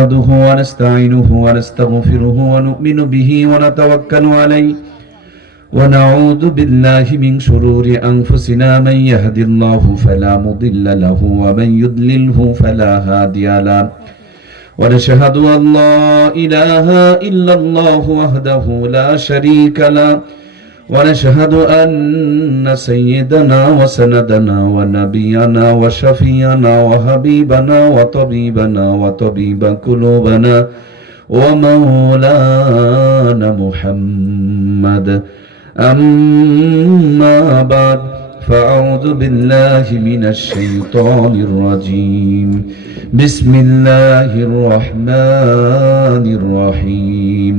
نحمده ونستعينه ونستغفره ونؤمن به ونتوكل عليه ونعوذ بالله من شرور أنفسنا من يهد الله فلا مضل له ومن يضلله فلا هادي له ونشهد أن لا إله إلا الله وحده لا شريك له ونشهد أن سيدنا وسندنا ونبينا وشفينا وحبيبنا وطبيبنا وطبيب قلوبنا ومولانا محمد أما بعد فأعوذ بالله من الشيطان الرجيم بسم الله الرحمن الرحيم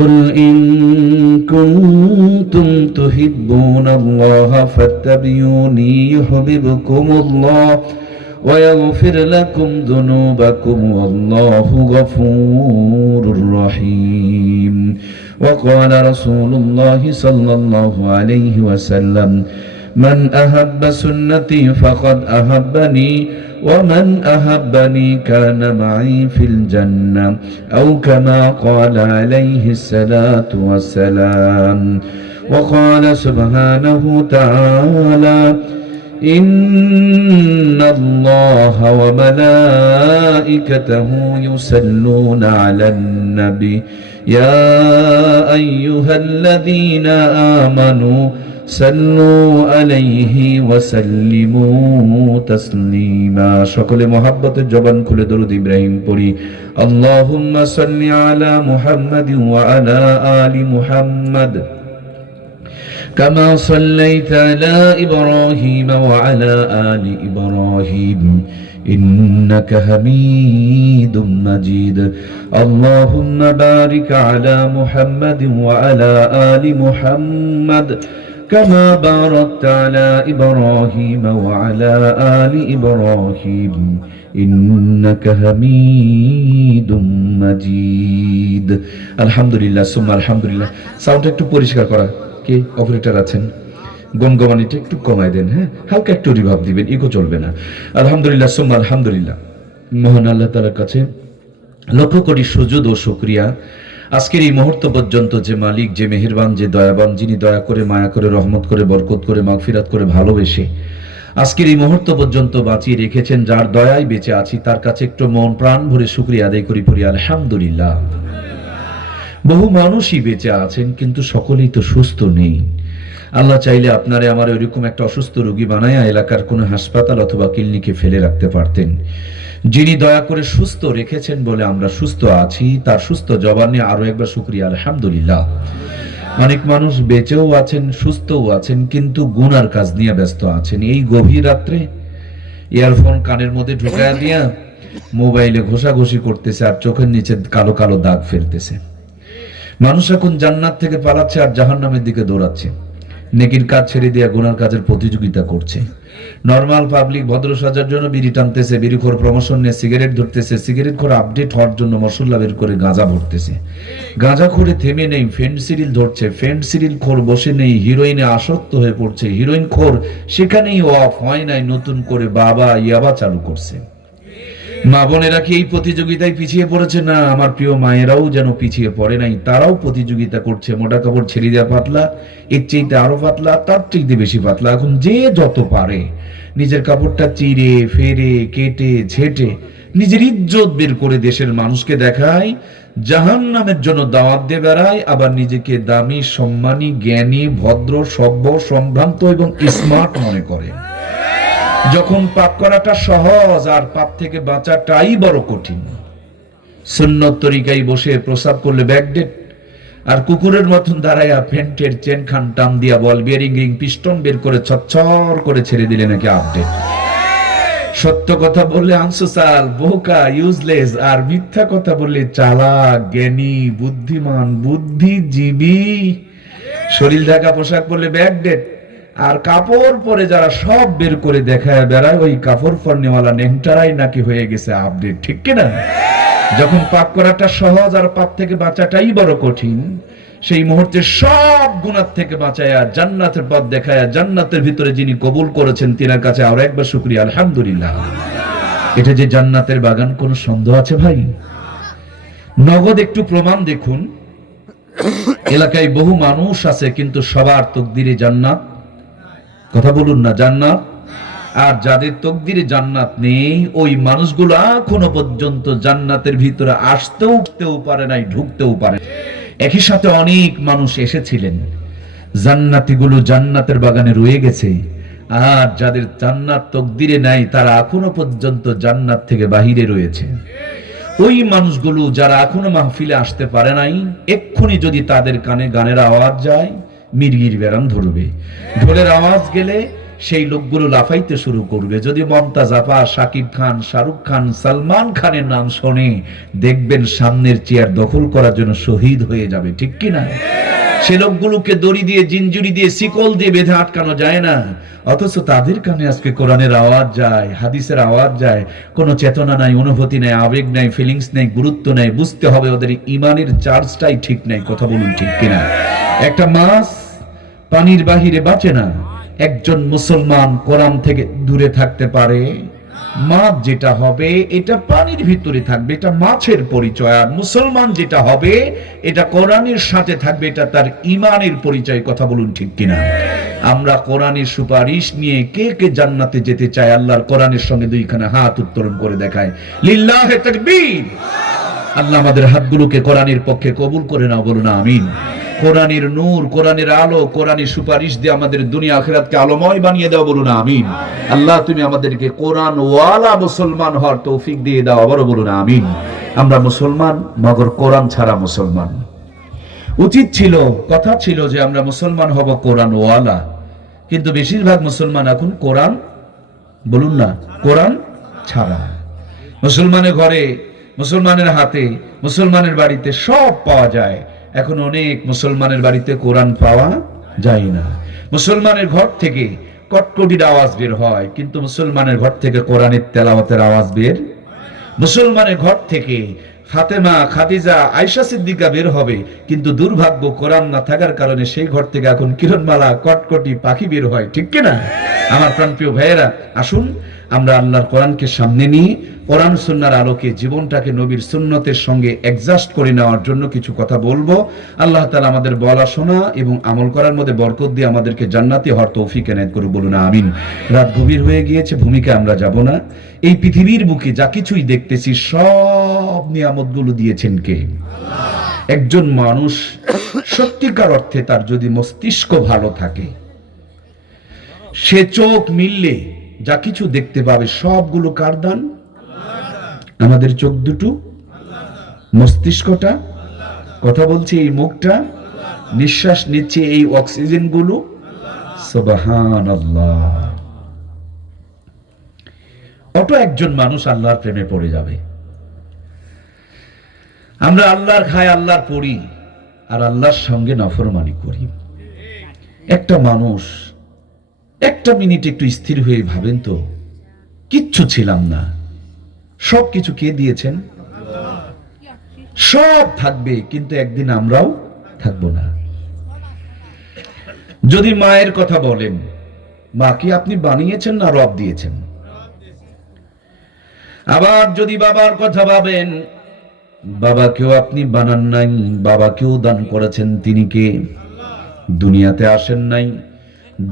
قل إن كنتم تحبون الله فاتبعوني يحببكم الله ويغفر لكم ذنوبكم والله غفور رحيم وقال رسول الله صلى الله عليه وسلم من أحب سنتي فقد أحبني ومن أحبني كان معي في الجنة أو كما قال عليه الصلاة والسلام وقال سبحانه تعالى إن الله وملائكته يصلون على النبي يا أيها الذين آمنوا صلوا عليه وسلموا تسليما সকলে মহব্বতের জবান খুলে দরুদ ইব্রাহিম পড়ি আল্লাহুম্মা সাল্লি আলা মুহাম্মাদিন ওয়া আলা আলি মুহাম্মাদ كما صليت على إبراهيم وعلى آل إبراهيم إنك حميد مجيد اللهم بارك على محمد وعلى آل محمد كما باركت على إبراهيم وعلى آل إبراهيم إنك حميد مجيد الحمد لله ثم الحمد لله সাউন্ড একটু পরিষ্কার করা কে অপারেটর আছেন গনগমানিটা একটু কমায় দেন, হ্যাঁ হালকা একটু রিভাব দিবেন, ইকো চলবে না। আলহামদুলিল্লাহ সুম্মা আলহামদুলিল্লাহ। মহান আল্লাহ তাআলার কাছে লক্ষ কোটি সুজুদ ও শুকরিয়া, আজকের এই মুহূর্ত পর্যন্ত যে মালিক, যে মেহেরবান, যে দয়াবান, যিনি দয়া করে, মায়া করে, রহমত করে, বরকত করে, মাগফিরাত করে, ভালোবেসে আজকের এই মুহূর্ত পর্যন্ত বাঁচিয়ে রেখেছেন, যার দয়ায় বেঁচে আছি, তার কাছে একটু মন প্রাণ ভরে শুকরিয়া আদায় করি পড়ি আলহামদুলিল্লাহ। বহু মানুষই বেঁচে আছেন কিন্তু সকলেই তো সুস্থ নেই। আল্লাহ চাইলে আপনারে আমার ওইরকম একটা অসুস্থ রোগী বানায়া এলাকার কোনো হাসপাতাল অথবা ক্লিনিকে ফেলে রাখতে পারতেন। যিনি দয়া করে সুস্থ রেখেছেন বলে আমরা সুস্থ আছি, তার সুস্থ জবানে আরো একবার শুকরিয়া আলহামদুলিল্লাহ। অনেক মানুষ বেঁচেও আছেন, সুস্থও আছেন, কিন্তু গুনার কাজ নিয়ে ব্যস্ত আছেন। এই গভীর রাত্রে ইয়ারফোন কানের মধ্যে ঢুকায়া দিয়া মোবাইলে ঘষাঘষি করতেছে আর চোখের নিচে কালো কালো দাগ ফেলতেছে। মানুষ এখন জান্নাত থেকে পালাচ্ছে আর জাহান্নামের দিকে দৌড়াচ্ছে। নেকির কাজ ছেড়ে দিয়ে গুনার কাজের প্রতিযোগিতা করছে। নরমাল পাবলিক ভদ্র সাজার জন্য বিড়ি টানতেছে, বিড়িখোর প্রমোশন নিয়ে সিগারেট ধরতেছে, সিগারেট খোর আপডেট হওয়ার জন্য মশলা বের করে গাঁজা ভরতেছে, গাঁজা খোরে থেমে নেই, ফেন্টসিডিল ধরছে, ফেন্টসিডিল খোর বসে নেই, হিরোইনে আসক্ত হয়ে পড়ছে, হিরোইন খোর সেখানেই অফ হয় নাই, নতুন করে বাবা ইয়াবা চালু করছে। মা বোনেরা কি এই প্রতিযোগিতায় পিছিয়ে পড়েছে? না, আমার প্রিয় মায়েরাও যেন পিছিয়ে পড়ে নাই, তারাও প্রতিযোগিতা করছে। মোটা কাপড় ছেড়ে দেওয়া পাতলা, এর চাইতে আরো পাতলা, তার চাইতে বেশি পাতলা। এখন যে যত পারে নিজের কাপড়টা চিরে ফেরে কেটে ছেটে নিজের ইজ্জত বের করে দেশের মানুষকে দেখায়, জাহান্নামের জন্য দাওয়াত দিয়ে বেড়ায়, আবার নিজেকে দামি, সম্মানী, জ্ঞানী, ভদ্র, সভ্য, সম্ভ্রান্ত এবং স্মার্ট মনে করে। যখন পাপ করাটা সহজ আর পাপ থেকে বাঁচাটাই বড় কঠিন। সুন্নত তরিকায় বসে প্রসাব করলে ব্যাকডেট, আর কুকুরের মতন দাঁড়াইয়া ফেন্টের চেন খান টান দিয়া বল বিয়ারিং রিং পিস্টন বের করে ছচ্ছর করে ছেড়ে দিলে নাকি আপডেট। সত্য কথা বললে আনসোসাল, বোকা, ইউজলেস, আর মিথ্যা কথা বললে চালাক, জ্ঞানী, বুদ্ধিমান, বুদ্ধিজীবী। শরীর ঢাকা পোশাক পরলে ব্যাকডেট, আর কাপড় পরে যারা সব বের করে দেখায় বেড়ায়, ওই কাপড় পরনেওয়ালা নেংটারাই নাকি হয়ে গেছে আপডেট, ঠিক কিনা? যখন পাপ করাটা সহজ আর পাপ থেকে বাঁচাটাই বড় কঠিন, সেই মুহূর্তে সব গুনাহ থেকে বাঁচায়া জান্নাতের পথ দেখায়া জান্নাতের ভিতরে যিনি কবুল করেছেন তিনার কাছে আরো একবার শুকরিয়া আলহামদুলিল্লাহ। এটা যে জান্নাতের বাগান, কোনো সন্দেহ আছে ভাই? নগদ একটু প্রমাণ দেখুন। এলাকায় বহু মানুষ আছে কিন্তু সবার তকদিরে জান্নাত। কথা বলুন না, জান্নাত। আর যাদের তকদিরে জান্নাত নেই, ওই মানুষগুলো এখনো পর্যন্ত জান্নাতের ভিতরে আসতেও পারে নাই, ঢুকতেও পারে। একই সাথে অনেক মানুষ এসেছিলেন, জান্নাতীগুলো জান্নাতের বাগানে রয়ে গেছে, আর যাদের জান্নাত তকদিরে নাই তারা এখনো পর্যন্ত জান্নাত থেকে বাহিরে রয়েছে। ওই মানুষগুলো যারা এখনো মাহফিলে আসতে পারে নাই, এক্ষুনি যদি তাদের কানে গানের আওয়াজ যায়, মির্গির বেরাম ধরবে। ঢোলের আওয়াজ গেলে সেই লোকগুলো লাফাইতে শুরু করবে। যদি মমতাজ আপা, শাকিব খান, শাহরুখ খান, সালমান খানের নাম শোনে, দেখবেন সামনের চেয়ার দখল করার জন্য শহীদ হয়ে যাবে, ঠিক কিনা? সে লোকগুলোকে দড়ি দিয়ে, জিনজুরি দিয়ে, শিকল দিয়ে বেঁধে আটকানো যায় না, অথচ তাদের কানে আজকে কোরআনের আওয়াজ যায়, হাদিসের আওয়াজ যায়। কোনো চেতনা নাই, অনুভূতি নাই, আবেগ নাই, ফিলিংস নাই, গুরুত্ব নাই। বুঝতে হবে ওদের ইমানের চার্জটাই ঠিক নাই। কথা বলুন, ঠিক কিনা? একটা মাছ পানির বাহিরে বাঁচে না। একজন মুসলমান কোরআন থেকে দূরে থাকতে পারে? মাছ যেটা হবে এটা পানির ভিতরে থাকবে, এটা মাছের পরিচয়। আর মুসলমান যেটা হবে এটা কোরআনের সাথে থাকবে, এটা তার ইমানের পরিচয়। কথা বলুন, ঠিক কিনা? আমরা কোরআনের সুপারিশ নিয়ে কে কে জান্নাতে যেতে চায়? আল্লাহর কোরআনের সঙ্গে দুইখানা হাত উত্তোলন করে দেখায়। লিল্লাহে তাকবীর। আল্লাহ আমাদের হাতগুলোকে কোরআনের পক্ষে কবুল করে নাও, বলুন আমিন। কোরআনের নূর, কোরআনের আলো, কোরআনের সুপারিশ দিয়ে আমাদের দুনিয়া আখিরাতকে আলোময় বানিয়ে দাও, বলুন আমিন। আল্লাহ তুমি আমাদেরকে কোরআন ওয়ালা মুসলমান হওয়ার তৌফিক দিয়ে দাও, আবারও বলুন আমিন। আমরা মুসলমান, মগর কোরআন ছাড়া মুসলমান। উচিত ছিল, কথা ছিল যে আমরা মুসলমান হব কোরআন ওয়ালা, কিন্তু বেশিরভাগ মুসলমান এখন কোরআন, বলুন না, কোরআন ছাড়া। মুসলমানের ঘরে, মুসলমানের হাতে, মুসলমানের বাড়িতে সব পাওয়া যায়। এখন অনেক মুসলমানের বাড়িতে কোরআন পাওয়া যায় না। মুসলমানের ঘর থেকে কটকটির আওয়াজ বের হয়, কিন্তু মুসলমানের ঘর থেকে কোরআনের তেলাওয়াতের আওয়াজ বের। মুসলমানের ঘর থেকে ফাতেমা, খাদিজা, আয়েশা সিদ্দিকা বের হবে, কিন্তু দুর্ভাগ্য কোরআন না থাকার কারণে সেই ঘর থেকে এখন কিরণমালা, কটকটি, পাখি বের হয়, ঠিক কিনা? আমার প্রাণপ্রিয় ভাইয়েরা, আসুন আমরা আল্লাহর কোরআনকে সামনে নিয়ে কোরআন সুন্নাহর আলোকে জীবনটাকে নবীর সুন্নতের সঙ্গে অ্যাডজাস্ট করে নেওয়ার জন্য কিছু কথা বলবো। আল্লাহ তাআলা আমাদের বলা, শোনা এবং আমল করার মধ্যে বরকত দিয়ে আমাদেরকে জান্নাতি হওয়ার তৌফিক এনায়েত করুন, বলুন আমিন। রাত গভীর হয়ে গিয়েছে, ভূমিকা আমরা যাব না। এই পৃথিবীর বুকে যা কিছুই দেখতেছি সব নিয়ামতগুলো দিয়েছেন কে? একজন মানুষ সত্যিকার অর্থে তার যদি মস্তিষ্ক ভালো থাকে, সে চোখ মিললে যা কিছু দেখতে পাবে সবগুলো কার দান? আমাদের চোখ দুটো, মস্তিষ্কটা, কথা বলছি এই মুখটা, নিঃশ্বাস নিচ্ছে এই অক্সিজেন গুলো, সুবহানাল্লাহ। অত একজন মানুষ আল্লাহর প্রেমে পড়ে যাবে। আমরা আল্লাহর খাই, আল্লাহর পড়ি, আর আল্লাহর সঙ্গে নাফরমানি করি। একটা মানুষ একটা মিনিট একটু স্থির হয়ে ভাবেন তো, কিচ্ছু ছিলাম না, সব কিছু কে দিয়েছেন? সব থাকবে, কিন্তু একদিন আমরাও থাকবো না। যদি মায়ের কথা বলেন, মা কি আপনি বানিয়েছেন না রব দিয়েছেন? আবার যদি বাবার কথা ভাবেন, বাবাকেও আপনি বানান নাই, বাবাকেও দান করেছেন। তিনি কে? দুনিয়াতে আসেন নাই,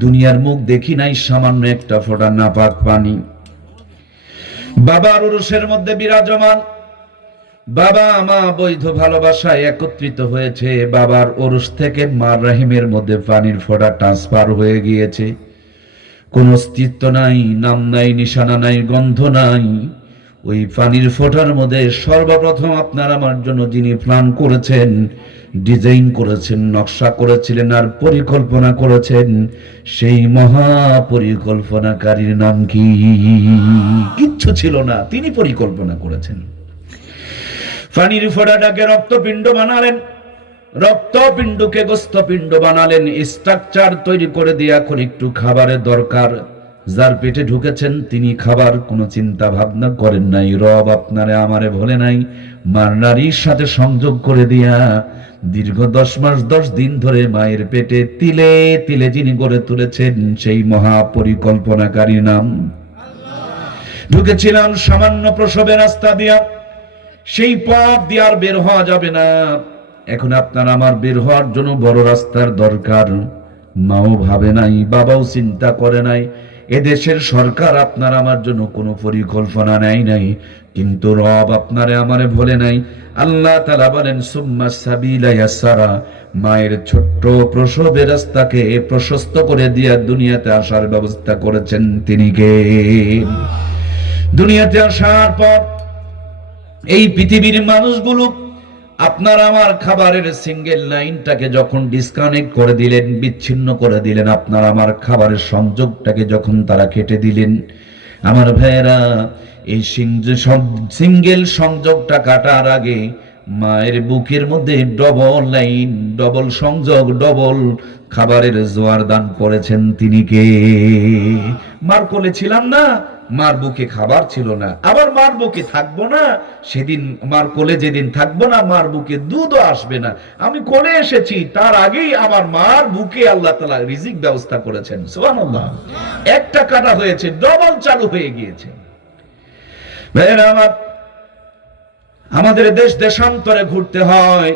দুনিয়ার মুখ দেখি নাই, সামান্য একটা ফোঁটা নাপাক পানি। বাবার উরুসের মধ্যে বিরাজমান, বাবা মা বৈধ ভালোবাসায় একত্রিত হয়েছে। বাবার উরুস থেকে মার রহিমের মধ্যে পানির ফোঁটা ট্রান্সফার হয়ে গিয়েছে। কোন অস্তিত্ব নাই, নাম নাই, নিশানা নাই, গন্ধ নাই। ওই পানির ফোঁটার মধ্যে সর্বপ্রথম আপনার আমার জন্য যিনি প্ল্যান করেছেন, ডিজাইন করেছেন, নকশা করেছিলেন আর পরিকল্পনা করেছেন, সেই মহা পরিকল্পনাকারীর নাম কি? কিচ্ছু ছিল না, তিনি পরিকল্পনা করেছেন। পানির ফোঁটাটাকে রক্তপিণ্ড বানালেন, রক্তপিণ্ডকে গোস্তপিণ্ড বানালেন, স্ট্রাকচার তৈরি করে দিয়ে এখন একটু খাবারের দরকার। যার পেটে ঢুকেছেন তিনি খাবার কোনো চিন্তা ভাবনা করেন নাই। রব আপনারে আমারে ভোলে নাই, মার নারীর সাথে সংযোগ করে দিয়া দীর্ঘ 10 মাস 10 দিন ধরে মায়ের পেটে তিলে তিলে যিনি গড়ে তুলেছেন, সেই মহা পরিকল্পনাকারী নাম। ঢুকেছিলাম সামান্য প্রসবের রাস্তা দিয়া, সেই পথ দিয়ে আর বের হওয়া যাবে না। এখন আপনার আমার বের হওয়ার জন্য বড় রাস্তার দরকার। মাও ভাবে নাই, বাবাও চিন্তা করে নাই, এদেশের সরকার আপনার আমার জন্য কোনো পরিকল্পনা নেয় নাই, কিন্তু রব আপনারে আমারে ভোলে নাই। আল্লাহ তাআলা বলেন সুম্মা সাবিলা ইয়াসারা, মায়ের ছোট্ট প্রসবের রাস্তাকে প্রশস্ত করে দিয়া দুনিয়াতে আসার ব্যবস্থা করেছেন তিনি কে? দুনিয়াতে আসার পর এই পৃথিবীর মানুষগুলো আপনার আমার খাবারের সিঙ্গেল লাইনটাকে যখন ডিসকানেক্ট করে দিলেন, বিচ্ছিন্ন করে দিলেন, আপনার আমার খাবারের সংযোগটাকে যখন তারা কেটে দিলেন, আমার ভাইয়েরা, এই সিঙ্গেল সংযোগটা কাটার আগে মায়ের বুকের মধ্যে ডবল লাইন, ডবল সংযোগ, ডবল খাবারের জোয়ার দান করেছেন তিনি কে? মার কোলে ছিলাম না, মার বুকে খাবার ছিল না, আবার মার বুকে থাকবো না, সেদিন মার কোলে যেদিন থাকবো না, মার বুকে দুধও আসবে না। আমি কোলে এসেছি, তার আগেই আমার মার বুকে আল্লাহ তাআলা রিজিক ব্যবস্থা করেছেন। সুবহানাল্লাহ। একটা কাটা হয়েছে, ডবল চালু হয়ে গিয়েছে। ভাইরা আমার, আমাদের দেশ দেশান্তরে ঘুরতে হয়,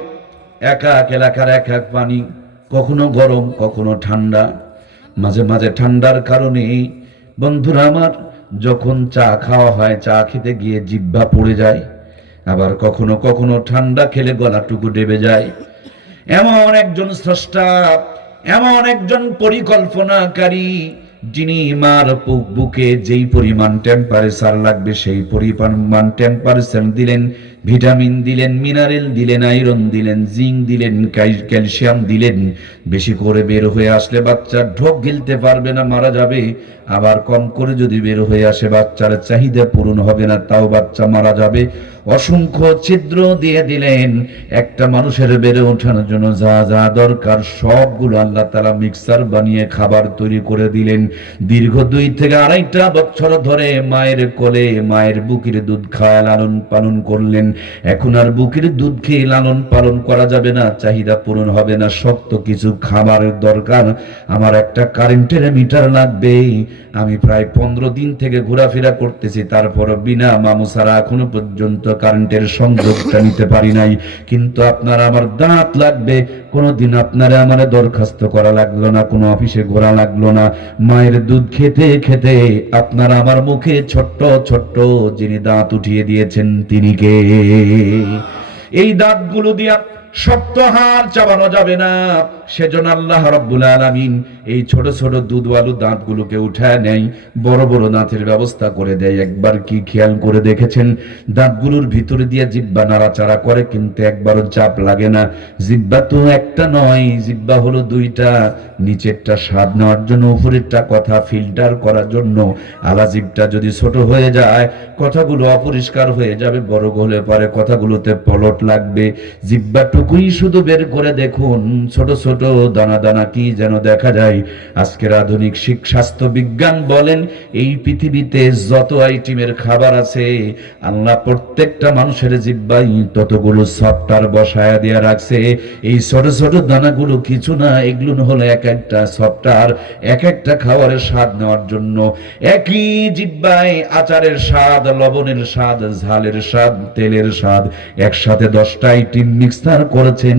এক এক এলাকার এক এক পানি, কখনো গরম কখনো ঠান্ডা। মাঝে মাঝে ঠান্ডার কারণে বন্ধুরা আমার, যখন চা খাওয়া হয়, চা খেতে গিয়ে জিহ্বা পড়ে যায়, আবার কখনো কখনো ঠান্ডা খেলে গলাটুকু ডেবে যায়। এমন একজন স্রষ্টা, এমন একজন পরিকল্পনাকারী, যিনি মার বুকে যেই পরিমাণ টেম্পারেচার লাগবে সেই পরিমাণ টেম্পারেচার দিলেন, ভিটামিন দিলেন, মিনারেল দিলেন, আয়রন দিলেন, জিঙ্ক দিলেন, ক্যালসিয়াম দিলেন। বেশি করে বের হয়ে আসলে বাচ্চা ঢোক গিলতে পারবে না, মারা যাবে। আবার কম করে যদি বের হয়ে আসে, বাচ্চার চাহিদা পূরণ হবে না, তাও বাচ্চা মারা যাবে। অসংখ্য ছিদ্র দিয়ে দিলেন। একটা মানুষের বেড়ে ওঠানোর জন্য যা যা দরকার সবগুলো আল্লাহ তাআলা মিক্সার বানিয়ে খাবার তৈরি করে দিলেন। দীর্ঘ 2 থেকে 2.5 বছর ধরে মায়ের কোলে, মায়ের বুকের দুধ খাওয়া লালন পালন করলেন। এখন আর বুকের দুধ খেয়ে লালন পালন করা যাবে না, চাহিদা পূরণ হবে না, শক্ত কিছু খাবারের দরকার। আমার একটা কারেন্টের মিটার লাগবে। আমি প্রায় 15 দিন থেকে ঘোরাফেরা করতেছি, তারপর বিনা মামু ছাড়া এখনো পর্যন্ত কারেন্টের সংযোগটা নিতে পারি নাই। কিন্তু আপনার আমার দাঁত লাগবে, কোনোদিন আপনারা আমারে দরখাস্ত করা লাগলো না, কোনো অফিসে ঘোরা লাগলো না। মায়ের দুধ খেতে খেতে আপনার আমার মুখে ছোট্ট ছোট্ট যিনি দাঁত উঠিয়ে দিয়েছেন তিনি কে? এই দাঁতগুলো দিয়া শক্ত হার চাবানো যাবে না। সেজন্য আল্লাহ রাব্বুল আলামিন এই ছোট ছোট দুধওয়ালু দাঁতগুলোকে উঠায় নেয়, বড় বড় দাঁতের ব্যবস্থা করে দেয়। একবার কি খেয়াল করে দেখেছেন, দাঁতগুলোর ভিতরে দিয়ে জিহ্বা নাড়াচাড়া করে, কিন্তু একবারও চাপ লাগে না। জিহ্বা তো একটা নয়, জিহ্বা হলো 2টা। নিচেরটা স্বাদ নেওয়ার জন্য, উপরেরটা কথা ফিল্টার করার জন্য। আলা জিহ্বা যদি ছোট হয়ে যায়, কথাগুলো অপরিষ্কার হয়ে যাবে, বড় হলে পরে কথাগুলোতে পলট লাগবে। জিহ্বাটুকুই শুধু বের করে দেখুন, ছোট ছোট দানা দানা কি যেন দেখা যায়। আজকের আধুনিক স্বাস্থ্য বিজ্ঞান বলেন, এই পৃথিবীতে যত আইটেমের খাবার আছে, আল্লাহ প্রত্যেকটা মানুষের জিহ্বায় ততগুলো সফটওয়্যার বসায়া দেয়া রাখছে। এই ছোট ছোট দানাগুলো কিছু না, এগুলো হলো এক একটা সফটওয়্যার, এক একটা খাবারের স্বাদ নেওয়ার জন্য। একই জিহ্বায় আচারের স্বাদ, লবণের স্বাদ, ঝালের স্বাদ, তেলের স্বাদ, একসাথে 10টা আইটেম মিক্সার করেছেন।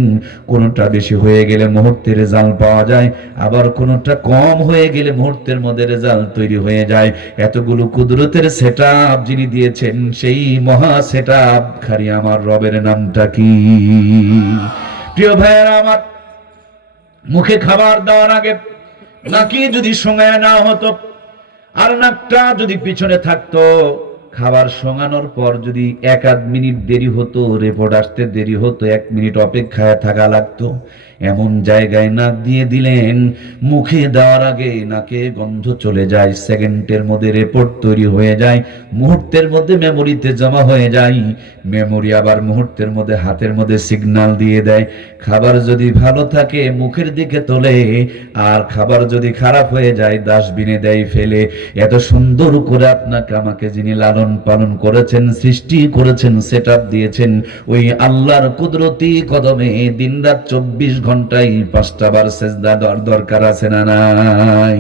কোনটা বেশি হয়ে গেলে মুহূর্তের রেজাল্ট পাওয়া যায়, আবার কোনটা কম হয়ে গেলে মুহূর্তের মধ্যে রেজাল্ট তৈরি হয়ে যায়। এতগুলো কুদরতের সেটআপ যিনি দিয়েছেন, সেই মহা সেটআপ খালি আমার রবের নামটা কি? প্রিয় ভাইয়েরা আমার, মুখে খাবার দেওয়ার আগে নাকি যদি সঙ্গায় না হতো, আর নাকটা যদি পিছনে থাকতো, খাবার শোঙানোর পর যদি 1-8 মিনিট দেরি হতো, রিপোর্ট আসতে দেরি হতো, 1 মিনিট অপেক্ষায় থাকা লাগতো। এমন জায়গায় নাক দিয়ে দিলেন, মুখে দেওয়ার আগে নাকে গন্ধ চলে যায়, সেকেন্ডের মধ্যে রিপোর্ট তৈরি হয়ে যায়, মুহূর্তের মধ্যে মেমোরিতে জমা হয়ে যায়। মেমোরি আবার মুহূর্তের মধ্যে হাতের মধ্যে সিগন্যাল দিয়ে দেয়। খাবার যদি ভালো থাকে মুখের দিকে তোলে, আর খাবার যদি খারাপ হয়ে যায় ডাস্টবিনে দেয় ফেলে। এত সুন্দর করে আপনাকে আমাকে যিনি লালন পালন করেছেন, সৃষ্টি করেছেন, সেটআপ দিয়েছেন, ওই আল্লাহর কুদরতি কদমে দিনরাত 24 ঘন্টায় 5টা বার সেজদা দেওয়ার দরকার আছে না নাই?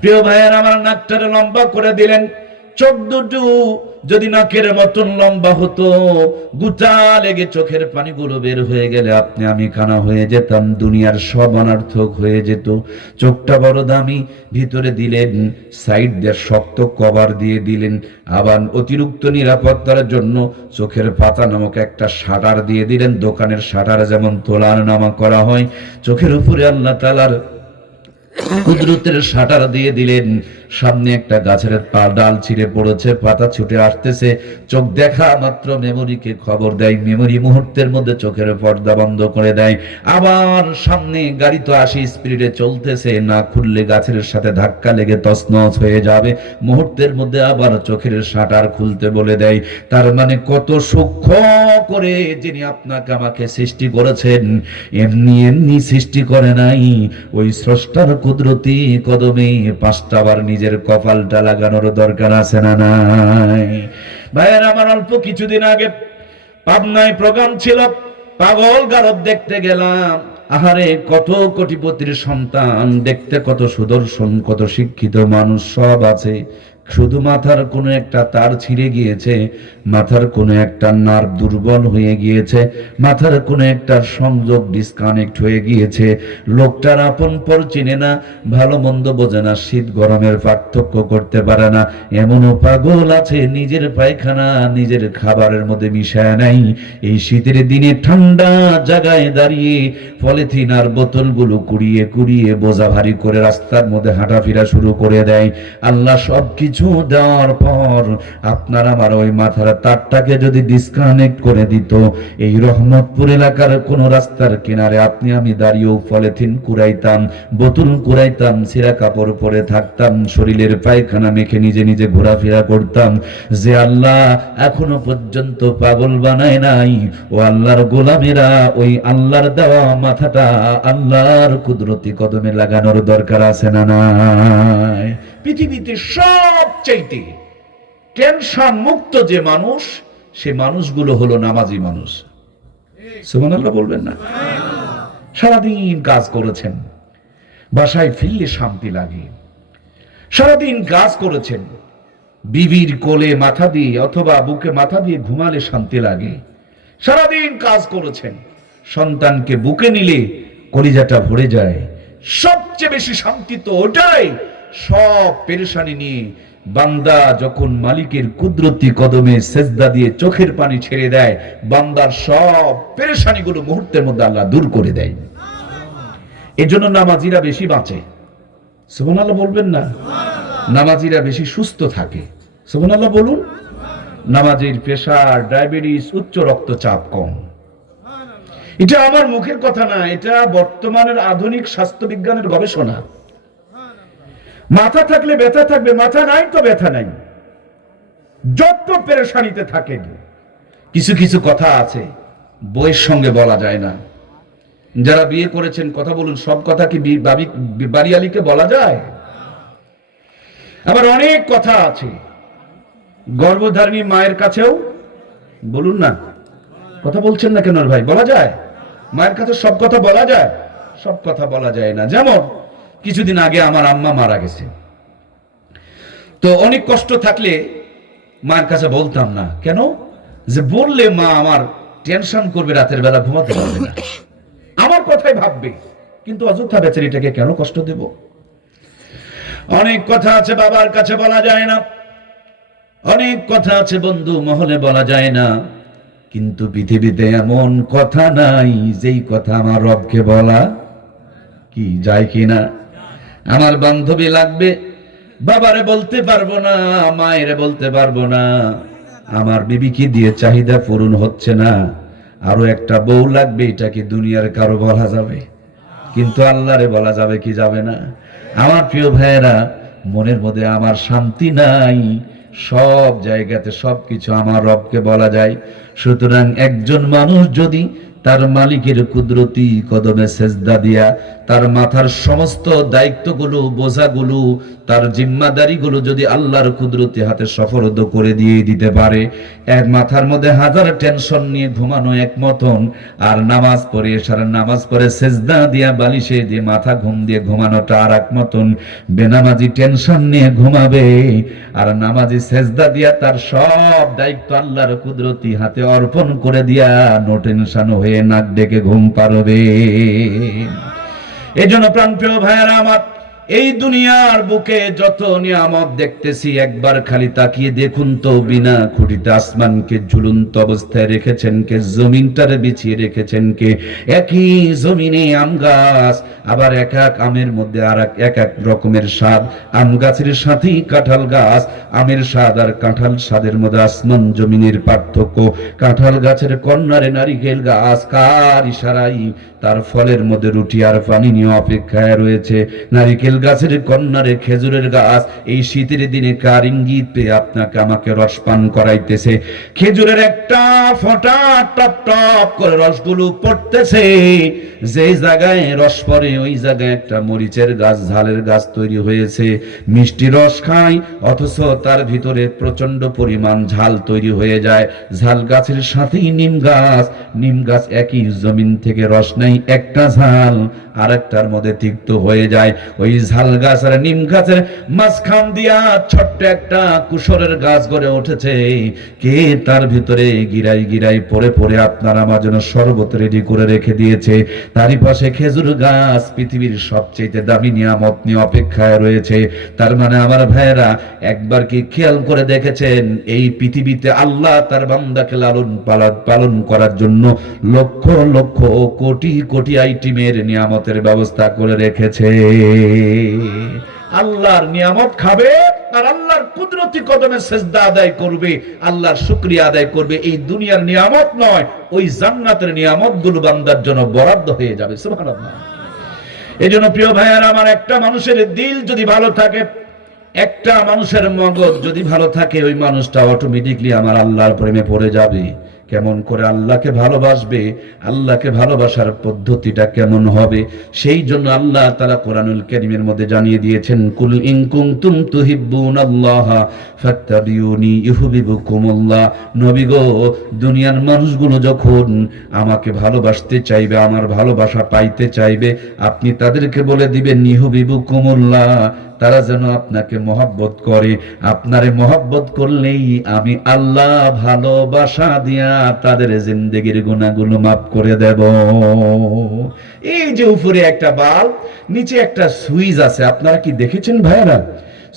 প্রিয় ভাইয়ের আমার, নাকটারে লম্বা করে দিলেন, চোখ দুটো যদি নাকের মতন লম্বা হতো, গুটা লেগে চোখের পানিগুলো বের হয়ে গেলে আপনি আমি কানা হয়ে যেতাম, দুনিয়ার সব অনর্থক হয়ে যেত। চোখটা বড় দামি, ভিতরে দিলেন সাইড দিয়ে শক্ত কভার দিয়ে দিলেন, আবার অতিরিক্ত নিরাপত্তার জন্য চোখের পাতা নামক একটা শাটার দিয়ে দিলেন। দোকানের শাটার যেমন তোলার নামা করা হয়, চোখের উপরে আল্লাহ তাআলার কুদরতের শাটার দিয়ে দিলেন। সামনে একটা গাছের ডাল ছিঁড়ে পড়েছে, পাতা ছুটে আসতেছে, চোখ দেখা মাত্র মেমোরিকে খবর দেয়, মেমোরি মুহূর্তের মধ্যে চোখের পর্দা বন্ধ করে দেয়। আবার সামনে গাড়ি তো 80 স্পিডে চলতেছে, না খুললে গাছের সাথে ধাক্কা লেগে তছনছ হয়ে যাবে, মুহূর্তের মধ্যে আবার চোখের শাটার খুলতে বলে দেয়। তার মানে কত সূক্ষ্ম করে যিনি আপনাকে আমাকে সৃষ্টি করেছেন, এমনি এমনি সৃষ্টি করে নাই। ওই স্রষ্টার কুদরতি কদমে 5টা বার নিজের কপালটা লাগানোর দরকার আছে না নাই? ভাইয়ের আমার, অল্প কিছুদিন আগে পাবনায় প্রোগ্রাম ছিল, পাগল গারদ দেখতে গেলাম। আহারে, কত কোটিপতির সন্তান, দেখতে কত সুদর্শন, কত শিক্ষিত মানুষ সব আছে, শুধু মাথার কোনো একটা তার ছিঁড়ে গিয়েছে, মাথার কোনো একটা নার্ভ দুর্বল হয়ে গিয়েছে, মাথার কোনো একটা সংযোগ ডিসকানেক্ট হয়ে গিয়েছে। লোকটার আপন পর চিনে না, ভালো মন্দ বোঝে না, শীত গরমের পার্থক্য করতে পারে না। এমনও পাগল আছে নিজের পায়খানা নিজের খাবারের মধ্যে মিশায় নাই। এই শীতের দিনে ঠান্ডা জায়গায় দাঁড়িয়ে পলিথিন আর বোতলগুলো কুড়িয়ে কুড়িয়ে বোঝা ভারী করে রাস্তার মধ্যে হাঁটাফেরা শুরু করে দেয়। আল্লাহ সব কিছু দেওয়ার পর আপনার আমার ওই মাথার তারটাকে যদি ডিসকানেক্ট করে দিত, এই রহমতপুর এলাকার কোন রাস্তার কিনারে আপনি আমি দাঁড়িয়েও পলিথিন কুড়াইতাম, বোতল কুড়াইতাম, ছেঁড়া কাপড় পরে থাকতাম, শরীরের পায়খানা মেখে নিজে নিজে ঘোরাফেরা করতাম। যে আল্লাহ এখনো পর্যন্ত পাগল বানায় নাই, ও আল্লাহর গোলামেরা ওই আল্লাহর দেওয়া মাথাটা আল্লাহর কুদরতি কদমে লাগানোর দরকার আছে না নাই? পৃথিবীতে সবচাইতে টেনশন মুক্ত যে মানুষ, সে মানুষগুলো হলো নামাজি মানুষ। সুবহানাল্লাহ বলবেন না? সারাদিন কাজ করেছেন, বাসায় ফিরলে শান্তি লাগে। সারাদিন কাজ করেছেন, বিবির কোলে মাথা দিয়ে অথবা বুকে মাথা দিয়ে ঘুমালে শান্তি লাগে। সারাদিন কাজ করেছেন, সন্তানকে বুকে নিলে কলিজাটা ভরে যায়। সবচেয়ে বেশি শান্তি তো ওটাই। সব পেরেশানি নিয়ে বান্দা যখন মালিকের কুদরতি কদমে সেজদা দিয়ে চোখের পানি ছেড়ে দেয়, বান্দার সব পেরেশানিগুলো মুহূর্তের মধ্যে আল্লাহ দূর করে দেয়। এজন্য নামাজিরা বেশি বাঁচে। সুবহানাল্লাহ বলবেন না? নামাজিরা বেশি সুস্থ থাকে। সুবহানাল্লাহ বলুন। নামাজির প্রেসার, ডায়াবেটিস, উচ্চ রক্তচাপ কম। এটা আমার মুখের কথা না, এটা বর্তমানের আধুনিক স্বাস্থ্য বিজ্ঞানের গবেষণা। মাথা থাকলে ব্যথা থাকবে, মাথা নাই তো ব্যথা নাই। যত পেরেশানিতে থাকেন, কিছু কিছু কথা আছে বইয়ের সঙ্গে বলা যায় না। যারা বিয়ে করেছেন কথা বলুন, সব কথা কি বাড়িয়ালিকে বলা যায়? আবার অনেক কথা আছে গর্ভধারিণী মায়ের কাছেও বলুন না। কথা বলছেন না কেন ভাই? বলা যায়? মায়ের কাছে সব কথা বলা যায়? সব কথা বলা যায় না। যেমন কিছুদিন আগে আমার আম্মা মারা গেছে, তো অনেক কষ্ট থাকলে মায়ের কাছে বলতাম না। কেন? যে বললে মা আমার টেনশন করবে, রাতের বেলা ঘুমাতে পারবে না, আমার কথাই ভাববে, কিন্তু অযথা বেচারিটাকে কেন কষ্ট দেব? অনেক কথা আছে বাবার কাছে বলা যায় না, অনেক কথা আছে বন্ধু মহলে বলা যায় না, কিন্তু পৃথিবীতে এমন কথা নাই যেই কথা আমার রবকে বলা কি যায় কিনা। আমার বান্ধবী লাগবে, বাবারে বলতে পারবো না, মায়েরে বলতে পারবো না, আমার বিবিকে দিয়ে চাহিদা পূরণ হচ্ছে না, আরো একটা বউ লাগবে, এটা কি দুনিয়ার কারো বলা যাবে? কিন্তু আল্লাহরে বলা যাবে কি যাবে না? আমার প্রিয় ভাইয়েরা, মনের মধ্যে আমার শান্তি নাই, সব জায়গাতে সবকিছু আমার রবকে বলা যায়। সুতরাং একজন মানুষ যদি তার মালিকের কুদরতি কদমে সেজদা দিয়া তার মাথার সমস্ত দায়িত্বগুলো, বোঝাগুলো, তার জিম্মাদারিগুলো যদি আল্লাহর কুদরতি হাতে সফরদ করে দিয়ে দিতে পারে, এক মাথার মধ্যে হাজার টেনশন নিয়ে ঘুমানো এক মতন, আর নামাজ পড়ে সারা নামাজ পড়ে সেজদা দিয়া বালিশে দিয়ে মাথা ঘুম দিয়ে ঘুমানোটা আর এক মতন। বেনামাজি টেনশন নিয়ে ঘুমাবে, আর নামাজি সেজদা দিয়া তার সব দায়িত্ব আল্লাহর কুদরতি হাতে অর্পণ করে দিয়া নো টেনশন হয়ে নাক ডেকে ঘুম পারবে। এজন্য প্রাণপ্রিয় ভাইয়েরা আমার, এই দুনিয়ার বুকে যত নিয়ামত দেখতেছি, একবার খালি তাকিয়ে দেখুন তো, বিনা খুঁটিতে আসমানকে ঝুলন্ত অবস্থায় রেখেছেন কে? জমিনটারে বিছিয়ে রেখেছেন কে? একই জমিনে আম গাছ, আবার এক এক আমের মধ্যে আর এক এক রকমের স্বাদ। আম গাছের সাথেই কাঁঠাল গাছ, আমের স্বাদ আর কাঁঠাল স্বাদের মধ্যে আসমান জমিনের পার্থক্য। কাঁঠাল গাছের কর্নারে নারিকেল গাছ, কার ইশারাই তার ফলের মধ্যে রুটি আর পানি নিয়ে অপেক্ষায় রয়েছে। নারিকেল গাছের কর্নারে খেজুরের গাছ, এই শীতের দিনে কার ইঙ্গিত পেয়ে আপনাকে আমাকে রস পান করাইতেছে। খেজুরের একটা ফোঁটা টপ টপ করে রসগুলো পড়তেছে, যে জায়গায় রস পড়ে ওই জায়গায় একটা মরিচের গাছ, ঝালের গাছ তৈরি হয়েছে। মিষ্টি রস খায়, অথচ তার ভিতরে প্রচন্ড পরিমাণ ঝাল তৈরি হয়ে যায়। ঝাল গাছের সাথেই নিম গাছ, নিম গাছ একই জমিন থেকে রস নেই, একটা ঝাল আর একটার মধ্যে তিক্ত হয়ে যায়। ওই ঝাল গাছ আর নিম গাছের মাঝখান দিয়া ছোট্ট একটা কুশরের গাছ গড়ে উঠেছে। কে তার ভিতরে গিরাই গিরাই পরে পরে আপনার আমার জন্য শরবত রেডি করে রেখে দিয়েছে। তারই পাশে খেজুর গাছ, পৃথিবীর সবচেয়ে দামি নিয়ামত নিয়ে অপেক্ষায় রয়েছে। তার মানে আমার ভাইয়েরা, একবার কি খেয়াল করে দেখেছেন, এই পৃথিবীতে আল্লাহ তার বান্দাকে লালন পালন করার জন্য লক্ষ লক্ষ কোটি কোটি আইটেমের নিয়ামতের ব্যবস্থা করে রেখেছে। আল্লাহর নিয়ামত খাবে আর আল্লাহর কুদরতি কদমে সেজদা আদায় করবে, আল্লাহর শুকরিয়া আদায় করবে। এই দুনিয়ার নিয়ামত নয়, ওই জান্নাতের নিয়ামতগুলো বান্দার জন্য বরাদ্দ হয়ে যাবে। সুবহানাল্লাহ। এজন্য প্রিয় ভাইয়ারা আমার, একটা মানুষের দিল যদি ভালো থাকে, একটা মানুষের মগজ যদি ভালো থাকে, ওই মানুষটা অটোমেটিকলি আমার আল্লাহর প্রেমে পড়ে যাবে। কেমন করে আল্লাহকে ভালোবাসবে, আল্লাহকে ভালোবাসার পদ্ধতিটা কেমন হবে, সেই জন্য আল্লাহ তাআলা কোরআনুল কারীমের মধ্যে জানিয়ে দিয়েছেন, কুল ইন কুনতুম তুহিব্বুনাল্লাহা ফাত্তাবিউনি ইউহিব্বুকুমুল্লাহ। নবী গো, দুনিয়ার মানুষগুলো যখন আমাকে ভালোবাসতে চাইবে, আমার ভালোবাসা পাইতে চাইবে, আপনি তাদেরকে বলে দিবেন ইউহিব্বুকুমুল্লাহ, তারা যেন আপনাকে মহব্বত করে। আপনারে মহব্বত করলেই আমি আল্লাহ ভালোবাসা দিয়া তাদের জিন্দেগির গুনাহগুলো মাফ করে দেব। এই যে উপরে একটা বাল্ব, নিচে একটা সুইচ আছে, আপনারা কি দেখেছেন ভাইরা?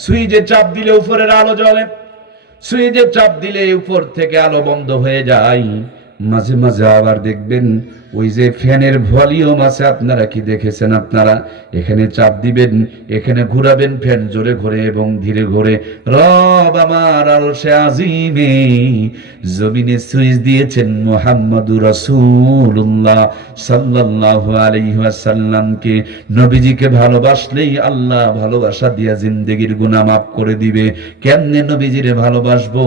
সুইচে চাপ দিলে উপরের আলো জ্বলে, সুইচে চাপ দিলে উপর থেকে আলো বন্ধ হয়ে যায়। মাঝে মাঝে আবার দেখবেন ওই যে ফ্যানের ভলিউম আছে, আপনারা কি দেখেছেন? আপনারা এখানে চাপ দিবেন, এখানে ঘোরাবেন, ফ্যান জোরে ঘোরে এবং ধীরে ঘোরে। রব আমার আরশে আজিমে জমিনে সুইচ দিয়েছেন মুহাম্মদুর রাসূলুল্লাহ সাল্লাল্লাহু আলাইহি ওয়াসাল্লামকে। নবীজিকে ভালোবাসলেই আল্লাহ ভালোবাসা দিয়া জিন্দেগির গুনাহ মাফ করে দিবে। কেমনে নবীজিরে ভালোবাসবো?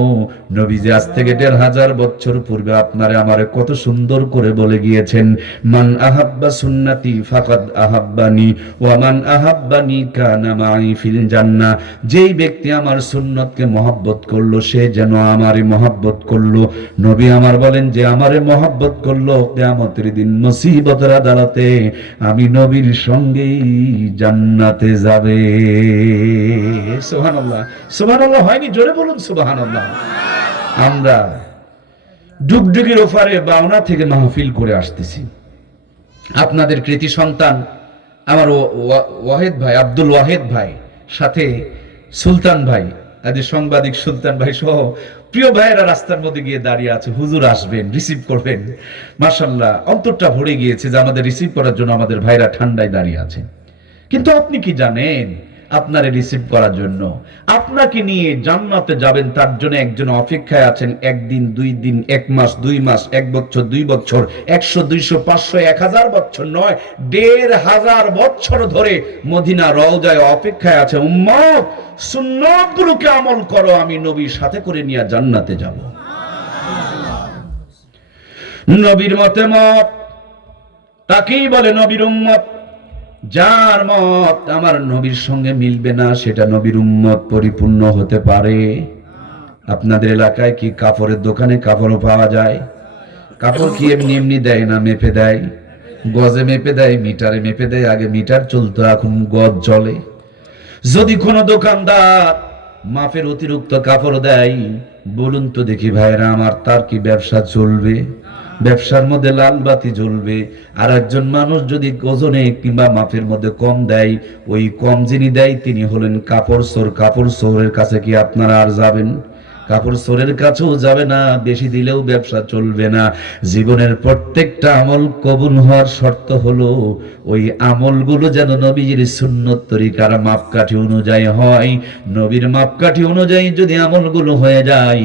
নবীজি আজ থেকে ১৫০০ বছর পূর্বে আপনারে আমারে কত সুন্দর করে বলে গিয়েছেন, মান আহাব্বা সুন্নতি ফাকাদ আহাব্বানি ওয়া মান আহাব্বানি কানা মাই ফিল জান্নাহ। যেই ব্যক্তি আমার সুন্নতকে মহব্বত করলো, সে যেন আমারে মহব্বত করলো। নবী আমার বলেন, যে আমারে মহব্বত করলো, কিয়ামতের দিন মুসিবতের আদালতে আমি নবীর সঙ্গেই জান্নাতে যাবে। সুবহানাল্লাহ। সুবহানাল্লাহ হয়নি? জোরে বলুন সুবহানাল্লাহ। আমরা ডুগডুগির ওপারে বাউনা থেকে মাহফিল করে আসতেছি। আপনাদের কৃতি সন্তান আমার ওয়াহেদ ভাই, আব্দুল ওয়াহেদ ভাই, সাথে সুলতান ভাই, আজ সাংবাদিক সুলতান ভাই সহ প্রিয় ভাইয়েরা রাস্তার মধ্যে গিয়ে দাঁড়িয়ে আছে। হুজুর আসবেন, রিসিভ করবেন। মাশাআল্লাহ, অন্তরটা ভরে গিয়েছে যে আমাদের রিসিভ করার জন্য আমাদের ভাইরা ঠান্ডায় দাঁড়িয়ে আছে। কিন্তু আপনি কি জানেন, আপনারে রিসিভ করার জন্য, আপনাকে নিয়ে জান্নাতে যাবেন, তার জন্য একজন অপেক্ষায় আছেন। একদিন, 2 দিন, 1 মাস, 2 মাস, 1 বছর, 2 বছর, 100, 200, 500, 1000 বছর নয়, 1500 বছর ধরে মদিনা রওজায় অপেক্ষায় আছে। উম্মত, সুন্নাতগুলোকে আমল করো, আমি নবীর সাথে করে নিয়ে জান্নাতে যাব। নবীর মতে মত তাকেই বলে নবীর উম্মত। যার মত আমার নবীর সঙ্গে মিলবে না সেটা নবীর উম্মত পরিপূর্ণ হতে পারে? আপনাদের এলাকায় কি কাপড়ের দোকানে কাপড়ও পাওয়া যায়? কাপড় কি এমনি এমনি দেয় না, মেপে দেয়? গজে মেপে দেয়, মিটারে মেপে দেয়। আগে মিটার চলতো, এখন গজ চলে। যদি কোনো দোকানদার মাপের অতিরিক্ত কাপড় দেয়, বলুন তো দেখি ভাইরা আমার, তার কি ব্যবসা চলবে? ব্যবসার মধ্যে লাল বাতি জ্বলবে। আর একজন মানুষ যদি ওজনে কিংবা মাপের মধ্যে কম দেয়, ওই কম যিনি দেয় তিনি হলেন কাপড় চোর। কাপড় চোরের কাছে কি আপনারা আর যাবেন? কাপড় চোরের কাছেও যাবে না, বেশি দিলেও ব্যবসা চলবে না। জীবনের প্রত্যেকটা আমল কবুল হওয়ার শর্ত হলো ওই আমলগুলো যেন নবীর সুন্নত তরিকার মাপকাঠি অনুযায়ী হয়। নবীর মাপকাঠি অনুযায়ী যদি আমলগুলো হয়ে যায়,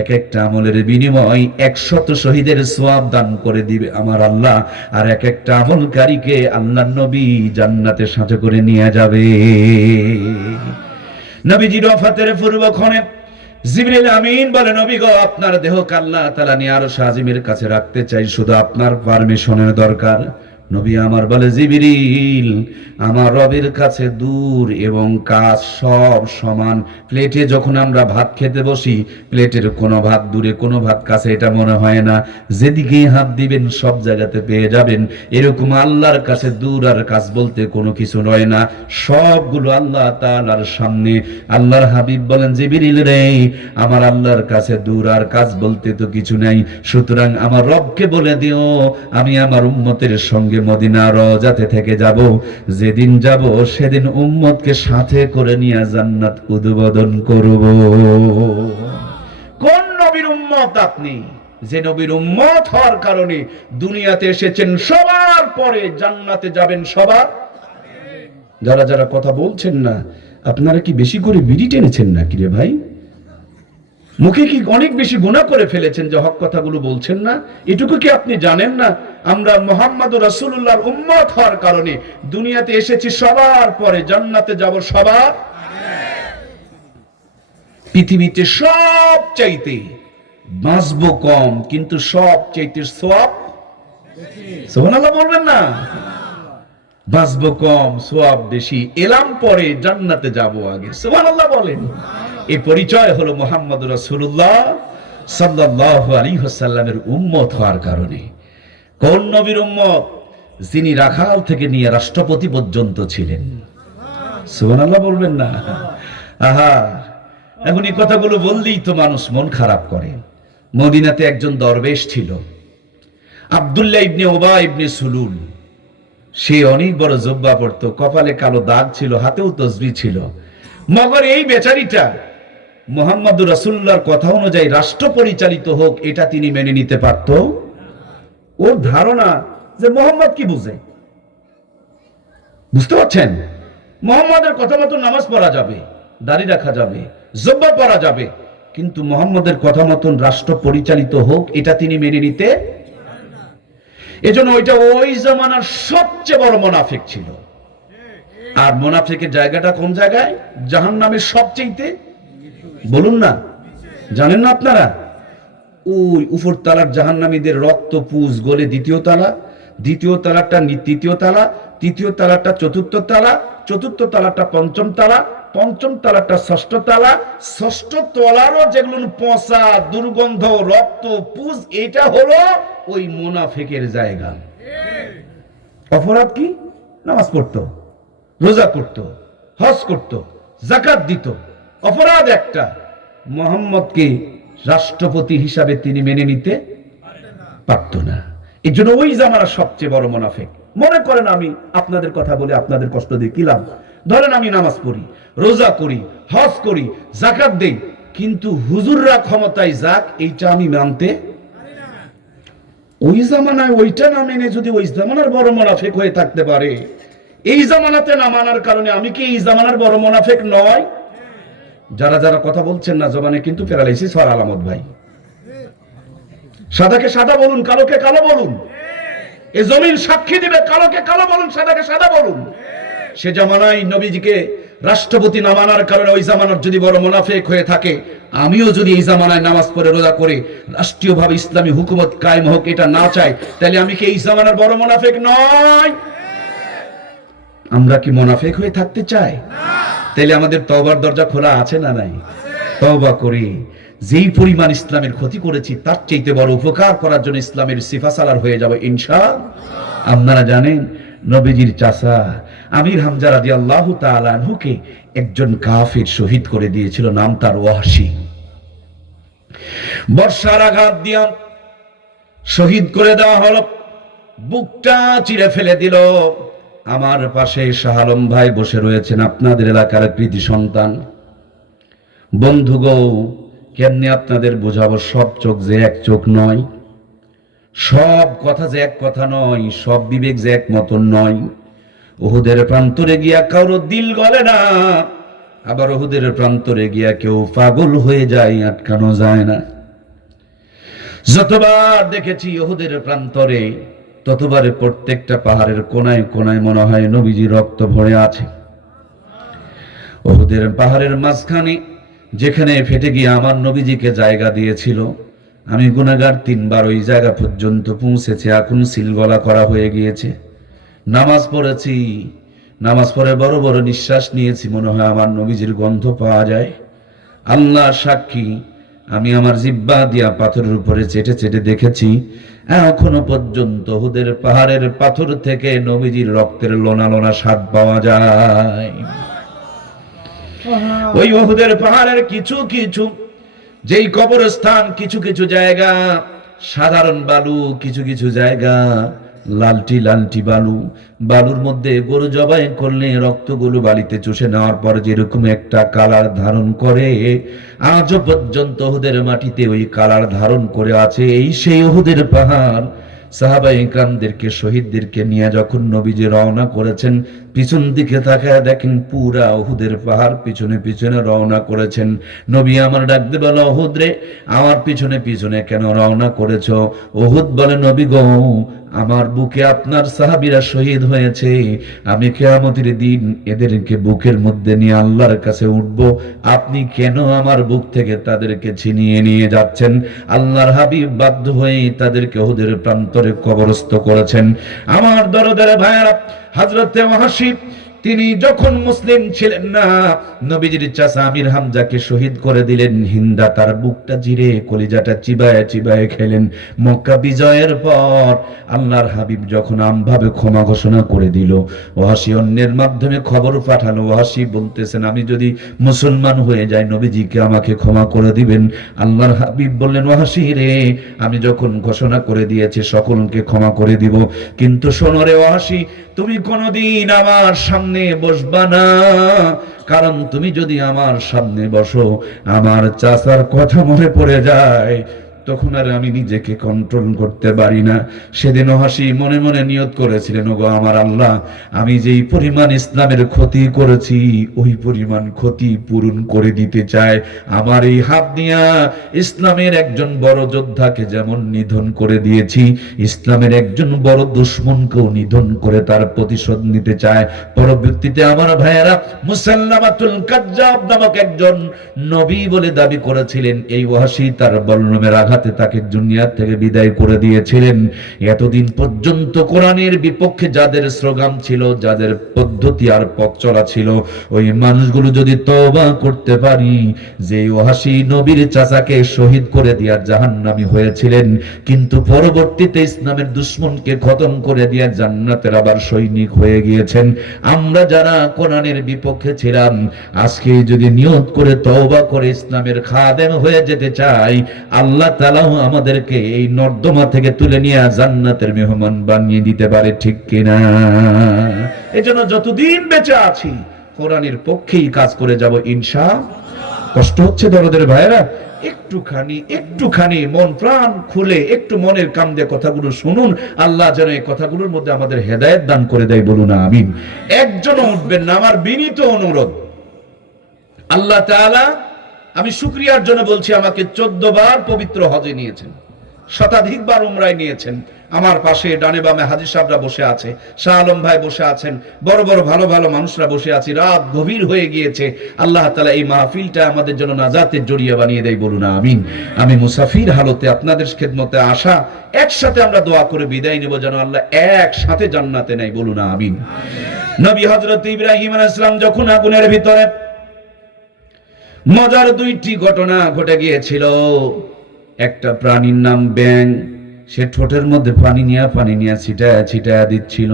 এক একটা আমলের বিনিময় 100 শহীদের সওয়াব দান করে দিবে আমার আল্লাহ। আর এক একটা আমলকারীকে আল্লাহর নবী জান্নাতের সাথে করে নিয়ে যাবে। নবীজির ওয়াফাতের পূর্বক্ষণে জিবরিল আমিন বলে, নবী গো, আপনার দেহকে আল্লাহ তাআলা নিয়ে আরশ আজিমের কাছে রাখতে চাই, শুধু আপনার পারমিশনের দরকার। নবী আমার বলে, জিবরিল, আমার রবের কাছে দূর এবং কাছ সব সমান। প্লেটে যখন আমরা ভাত খেতে বসি, প্লেটের কোনো ভাত দূরে কোনো ভাত কাছে এটা মনে হয় না। যেদিকেই হাত দিবেন সব জায়গাতে পেয়ে যাবেন। এরকম আল্লাহর কাছে দূর আর কাছ বলতে কোনো কিছু রয় না, সবগুলো আল্লাহ তাআলার সামনে। আল্লাহর হাবিব বলেন, জিবরিল রে, আমার আল্লাহর কাছে দূর আর কাছ বলতে তো কিছু নাই। সুতরাং আমার রবকে বলে দিও আমি আমার উম্মতের সঙ্গে মদিনা রওজাতে থেকে যাব। যেদিন যাব সেদিন উম্মতকে সাথে করে নিয়ে জান্নাত উদ্বোধন করব। কোন নবীর উম্মত আপনি? যে নবীর উম্মত হওয়ার কারণে দুনিয়াতে এসেছেন, সবার পরে জান্নাতে যাবেন সবার। যারা যারা কথা বলছেন না, আপনারা কি বেশি করে বিড়ি টেনেছেন নাকি রে ভাই? মুখে কি অনেক বেশি গুনাহ করে ফেলেছেন যে হক কথাগুলো বলছেন না? এটুকু কি আপনি জানেন না? আমরা মুহাম্মদুর রাসূলুল্লাহর উম্মত হওয়ার কারণে দুনিয়াতে এসেছি, সবার পরে জান্নাতে যাব সবার। পৃথিবীতে সব চাইতে বাঁচবো কম, কিন্তু সব চাইতে সওয়াব সুবহানাল্লাহ বলবেন না? বাঁচবো কম, সওয়াব বেশি, এলাম পরে, জান্নাতে যাব আগে। সুবহানাল্লাহ বলেন। এই পরিচয় হলো মুহাম্মদুর রাসূলুল্লাহ সাল্লাল্লাহু আলাইহি ওয়াসাল্লামের উম্মত হওয়ার কারণে। কোন নবীর উম্মত? যিনি রাখাল থেকে নিয়ে রাষ্ট্রপতি পর্যন্ত ছিলেন। সুবহানাল্লাহ বলবেন না? আহা, এখন এই কথাগুলো বললেই তো মানুষ মন খারাপ করে। মদিনাতে একজন দরবেশ ছিল, আব্দুল্লাহ ইবনে উবাই ইবনে সুলুল। সে অনেক বড় জুব্বা পরতো, কপালে কালো দাগ ছিল, হাতেও তসবিহ ছিল। মগর এই বেচারিটা মুহাম্মদুর রাসূলুল্লাহর কথা অনুযায়ী রাষ্ট্র পরিচালিত হোক, এটা তিনি মেনে নিতে পারত? ওর ধারণা যে মোহাম্মদ কি বুঝে, বুঝতে পারছেন? মুহাম্মদের কথা মতো নামাজ পড়া যাবে, দাড়ি রাখা যাবে, জুব্বা পরা যাবে, কিন্তু মুহাম্মদের কথা মতন রাষ্ট্র পরিচালিত হোক এটা তিনি মেনে নিতে। এজন্য ওইটা ওই জামানার সবচেয়ে বড় মুনাফিক ছিল। আর মুনাফিকের জায়গাটা কোন জায়গায়? জাহান্নামের সবচেয়ে, বলুন না, জানেন না আপনারা? ওই উপর তালার জাহান্নামীদের রক্ত পুজ গলে দ্বিতীয় তালা, দ্বিতীয় তালাটা তৃতীয় তালা, তৃতীয় তালাটা চতুর্থ তালা, চতুর্থ তালাটা পঞ্চম তালা, পঞ্চম তালাটা ষষ্ঠ তালা, ষষ্ঠ তলারও যেগুলো পচা দুর্গন্ধ রক্ত পুজ, এটা হলো ওই মুনাফিকের জায়গা। অপরাধ কি? নামাজ পড়তো, রোজা করত, হজ করত, যাকাত দিত। অপরাধ একটা, মুহাম্মদকে রাষ্ট্রপতি হিসাবে তিনি মেনে নিতে পারত না। এই জন্য ওই জামানার সবচেয়ে বড় মুনাফিক। মনে করেন আমি আপনাদের কথা বলে আপনাদের কষ্ট দিয়ে কি লাভ? ধরেন আমি নামাজ পড়ি, রোজা করি, হজ করি, যাকাত দেই, কিন্তু হুজুররা ক্ষমতায় যাক এইটা আমি মানতে ওই জামানায় ওইটা না মেনে যদি ওই জামানার বড় মুনাফিক হয়ে থাকতে পারে, এই জামানাতে না মানার কারণে আমি কি এই জামানার বড় মুনাফিক নয়? যারা যারা কথা বলছেন না, জবানে কিন্তু প্যারালাইসিস হওয়ার আলামত ভাই। সাদাকে সাদা বলুন, কালোকে কালো বলুন। এ জমিন সাক্ষী দিবে, কালোকে কালো বলুন, সাদাকে সাদা বলুন। সে জামানায় নবীজিকে রাষ্ট্রপতি না মানার কারণে ওই জামানার যদি বড় মুনাফিক হয়ে থাকে, আমিও যদি এই জামানায় নামাজ পড়ে রোজা করে রাষ্ট্রীয়ভাবে ইসলামী হুকুমত কায়েম হোক এটা না চাই, তাহলে আমি কি এই জামানার বড় মুনাফিক নয়? আমরা কি মুনাফিক হয়ে থাকতে চাই? তাহলে আমাদের তওবার দরজা খোলা আছে না নাই? তওবা করি। যেই পরিমাণ ইসলামের ক্ষতি করেছি তার চাইতে বড় উপকার করার জন্য ইসলামের সিফাসালার হয়ে যাবে ইনশাআল্লাহ। আপনারা জানেন নবীজির চাচা আমির হামজা রাদিয়াল্লাহু তাআলা আনহুকে একজন কাফির শহীদ করে দিয়েছিল, নাম তার ওয়াহশী। বর্ষার আঘাত দিয়া শহীদ করে দেওয়া হলো, বুকটা চিরে ফেলে দিল। আমার পাশে শাহ আলম ভাই বসে রয়েছেন, আপনাদের এলাকার কৃতি সন্তান। বন্ধুগো, কেমনে আপনাদের বোঝাবো? সব চোখ যে এক চোখ নয়, সব কথা যে এক কথা নয়, সব বিবেক যে এক মতন নয়। উহুদের প্রান্তরে গিয়া কারো দিল গলে না, আবার উহুদের প্রান্তরে গিয়া কেউ পাগল হয়ে যায়, আটকানো যায় না। যতবার দেখেছি উহুদের প্রান্তরে, ততবারে প্রত্যেকটা পাহাড়ের কোনায় কোনায় মনে হয় নবীজি রক্ত ভরে আছে। উহুদের পাহাড়ের মাঝখানে যেখানে ফেটে গিয়ে আমার নবীজিকে জায়গা দিয়েছিল, আমি গুনাহগার 3 বার ওই জায়গা পর্যন্ত পৌঁছেছি, এখন সিলগলা করা হয়ে গিয়েছে। নামাজ পড়েছি, নামাজ পড়ে বড় বড় নিঃশ্বাস নিয়েছি, মনে হয় আমার নবীজির গন্ধ পাওয়া যায়। আল্লাহ সাক্ষী, আমি আমার জিহ্বা দিয়া পাথরের উপরে চেটে চেটে দেখেছি, এখনো পর্যন্ত উহুদের পাহাড়ের পাথর থেকে নবীজির রক্তের লোনা লোনা স্বাদ পাওয়া যায়। ওই উহুদের পাহাড়ের কিছু কিছু যেই কবরস্থান, কিছু কিছু জায়গা সাধারণ বালু, কিছু কিছু জায়গা লালটি লালটি বালু, বালুর মধ্যে গরু জবাই করলে রক্তগুলো বালিতে চুষে নেওয়ার পর যেরকম একটা কালার ধারণ করে, আজও পর্যন্ত উহুদের মাটিতে ওই কালার ধারণ করে আছে। এই সেই উহুদের পাহাড়। সাহাবায়ে ইকরামদেরকে, শহীদদেরকে নিয়ে যখন নবীজি রওনা করেছেন, পিছন দিকে তাকায় দেখেন পুরা উহুদের পাহাড় পিছনে পিছনে রওনা করেছেন। নবী আমার ডাক দিয়ে বলে, উহুদ রে, আমার পিছনে পিছনে কেন রওনা করেছো? উহুদ বলে, নবী গো, আমার বুকে আপনার সাহাবীরা শহীদ হয়েছে, আমি কিয়ামতের দিন এদেরকে বুকের মধ্যে নিয়ে আল্লাহর কাছে উঠব, আপনি কেন আমার বুক থেকে তাদেরকে ছিনিয়ে নিয়ে যাচ্ছেন? আল্লাহর হাবিব বাধ্য হয়ে তাদেরকে উহুদের প্রান্তরে কবরস্থ করেছেন। আমার দরদের ভাইরা, হযরতে ওয়াহশী তিনি যখন মুসলিম ছিলেন না, নবীজির চাচা আমির হামজাকে শহীদ করে দিলেন। হিন্দা তার বুকটা জিরে কলিজাটা চিবায়ে চিবায়ে খেলেন। মক্কা বিজয়ের পর আল্লাহর হাবিব যখন আমভাবে ক্ষমা ঘোষণা করে দিল, ওয়াহশী অন্যের মাধ্যমে খবর পাঠালো। ওয়াহশী বলতেছেন, আমি যদি মুসলমান হয়ে যাই, নবীজিকে আমাকে ক্ষমা করে দিবেন। আল্লাহর হাবিব বললেন, ওয়াহশী রে, আমি যখন ঘোষণা করে দিয়েছি সকলকে ক্ষমা করে দিব, কিন্তু শোনো রে ওয়াহশী, তুমি কোনদিন আমার সামনে বসবা না, কারণ তুমি যদি আমার সামনে বসো, আমার চাচার কথা মনে পড়ে যায়, তখন আর আমি নিজেকে কন্ট্রোল করতে পারি না। সেদিন ওয়াহশী মনে মনে নিয়ত করেছিলেন, ওগো আমার আল্লাহ, আমি যেই পরিমাণ ইসলামের ক্ষতি করেছি, ওই পরিমাণ ক্ষতি পূরণ করে দিতে চাই। আমার এই হাত দিয়া ইসলামের একজন বড় যোদ্ধাকে যেমন নিধন করে দিয়েছি, ইসলামের একজন বড় দুশমনকেও নিধন করে তার প্রতিশোধ নিতে চায়। পরবর্তীতে আমার ভাইয়েরা, মুসাল্লামাতুল কাজ্জাব নামক একজন নবী বলে দাবি করেছিলেন। এই ওয়াহশী তার বল্লমের আঘাতে তাকে দুনিয়া থেকে বিদায় করে দিয়েছিলেন। এতদিন পর্যন্ত কোরআনের বিপক্ষে যাদের স্লোগান ছিল, যাদের পদ্ধতি আর পথ চলা ছিল, ওই মানুষগুলো যদি তওবা করতে পারি, যে ওয়াহশী নবীর চাচাকে শহীদ করে দিয়া জাহান্নামী হয়েছিলেন, কিন্তু পরবর্তীতে ইসলামের দুশমনকে খতম করে দিয়া জান্নাতের আবার সৈনিক হয়ে গিয়েছেন। আমরা যারা কোরআনের বিপক্ষে ছিলাম, আজকে যদি নিয়ত করে তওবা করে ইসলামের খাদেম হয়ে যেতে চাই, আল্লাহ তাআলা আমাদেরকে এই নর্দমা থেকে তুলে নিয়ে জান্নাতের মেহমান বানিয়ে দিতে পারে, ঠিক কিনা? এজন্য যতদিন বেঁচে আছি কোরআনের পক্ষেই কাজ করে যাব ইনশাআল্লাহ। কষ্ট হচ্ছে দরদের ভাইরা, একটুখানি মন প্রাণ খুলে একটু মনের কাম দিয়ে কথাগুলো শুনুন। আল্লাহ যেন এই কথাগুলোর মধ্যে আমাদের হেদায়েত দান করে দেয়, বলুন আমিন। একজনও উঠবেন না, আমার বিনীত অনুরোধ। আল্লাহ তাআলা, আমি শুকরিয়ার জন্য বলছি, আমাকে 14 বার পবিত্র হজে নিয়েছেন, শতাধিকবার উমরায় নিয়েছেন। আমার পাশে ডানে বামে হাজী সাহেবরা বসে আছে, শাহ আলম ভাই বসে আছেন, বড় বড় ভালো ভালো মানুষরা বসে আছি। রাত গভীর হয়ে গিয়েছে। আল্লাহ তাআলা এই মাহফিলটা আমাদের জন্য নাজাতের জড়িয়া বানিয়ে দেয়, বলুন আমিন। আমি মুসাফির হালতে আপনাদের খেদমতে আসা, একসাথে আমরা দোয়া করে বিদায় নেব যেন আল্লাহ একসাথে জান্নাতে নেয়, বলুন আমিন। নবী হযরত ইব্রাহিম আলাইহিস সালাম যখন আগুনের ভিতরে, মজার দুইটি ঘটনা ঘটে গিয়েছিল। একটা প্রাণীর নাম ব্যাঙ, সে ঠোঁটের মধ্যে পানি নিয়ে ছিটায়া ছিটায়া দিচ্ছিল।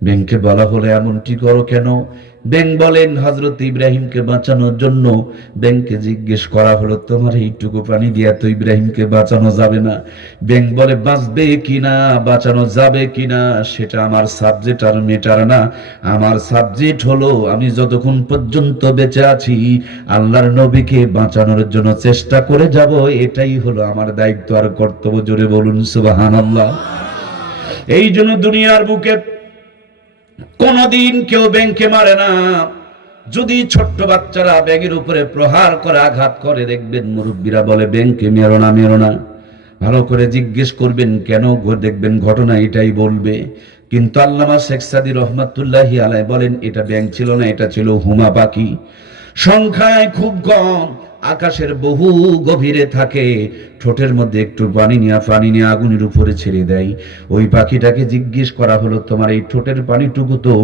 ব্যাঙকে বলা হলো এমনটি করো কেন? ব্যাঙ বলেন হযরত ইব্রাহিমকে বাঁচানোর জন্য। ব্যাঙকে জিজ্ঞেস করা হলো তোমার এইটুকু পানি দিয়া তো ইব্রাহিমকে বাঁচানো যাবে না। ব্যাঙ বলে বাঁচবে কিনা, বাঁচানো যাবে কিনা সেটা আমার সাবজেক্ট আর ম্যাটার না। আমার সাবজেক্ট হলো আমি যতক্ষণ পর্যন্ত বেঁচে আছি আল্লাহর নবীকে বাঁচানোর জন্য চেষ্টা করে যাব, এটাই হলো আমার দায়িত্ব আর কর্তব্য। জোরে বলুন সুবহানাল্লাহ। এই জন্য দুনিয়ার বুকে কোনদিন কেউ ব্যাঙকে মারে না। যদি ছোট্ট বাচ্চারা ব্যাঙের উপরে প্রহার করে আঘাত করে, দেখবেন মুরব্বীরা বলে ব্যাঙকে মেরো না মেরো না। ভালো করে জিজ্ঞেস করবেন কেন, দেখবেন ঘটনা এটাই বলবে। কিন্তু আল্লামা শেখ সাদী রহমাতুল্লাহি আলাইহি বলেন এটা ব্যাঙ ছিল না, এটা ছিল হুমা পাখি। সংখ্যায় খুব কম, আকাশের বহু গভীরে থাকে, ঠোঁটের মধ্যে একটু পানি নিয়ে আগুনের উপরে ছেড়ে দেয়। ওই পাখিটাকে জিজ্ঞেস করা হলো তোমার এই ঠোঁটের পানিটুকু তো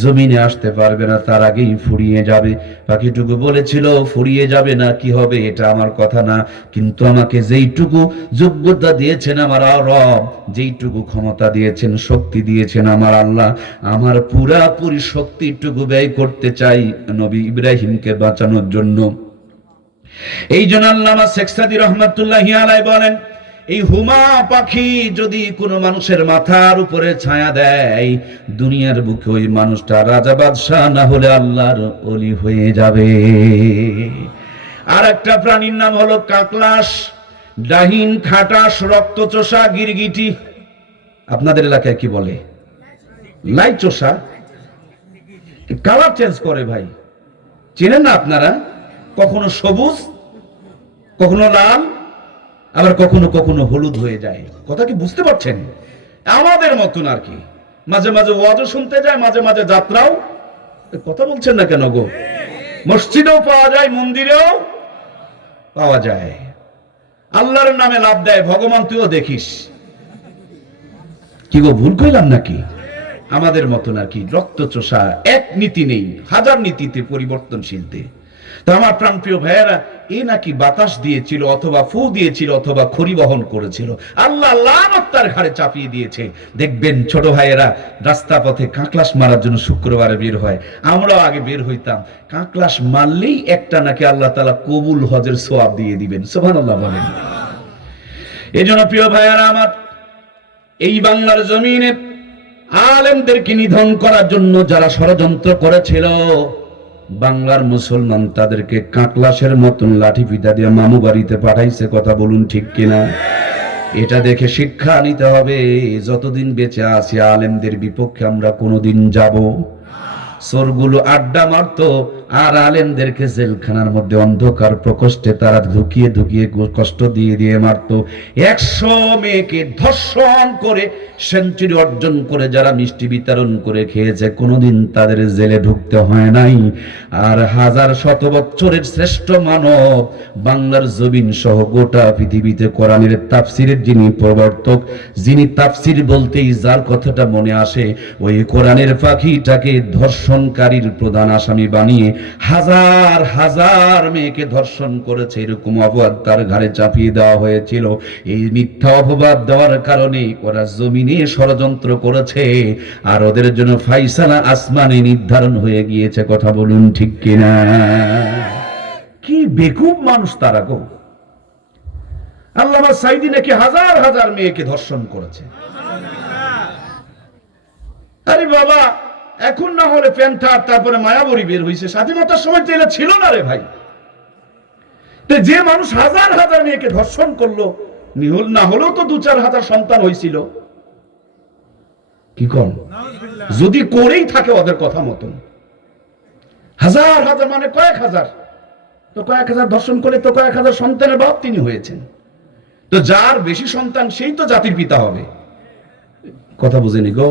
জমিনে আসতে পারবে না, তার আগেই ফুরিয়ে যাবে। পাখিটুকু বলেছিল ফুরিয়ে যাবে না কি হবে এটা আমার কথা না, কিন্তু আমাকে যেইটুকু যোগ্যতা দিয়েছেন আমার রব, যেইটুকু ক্ষমতা দিয়েছেন, শক্তি দিয়েছেন আমার আল্লাহ, আমার পুরাপুরি শক্তিটুকু ব্যয় করতে চাই নবী ইব্রাহিমকে বাঁচানোর জন্য। এই জন্য আল্লামা শেখ সাদী রহমাতুল্লাহি আলাইহি বলেন এই হুমা পাখি যদি কোনো মানুষের মাথার উপরে ছায়া দেয়, দুনিয়ার বুকে ওই মানুষটা রাজা বাদশাহ না হলে আল্লাহর ওলি হয়ে যাবে। আর একটা প্রাণীর নাম হলো কাকলাস, ডাহিন, খাটাস, রক্তচোষা, গিরগিটি। আপনাদের এলাকায় কি বলে? লাইচোষা। কালার চেঞ্জ করে ভাই, চেনেন না আপনারা? কখনো সবুজ, কখনো লাল, আবার কখনো কখনো হলুদ হয়ে যায়। কথা কি বুঝতে পারছেন? আমাদের মতন আর কি, মাঝে মাঝে ওয়াজও শুনতে যায়, মাঝে মাঝে যাত্রাও। কথা বলছেন না কেন গো? মসজিদেও পাওয়া যায়, মন্দিরেও পাওয়া যায়। আল্লাহর নামে লাভ দেয়, ভগবান তুইও দেখিস। কি গো ভুল কইলাম নাকি? আমাদের মতন আর কি, রক্তচোষা, এক নীতি নেই, হাজার নীতিতে পরিবর্তনশীলতে। তো আমার প্রাণপ্রিয় ভাইয়েরা, এ নাকি বাতাস দিয়েছিল অথবা ফু দিয়েছিল অথবা খড়ি বহন করেছিল, আল্লাহ লানত তার ঘাড়ে চাপিয়ে দিয়েছে। দেখবেন ছোট ভাইয়েরা রাস্তা পথে কাকলাস মারার জন্য শুক্রবারে বের হয়, আমরাও আগে বের হইতাম। কাকলাস মারলেই একটা নাকি আল্লাহ তাআলা কবুল হজের সওয়াব দিয়ে দিবেন, সুবহানাল্লাহ বলেন। এই জন্য প্রিয় ভাইয়েরা আমার, এই বাংলার জমিনে আলেমদেরকে নিধন করার জন্য যারা ষড়যন্ত্র করেছিল, বাংলার মুসলমান তাদেরকে কাকলাসের মতন লাঠি পিটা দিয়ে মামু বাড়িতে পাঠাইছে। কথা বলুন ঠিক কিনা? এটা দেখে শিক্ষা নিতে হবে, যতদিন বেঁচে আছি আলেমদের বিপক্ষে আমরা কোনোদিন যাব। চোরগুলো আড্ডা মারতো আর আলেমদেরকে জেলখানার মধ্যে অন্ধকার প্রকোষ্ঠে তারা ঢুকিয়ে ঢুকিয়ে কষ্ট দিয়ে দিয়ে মারতো। 100 মেয়েকে ধর্ষণ করে সেঞ্চুরি অর্জন করে যারা মিষ্টি বিতরণ করে খেয়েছে, কোনোদিন তাদের জেলে ঢুকতে হয় নাই। আর হাজার শত বছরের শ্রেষ্ঠ মানব, বাংলার জমিন সহ গোটা পৃথিবীতে কোরআনের তাফসিরের যিনি প্রবর্তক, যিনি তাফসির বলতেই যার কথাটা মনে আসে, ওই কোরআনের পাখিটাকে ধর্ষণকারীর প্রধান আসামি বানিয়ে হাজার হাজার মেয়েকে ধর্ষণ করেছে, এরকম অপবাদ তার ঘাড়ে চাপিয়ে দেওয়া হয়েছিল। এই মিথ্যা অপবাদ দেওয়ার কারণে ওরা জমিনে ষড়যন্ত্র করেছে, আর ওদের জন্য ফাইসালা আসমানে নির্ধারণ হয়ে গিয়েছে। কথা বলুন ঠিক কিনা? কি বেকুব মানুষ তারা গো! আল্লামা সাঈদী নাকি হাজার হাজার মেয়েকে ধর্ষণ করেছে। আরে বাবা, এখন না হলে প্যান্থার, তারপরে মায়াবরী বের হয়েছে, স্বাধীনতার সময় তো এটা ছিল না রে ভাই। তো যে মানুষ হাজার হাজার মেয়েকে ধর্ষণ করলো, না হলেও তো 2-4 হাজার সন্তান হয়েছিল। কি কম যদি করেই থাকে ওদের কথা মতন, হাজার হাজার মানে কয়েক হাজার, তো কয়েক হাজার ধর্ষণ করে তো কয়েক হাজার সন্তানের বাপ তিনি হয়েছেন। তো যার বেশি সন্তান সেই তো জাতির পিতা হবে। কথা বুঝেনি গো?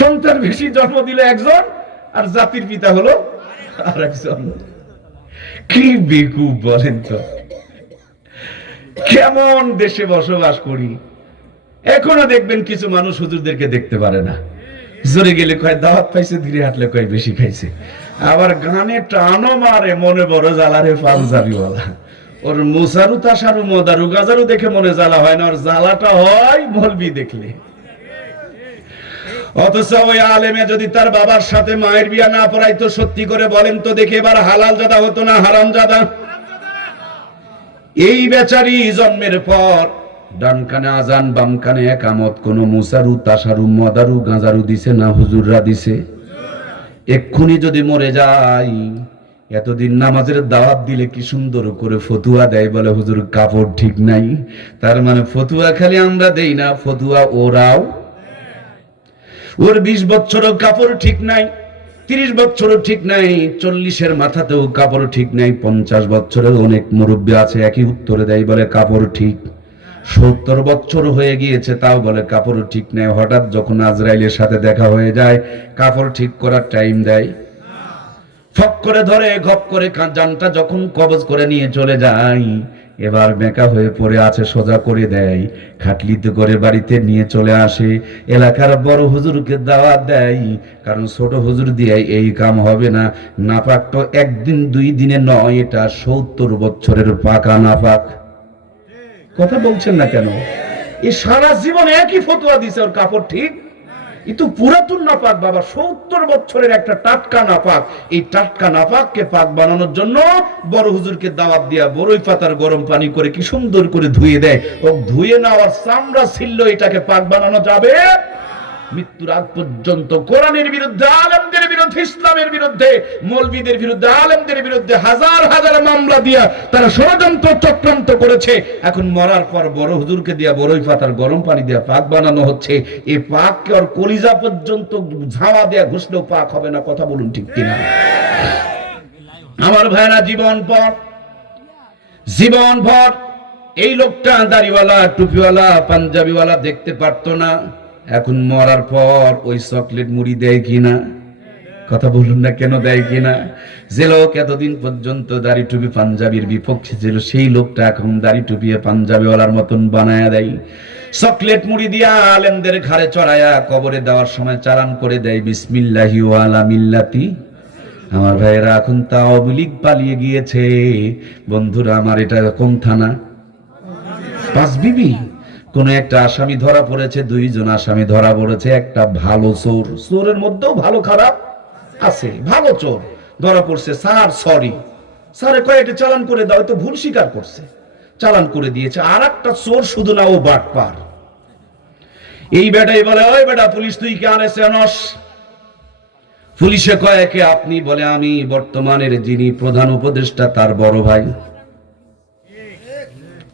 সন্তান বেশি জন্ম দিলে একজন, আর জাতির পিতা হলো আর একজন। কি বেকুব বলেন তো! কেমন দেশে বসবাস করি! এখনো দেখবেন কিছু মানুষ হুজুরদেরকে দেখতে পারে না। জোরে গেলে কয় দাওয়াত পাইছে, ধীরে হাঁটলে কয় বেশি খাইছে। আবার গানে টানো মারে, মনে বড় জ্বালারে পাঞ্জাবিওয়ালা। ওর মুসারু তাসারু মদারু গাজারু দেখে মনে জ্বালা হয় না, ওর জ্বালাটা হয় মলবি দেখলে। অথচ ওই আলেমে যদি তার বাবার সাথে মায়ের বিয়া না পড়াইতো, সত্যি করে বলেন তো দেখে, এবার হালাল জাদা হতো না হারাম জাদা? এই বেচারি জন্মের পর ডান কানে আজান, বাম কানে একামত, কোন মুসারু তাসারু মদারু গাঁজারু দিছে না হুজুররা দিছে? এক্ষুনি যদি মরে যায়, এতদিন নামাজের দাওয়াত দিলে কি সুন্দর করে ফতুয়া দেয়, বলে হুজুর কাপড় ঠিক নাই। তার মানে ফতুয়া খালি আমরা দেই না, ফতুয়া ওরাও। ওর 20 বছরও কাপড় ঠিক নাই, 30 বছরও ঠিক নাই, 40-এর মাথাতেও কাপড় ঠিক নাই, 50 বছরের অনেক মুরব্বী আছে একই উত্তরে দেয়, বলে কাপড় ঠিক। 70 বছর হয়ে গিয়েছে, তাও বলে কাপড় ঠিক নাই। হঠাৎ যখন আজরাইলের সাথে দেখা হয়ে যায়, কাপড় ঠিক করার টাইম দেয়, ফক করে ধরে, ঘপ করে জানটা যখন কবজ করে নিয়ে চলে যায়, এবার বেঁকা হয়ে পড়ে আছে, সোজা করে দেয়, খাটলিতে করে বাড়িতে নিয়ে চলে আসে। এলাকার বড় হুজুরকে দাওয়াত দেয়, কারণ ছোট হুজুর দিয়ে এই কাম হবে না। নাপাক তো একদিন 2 দিনে নয়, এটা 70 বছরের পাকা নাপাক। কথা বলছেন না কেন? এই সারা জীবন একই ফতোয়া দিছে, ওর কাপড় ঠিক। কিন্তু পুরাতন নাপাক বাবা, 70 বছরের একটা টাটকা নাপাক। এই টাটকা নাপাককে পাক বানানোর জন্য বড় হুজুরকে দাওয়াত দিয়া বড়ই পাতার গরম পানি করে কি সুন্দর করে ধুয়ে দেয়। ও ধুয়ে না আর চামড়া ছিল, এটাকে পাক বানানো যাবে? মৃত্যুর আগ পর্যন্ত কোরআনের বিরুদ্ধে, আলেমদের বিরুদ্ধে, ইসলামের বিরুদ্ধে, মৌলবীদের বিরুদ্ধে, আলেমদের বিরুদ্ধে হাজার হাজার মামলা দিয়া তারা ষড়যন্ত্র চক্রান্ত করেছে। এখন মরার পর বড় হুজুরকে দিয়া বড়ই পাতার গরম পানি দিয়া পাক বানানো হচ্ছে। এই পাককে ওর কলিজা পর্যন্ত ঝাওয়া দেয়া ঘুষলেও পাক হবে না। কথা বলুন ঠিক কিনা? আমার ভাইরা, জীবন ভর এই লোকটা দাড়িওয়ালা, টুপিওয়ালা, পাঞ্জাবিওয়ালা দেখতে পারতো না। এখন মরার পর ওই চকলেট মুড়ি দেয় কিনা? কথা বলুন না কেন, দেয় কিনা? যে লোক এতদিন পর্যন্ত দাড়ি টুপি পাঞ্জাবির বিপক্ষে ছিল, সেই লোকটা এখন দাড়ি টুপিয়ে পাঞ্জাবিওয়ালার মতন বানায়া দেয়। চকলেট মুড়ি দিয়া আলেমদের ঘাড়ে চড়ায়া কবরে দেওয়ার সময় চালান করে দেয়, বিসমিল্লাহি ওয়া আলা মিল্লাতি। আমার ভাইয়েরা, এখন তা অবলিক পালিয়ে গিয়েছে। বন্ধুরা আমার, এটা কোন থানা? পাঁচবিবি। কোন একটা আসামি ধরা পড়েছে, 2 জন আসামি ধরা পড়েছে। একটা ভালো চোর, চোরের মধ্যেও ভালো খারাপ আছে, ভালো চোর ধরা পড়ছে। স্যার সরি, স্যারে কয়েকটা চালান করে দাও, তো ভুল স্বীকার করছে, চালান করে দিয়েছে। আর একটা চোর শুধু না, ও বাটপার। এই বেটাই বলে, ওই বেটা পুলিশ তুই কে আনেছে আনস? পুলিশে কয় কে আপনি? বলে আমি বর্তমানের যিনি প্রধান উপদেষ্টা তার বড় ভাই।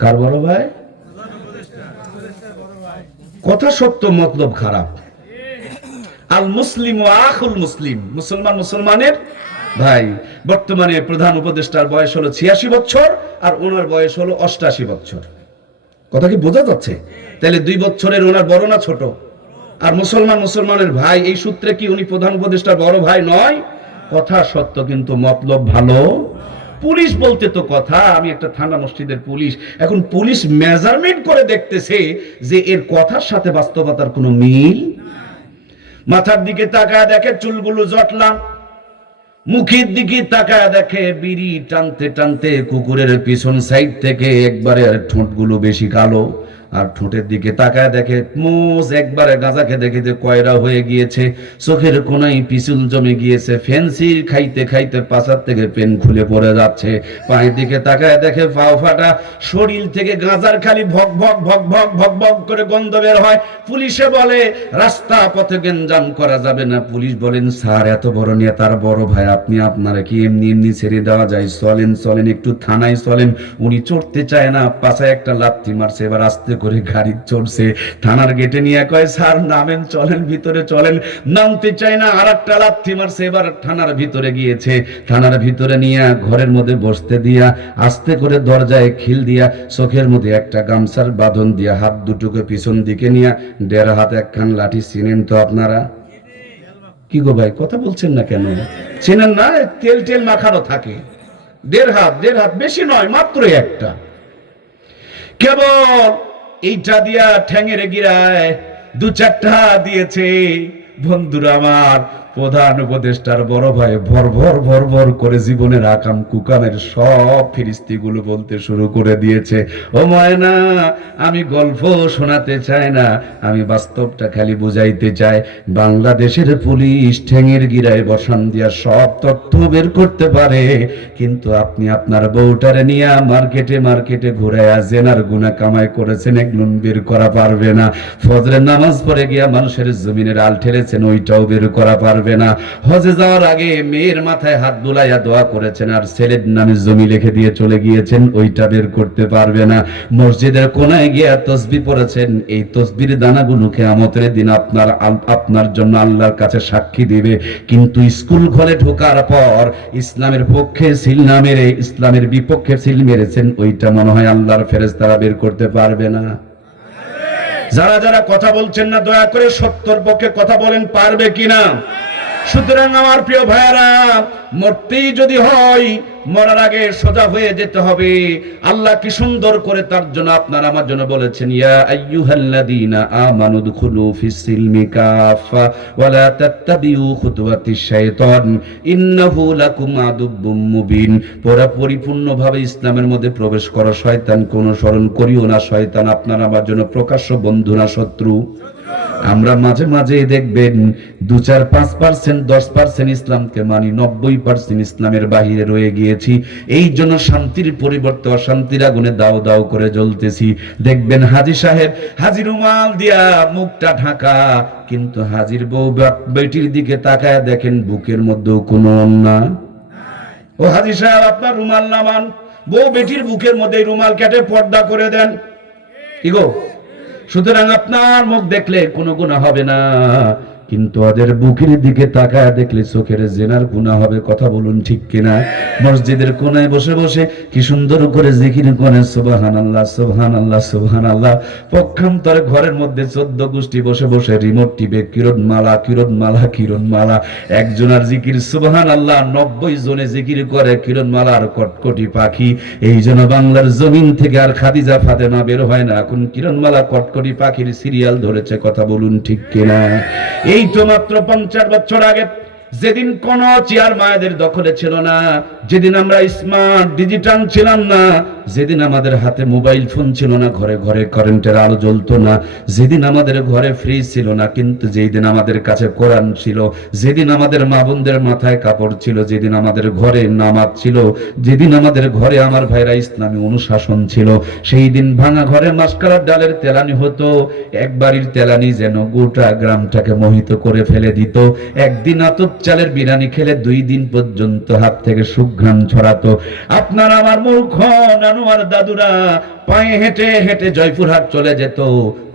কার বড় ভাই? কথা সত্য, মতলব খারাপ। আল মুসলিম ও আখুল মুসলিম, মুসলমান মুসলমানের ভাই। বর্তমানে প্রধান উপদেষ্টার বয়স হলো 86 বছর, আর ওনার বয়স হলো 88 বছর। কথা কি বোঝা যাচ্ছে? তাহলে 2 বছরের ওনার বড় না ছোট? আর মুসলমানের ভাই, এই সূত্রে কি উনি প্রধান উপদেষ্টার বড় ভাই নয়? কথা সত্য, কিন্তু মতলব ভালো। পুলিশ বলতে তো কথা, আমি একটা থানা মসজিদের পুলিশ। এখন পুলিশ মেজারমেন্ট করে দেখতেছে যে এর কথার সাথে বাস্তবতার কোনো মিল। মাথার দিকে তাকায় দেখে চুলগুলো জটলা, মুখের দিকে তাকায় দেখে বিড়ি টানতে টানতে কুকুরের পিছন সাইড থেকে একবারে ঠোঁটগুলো বেশি কালো। আর ঠোঁটের দিকে তাকায় দেখে মোজ একবারে গাঁজা খেতে খেতে কয়রা হয়ে গিয়েছে, চোখের কোনায় পিছুল জমে গিয়েছে, ফেন্সির খাইতে খাইতে পাছার থেকে পেন খুলে পড়ে যাচ্ছে। পায়ের দিকে তাকায় দেখে পাও ফাটা, শরীর থেকে গাঁজার খালি ভক ভক ভক ভক ভক ভক করে গন্ধ বের হয়। পুলিশে বলে রাস্তা পথে গেঞ্জাম করা যাবে না। পুলিশ বলেন, স্যার এত বড় নেতার বড় ভাই আপনি, আপনারা কি এমনি এমনি ছেড়ে দেওয়া যায়? চলেন একটু থানায় চলেন। উনি চড়তে চায় না, পাছায় একটা লাথি মারছে, এবার আস্তে করে গাড়ি চড়ছে, থানার গেটে নিয়ে কয় স্যার নামেন, চলেন ভিতরে চলেন। নামতে চায় না, আর একটা লাথি মারছে। এবার থানার ভিতরে গিয়েছে, থানার ভিতরে নিয়ে ঘরের মধ্যে বসতে দিয়া আস্তে করে দরজায় খিল দিয়া চোখের মধ্যে একটা গামছার বাঁধন দিয়া হাত দুটোকে পিছন দিকে নিয়ে 1.5 হাত একখান লাঠি। চিনেন তো আপনারা? কি গো ভাই, কথা বলছেন না কেন? চেনেন না? তেল তেল মাখানো থাকে। 1.5 হাত, বেশি নয়, মাত্র একটা। কেবল এইটা দিয়া ঠ্যাঙের গিরায় 2-4টা দিয়েছে। বন্ধুরা আমার, প্রধান উপদেষ্টার বড় ভাই ভর ভর ভর ভর করে জীবনের আকাম কুকামের সব ফিরিস্তিগুলো বলতে শুরু করে দিয়েছে। ও ময়না, আমি গল্প শোনাতে চাই না, আমি বাস্তবটা খালি বুঝাইতে চাই। বাংলাদেশের পুলিশ ঠ্যাঙের গিরায় বসান দিয়া সব তথ্য বের করতে পারে, কিন্তু আপনি আপনার বউটারে নিয়ে মার্কেটে মার্কেটে ঘুরাইয়া জেনার গুনাহ কামাই করেছেন, এগুলো বের করা পারবে না। ফজরের নামাজ পড়ে গিয়া মানুষের জমিনের আল ঠেলেছেন, ওইটাও বের করা পারবে না। হজে যাওয়ার আগে মেয়ের মাথায় হাত বুলাইয়া দোয়া করেছেন আর ছেলের নামে জমি লিখে দিয়ে চলে গিয়েছেন, ওইটা বের করতে পারবে না। মসজিদের কোনায় গিয়া তসবিহ পড়েছেন, এই তসবির দানাগুলো কিয়ামতের দিন আপনার জন্য আল্লাহর কাছে সাক্ষী দিবে। কিন্তু স্কুল ঘরে ঢোকার পর ইসলামের পক্ষে সিল না মেরে ইসলামের বিপক্ষে সিল মেরেছেন, ওইটা মনে হয় আল্লাহর ফেরেশতারা বের করতে পারবে না। যারা যারা কথা বলছেন না, দয়া করে সত্যর পক্ষে কথা বলেন, পারবে কিনা? সুতরাং আমার প্রিয় ভাইরা, মরতেই যদি হয়, মরার আগে সোজা হয়ে যেতে হবে। আল্লাহ কি সুন্দর করে তার জন্য আপনার আমার জন্য বলেছেন, ইয়া আইয়ুহাল্লাযীনা আমানু দুখুলু ফিস সিলমি কাফা ওয়া লা তাত্তাবিউ খুতুওয়াতিশ শাইতান ইন্নাহু লাকুম আদুব্বুম মুবিন। পরিপূর্ণভাবে ইসলামের মধ্যে প্রবেশ করো, শয়তানকে অনুসরণ করিও না। শয়তান আপনার আমার জন্য প্রকাশ্য বন্ধু না শত্রু। আমরা মাঝে মাঝে দেখবেন 2-4-5%, 10% ইসলামকে মানি, 90% ইসলামের বাহিরে রয়ে গিয়েছি। এই জন্য শান্তির পরিবর্তে অশান্তির আগুনে দাও দাও করে জ্বলতেছি। দেখবেন হাজী সাহেব হাজী রুমাল দিয়া মুখটা ঢাকা, কিন্তু হাজীর বউ বেটির দিকে তাকায় দেখেন বুকের মধ্যেও কোনো অন্যা। ও হাজী সাহেব, আপনার রুমাল নামান, বউ বেটির বুকের মধ্যে রুমাল কেটে পর্দা করে দেন। কি গো? সুতরাং আপনার মুখ দেখলে কোনো গুনাহ হবে না, কিন্তু ওদের বুকের দিকে তাকায় দেখলে চোখের জেনার গুনাহ হবে। কথা বলুন ঠিক কিনা? মসজিদের কোনায় বসে বসে কি সুন্দর করে জিকির করেন, সুবহানাল্লাহ সুবহানাল্লাহ সুবহানাল্লাহ। পক্ষান্তরে ঘরের মধ্যে 14 গোষ্ঠী বসে বসে রিমোট টিপে কিরণমালা কিরণমালা কিরণমালা। একজনের জিকির সুবহানাল্লাহ, 90 জনে জিকির করে কিরণমালার কটকটি পাখি। এই জন্য বাংলার জমিন থেকে আর খাদিজা ফাতেমা বের হয় না, এখন কিরণমালা কটকটি পাখির সিরিয়াল ধরেছে। কথা বলুন ঠিক কিনা? এই তো মাত্র 50 বছর আগে, যেদিন কোন চেয়ার মায়েদের দখলে ছিল না, যেদিন আমরা স্মার্ট ডিজিটাল ছিলাম না, যেদিন আমাদের হাতে মোবাইল ফোন ছিল না, ঘরে ঘরে কারেন্টের আলো জ্বলতো না, যেদিন আমাদের ঘরে ফ্রিজ ছিল না, কিন্তু যেই দিন আমাদের কাছে কোরআন ছিল, যেদিন আমাদের মা বোনদের মাথায় কাপড় ছিল, যেদিন আমাদের ঘরে নামাজ ছিল, যেদিন আমাদের ঘরে আমার ভাইরা ইসলামী অনুশাসন ছিল, সেই দিন ভাঙা ঘরে মাসকালার ডালের তেলানি হতো। একবারের তেলানি যেন গোটা গ্রামটাকে মোহিত করে ফেলে দিত। একদিন আতপ চালের বিরিয়ানি খেলে 2 দিন পর্যন্ত হাত থেকে সুঘ্রাণ ছড়াতো। আপনার আমার মূর্খ নানুয়ার দাদুরা পায়ে হেঁটে হেঁটে জয়পুরহাট চলে যেত।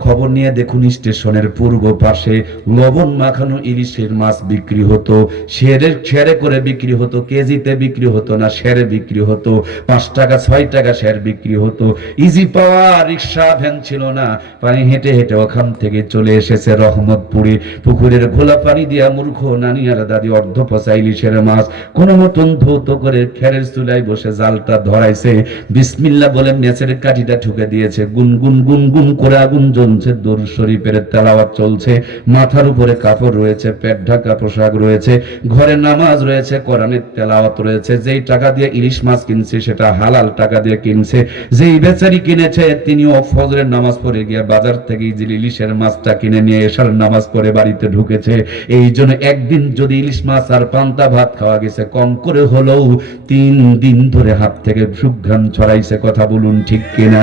খবর নিয়ে দেখুন, স্টেশনের পূর্ব পাশে লবণ মাখানো ইলিশের মাছ বিক্রি হতো। সেরে করে বিক্রি হতো, কেজিতে বিক্রি হতো না, সেরে বিক্রি হতো। 5 টাকা 6 টাকা সের বিক্রি হতো। ইজি পাওয়া রিক্সা ভ্যান ছিল না, পায়ে হেঁটে হেঁটে ওখান থেকে চলে এসেছে রহমতপুরে। পুকুরের ঘোলা পানি দিয়া মূর্খ নানিয়ার দাদি অর্ধ পচা ইলিশের মাছ কোন মতন ধৌত করে খেরের চুলায় বসে জালটা ধরাইছে, বিসমিল্লাহ বলে মেছের কাঠিটা ঠুকে দিয়েছে। গুনগুন গুনগুন করে আগুন জ্বলছে, দরুদ শরীফের তেলাওয়াত চলছে, মাথার উপরে কাপড় রয়েছে, পেট ঢাকা পোশাক রয়েছে, ঘরে নামাজ রয়েছে, কোরআনের তেলাওয়াত রয়েছে। যেই টাকা দিয়ে ইলিশ মাছ কিনছে সেটা হালাল টাকা দিয়ে কিনছে। যেই বেচারি কিনেছে তিনিও ফজরের নামাজ পড়ে গিয়ে বাজার থেকে ইলিশের মাছটা কিনে নিয়ে এশার নামাজ পড়ে বাড়িতে ঢুকেছে। এই জন্য একদিন যদি ইলিশ মাছ আর পান্তা ভাত খাওয়া গেছে, কম করে হলেও 3 দিন ধরে হাত থেকে সুঘ্রাণ ছড়াইছে। কথা বলুন ঠিক কিনা?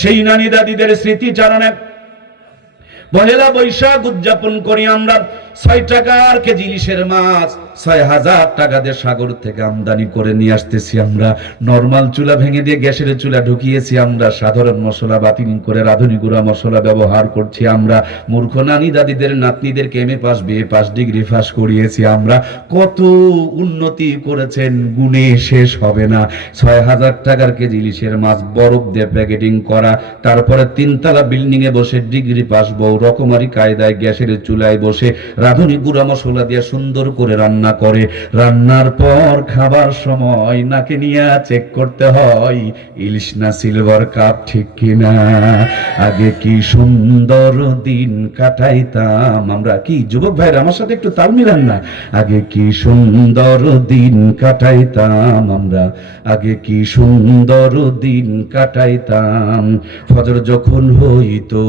সেই নানি দাদিদের স্মৃতিচারণে পহেলা বৈশাখ উদযাপন করি আমরা। 6 টাকার কেজি ইলিশের মাছ 6000 টাকা দিয়ে সাগর থেকে আমদানি করে নিয়ে আসতেছি আমরা। নরমাল চুলা ভেঙে দিয়ে গ্যাসের চুলা ঢুকিয়েছি আমরা। সাধারণ মশলা বাতিল করে রাঁধুনি গুঁড়া মশলা ব্যবহার করছি আমরা। মূর্খ নানি দাদিদের নাতনিদেরকে MA pass BA pass degree pass করিয়েছি আমরা। কত উন্নতি করেছেন, গুণে শেষ হবে না। 6000 টাকার কেজি ইলিশের মাছ বরফ দিয়ে প্যাকেটিং করা, তারপরে 3 তলা বিল্ডিং এ বসে ডিগ্রি পাস বউ রকমারি কায়দায় গ্যাসের চুলায় বসে রাঁধুনি গুঁড়া মশলা দিয়ে সুন্দর করে রান্না করে। রান্নার পর খাবার সময় নাকে নিয়ে চেক করতে হয় ইলিশ না সিলভার কাপ, ঠিক কিনা? আগে কি সুন্দর দিন কাটাইতাম আমরা। কি যুবক ভাইরা আমার সাথে একটু তাল মিলান না? আগে কি সুন্দর দিন কাটাইতাম আমরা, আগে কি সুন্দর দিন কাটাইতাম। ফজর যখন হইতো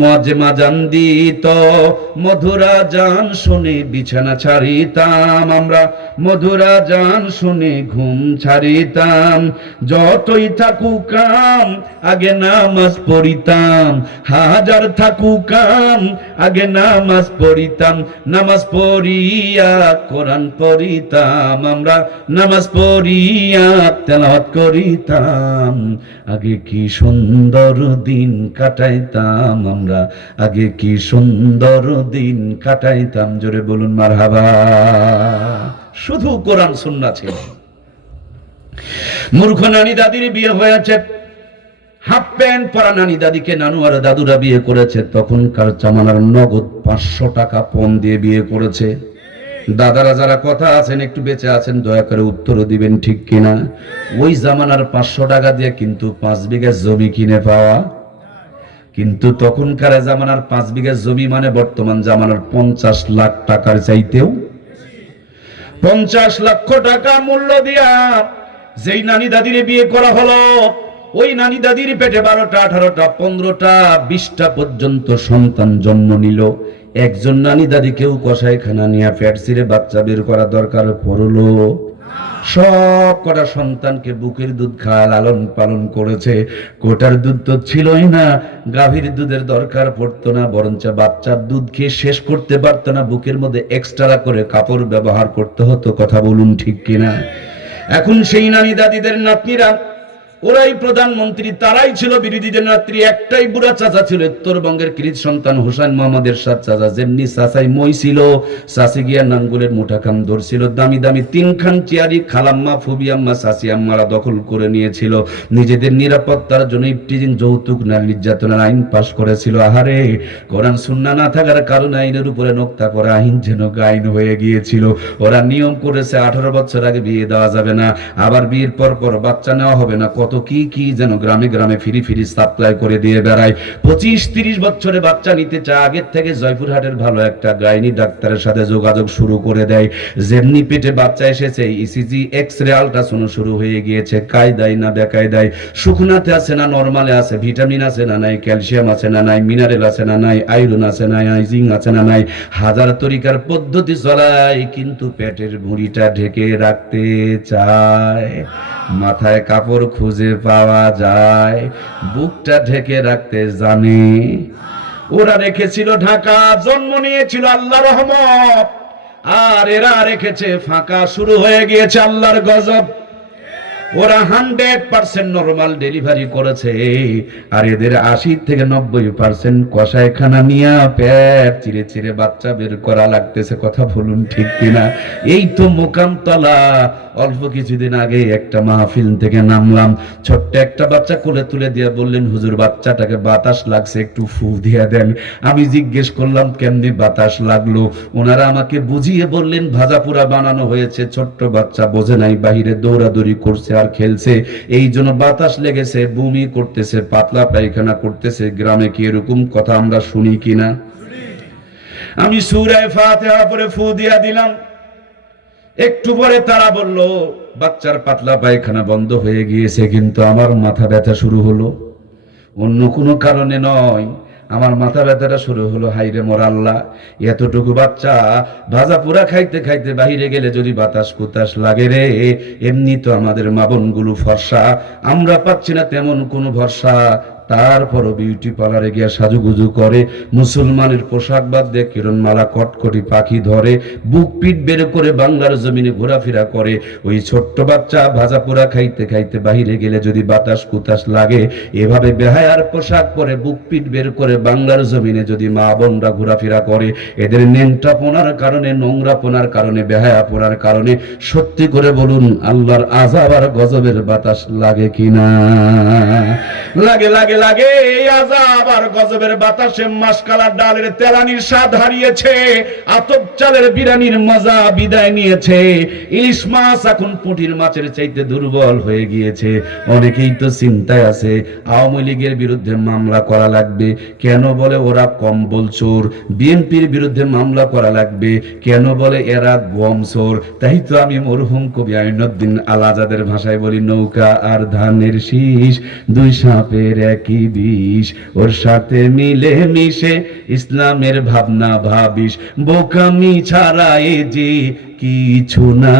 মাঝে মাজান দিত, মধুরা জান শুনে বিছানা ছাড়িতাম আমরা, মধুরা জান শুনে ঘুম ছাড়িতাম। যতই থাকুক কাম আগে নামাজ পড়িতাম, হাজার থাকুক কাম আগে নামাজ পড়িতাম। নামাজ পড়িয়া কোরআন পড়িতাম আমরা, নামাজ পড়িয়া তেলাওয়াত করিতাম। আগে কি সুন্দর দিন কাটাইতাম আমরা, আগে কি সুন্দর দিন কাটাইতাম। জোরে বলুন মারহাবা। শুধু কোরআন সুন্নাহ ছিল। মূর্খ নানি দাদির বিয়ে হয়েছে, হাফ প্যান্ট পরা নানি দাদিকে নানু আর দাদুরা বিয়ে করেছে। তখনকার জামানার নগদ 500 টাকা পণ দিয়ে বিয়ে করেছে। দাদারা যারা কথা আছেন একটু বেঁচে আছেন দয়া করে উত্তর দিবেন, ঠিক কিনা? ওই জামানার 500 টাকা দিয়ে কিন্তু 5 বিঘা জমি কিনে পাওয়া। কিন্তু তখনকার জামানার 5 বিঘা জমি মানে বর্তমান জামানার 50 লাখ টাকার চাইতেও 50 লক্ষ টাকা মূল্য দিয়া যেই নানি দাদির বিয়ে করা হলো, ওই নানি দাদির পেটে 12টা 18টা 15টা 20টা পর্যন্ত সন্তান জন্ম নিল। একজন নানি দাদিকেও কসাইখানা নিয়ে পেট ছিঁড়ে বাচ্চা বের করা দরকার পড়লো? সব কটা সন্তানকে বুকের দুধ খাওয়া লালন পালন করেছে। কোটার দুধ তো ছিলই না, গাভীর দুধের দরকার পড়তো না, বরঞ্চ বাচ্চার দুধ খেয়ে শেষ করতে পারতো না, বুকের মধ্যে এক্সট্রা করে কাপড় ব্যবহার করতে হতো। কথা বলুন ঠিক কিনা? এখন সেই নানি দাদিদের নাতনিরা ওরাই প্রধানমন্ত্রী, তারাই ছিল বিরোধীদের নেত্রী। একটাই বুড়া চাচা ছিল উত্তরবঙ্গের কৃত সন্তান হুসাইন মোহাম্মদ এরশাদ চাচা। যেমনি চাচাই মই ছিল, চাচি গিয়া নাঙ্গুলের মুঠা খাম ধরছিল। দামি দামি 3 খান চেয়ারি খালাম্মা ফুবি আম্মা চাচি আম্মারা দখল করে নিয়েছিল। নিজেদের নিরাপত্তার জন্য ইফটিজিং যৌতুক নারী নির্যাতনের আইন পাশ করেছিল। আহারে, কোরআন সুন্নাহ না থাকার কারণে আইনের উপরে নোক্তা করা আইন যেন গাইন হয়ে গিয়েছিল। ওরা নিয়ম করেছে 18 বছর আগে বিয়ে দেওয়া যাবে না, আবার বিয়ের পর পর বাচ্চা নেওয়া হবে না, কত কি কি যেন গ্রামে গ্রামে ফিরি ফিরি সাপ্লাই করে দিয়ে বেড়ায়। 25-30 বছরে বাচ্চা নিতে চায়, আগের থেকে জয়পুরহাটের ভালো একটা গাইনি ডাক্তারের সাথে যোগাযোগ শুরু করে দেয়। যেমনি পেটে বাচ্চা এসেছে ইসিজি এক্সরে আল্ট্রাসাউন্ড শুরু হয়ে গিয়েছে। কায়দায় না বেকায়দায়, শুকনাতে আছে না নরমালে আছে, ভিটামিন আছে না নাই, ক্যালসিয়াম আছে না নাই, মিনারেল আছে না নাই, আয়রন আছে না নাই, জিঙ্ক আছে না নাই, হাজার তরিকার পদ্ধতি চলায়, কিন্তু পেটের ভুঁড়িটা ঢেকে রাখতে চায়। মাথায় কাপড় খুঁজে পাওয়া যায়, বুকটা ঢেকে রাখতে জানে। ওরা রেখেছিল ঢাকা, জন্ম নিয়েছিল আল্লাহর রহমত, আর এরা রেখেছে ফাঁকা। শুরু হয়ে গিয়েছে আল্লাহর গজব। ওরা 100% নরমাল ডেলিভারি করেছে, আর এদের 80 থেকে 90% কসাইখানা নিয়ে পেট চিরে চিরে বাচ্চা বের করা লাগতেছে। কথা বলুন ঠিক কিনা? এই তো মোকামতলা। অল্প কিছুদিন আগে একটা মাহফিল থেকে নামলাম, ছোট্ট একটা বাচ্চা কোলে তুলে দিয়ে বললেন, হুজুর বাচ্চাটাকে বাতাস লাগছে, একটু ফু দিয়ে দেন। আমি জিজ্ঞেস করলাম কেমনি বাতাস লাগলো? ওনারা আমাকে বুঝিয়ে বললেন ভাজা পোড়া বানানো হয়েছে। ছোট্ট বাচ্চা বোঝে নাই, বাহিরে দৌড়াদৌড়ি করছে আর খেলছে, এই জন্য বাতাস লেগেছে, বমি করতেছে, পাতলা পায়খানা করতেছে। গ্রামে কি এরকম কথা আমরা শুনি কিনা? আমি সূরা ফাতিহা পড়ে ফু দিয়া দিলাম। একটু পরে তারা বলল বাচ্চার পাতলা পায়খানা বন্ধ হয়ে গিয়েছে, কিন্তু আমার মাথা ব্যথা শুরু হলো। অন্য কোনো কারণে নয়, আমার মাথা ব্যথাটা শুরু হলো। হাইরে মোর আল্লাহ, এতটুকু বাচ্চা ভাজা পোড়া খাইতে খাইতে বাহিরে গেলে যদি বাতাস কুতাস লাগে রে। এমনি তো আমাদের মা বোনগুলো ফর্সা, আমরা পাচ্ছি না তেমন কোনো ভরসা। তারপরও বিউটি পার্লারে গিয়া সাজুগুজু করে, মুসলমানের পোশাক বাদ দিয়ে কিরণমালা কটকটি পাখি ধরে, বুক পিঠ বের করে বাংলার জমিনে ঘোরাফেরা করে। ওই ছোট্ট বাচ্চা ভাজা পোড়া খাইতে খাইতে বাহিরে গেলে যদি বাতাস কুতাস লাগে, এভাবে বেহায়ার পোশাক পরে বুক পিঠ বের করে বাংলার জমিনে যদি মা বোনরা ঘোরাফেরা করে, এদের নেংটা পোনার কারণে, নোংরা পোনার কারণে, বেহায়া পোনার কারণে সত্যি করে বলুন আল্লাহর আযাব আর গজবের বাতাস লাগে কিনা? লাগে লাগে লাগে। এই আযাব আর গজবের বাতাসে মাসকালার ডালের তেলানির স্বাদ হারিয়েছে, আতপ চালের বিরানির মজা বিদায় নিয়েছে, ইলিশ মাছ এখন পুঁটির মাছের চাইতে দুর্বল হয়ে গিয়েছে। অনেকেই তো চিন্তায় আছে আওয়ামী লীগের বিরুদ্ধে মামলা করা লাগবে, কেন বলে ওরা কম্বল চোর। বিএনপির বিরুদ্ধে মামলা করা লাগবে, কেন বলে এরা গম চোর। তাই তো আমি মরহুম কবি আইনুদ্দিন আল আজাদের ভাষায় বলি, নৌকা আর ধানের শীষ দুই সাপের একই বিষ, ওর সাথে মিলে মিশে ইসলামের ভাবনা ভাবিস, বোকামি ছাড়া এ যে কিছু না,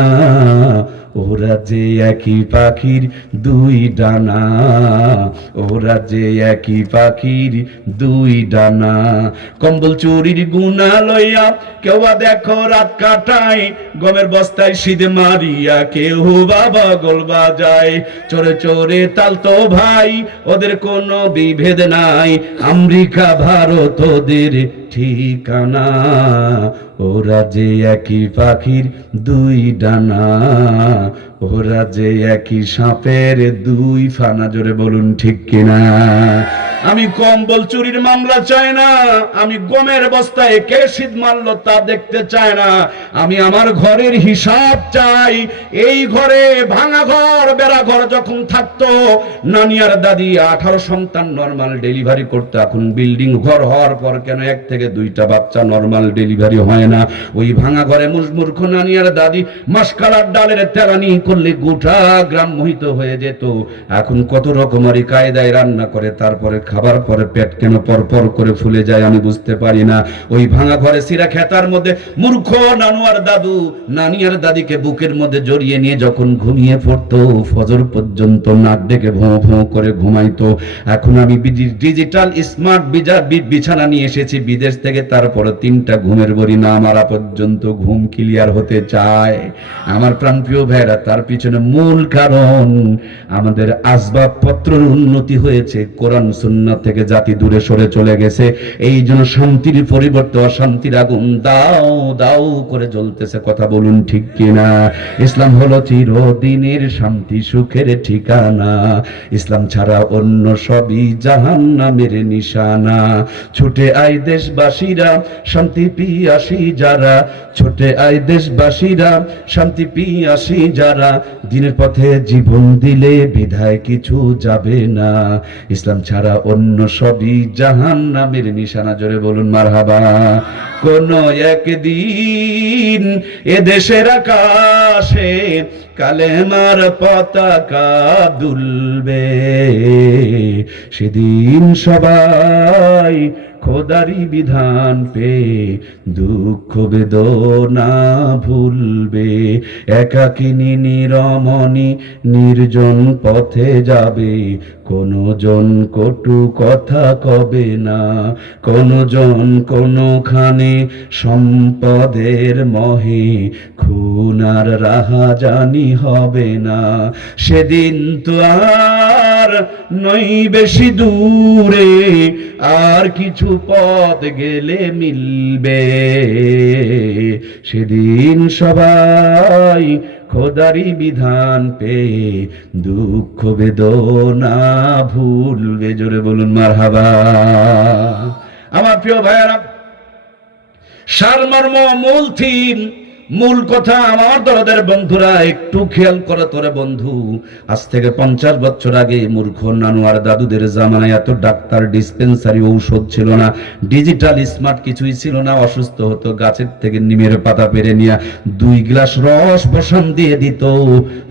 ওরা যে একই পাখির দুই ডানা, ওরা যে একই পাখির দুই ডানা। কম্বল চুরির গুণা লইয়া কেউ দেখো রাত কাটায়, গমের বস্তায় শীত মারিয়া কেউ বাবা গোল বাজায়। চোরে চোরে তালতো ভাই, ওদের কোনো বিভেদ নাই, আমেরিকা ভারত ওদের ঠিকানা, ওরা যে একই পাখির দুই ডানা, ওরা যে একই সাপের দুই ফানা। জোরে বলুন ঠিক কিনা? আমি কম্বল চুরির মামলা চাই না, আমি গমের বস্তায় কে শীত মারলো তা দেখতে চাই না, আমি আমার ঘরের হিসাব চাই। এই ঘরে ভাঙা ঘর বেড়া ঘর যখন থাকতো, নানি আর দাদি 18 সন্তান নরমাল ডেলিভারি করতো, এখন বিল্ডিং ঘর হওয়ার পর কেন 1 থেকে 2টা বাচ্চা নরমাল ডেলিভারি হয় না? ওই ভাঙা ঘরে মুজমূর্খ নানি আর দাদি মাসকালার ডালের তেলানি করলে গোটা গ্রাম মোহিত হয়ে যেত। এখন কত রকমারি কায়দায় রান্না করে, তারপরে খাবার পরে পেট কেন পরপর করে ফুলে যায় আমি বুঝতে পারি না। ওই ভাঙা ঘরে সিরা খেতার মধ্যে মূর্খ নানু আর দাদু নানি আর দাদিকে বুকের মধ্যে জড়িয়ে নিয়ে যখন ঘুমিয়ে পড়তো, ফজর পর্যন্ত নাক ডেকে ভোঁ ভোঁ করে ঘুমাইতো। এখন আমি ডিজিটাল স্মার্ট বিছানা নিয়ে এসেছি বিদেশ থেকে, তারপরে 3টা ঘুমের বড়ি না মারা পর্যন্ত ঘুম ক্লিয়ার হতে চায়। আমার প্রাণপ্রিয় ভাইরা, তার পিছনে মূল কারণ আমাদের আসবাবপত্রের উন্নতি হয়েছে, কোরআন সুন্নাহ থেকে জাতি দূরে সরে চলে গেছে। এই জন্য শান্তির পরিবর্তে অশান্তির আগুন দাও দাও করে জ্বলতেছে। কথা বলুন ঠিক কিনা? ইসলাম হলো চিরদিনের শান্তি সুখের ঠিকানা, ইসলাম ছাড়া অন্য সবই জাহান্নামের নিশানা। ছুটে আয় দেশবাসীরা শান্তি পিয়াসী যারা, ছুটে আয় দেশবাসীরা শান্তি পিয়াসী যারা, দিনের পথে জীবন দিলে বিধায় কিছু যাবে না, ইসলাম ছাড়া অন্য সবই জাহান্নামের নিশানা। জোরে বলুন মারহাবা। কোন একদিন এ দেশের আকাশে কালেমার পতাকা দুলবে, সেদিন সবাই খোদারি বিধান পে দুঃখ বেদনা ভুলবে, একাকিনী নিরমণী নির্জন পথে যাবে, কোনো জন কটু কথা কবে না, কোনো জন কোনোখানে সম্পদের মহে খুন আর রাহাজানি হবে না। সেদিন তো আর নই বেশি দূরে, আর কিছু পথ গেলে মিলবে, সেদিন সবাই খোদারি বিধান পেয়ে দুঃখ বেদনা ভুলবে। জোরে বলুন মারহাবা। আমার প্রিয় ভাইয়েরা, সারমর্ম মূল থিম, মূল কথা আমার দরদের বন্ধুরা একটু খেয়াল করো। তোরে বন্ধু, আজ থেকে 50 বছর আগে মূর্খ নানু আর দাদুদের জামানায় এত ডাক্তার, ডিসপেন্সারি, ঔষধ ছিল না, ডিজিটাল স্মার্ট কিছুই ছিল না। অসুস্থ হতো গাছের থেকে নিমের পাতা পেরে নিয়ে 2 গ্লাস রস বসান দিয়ে দিত,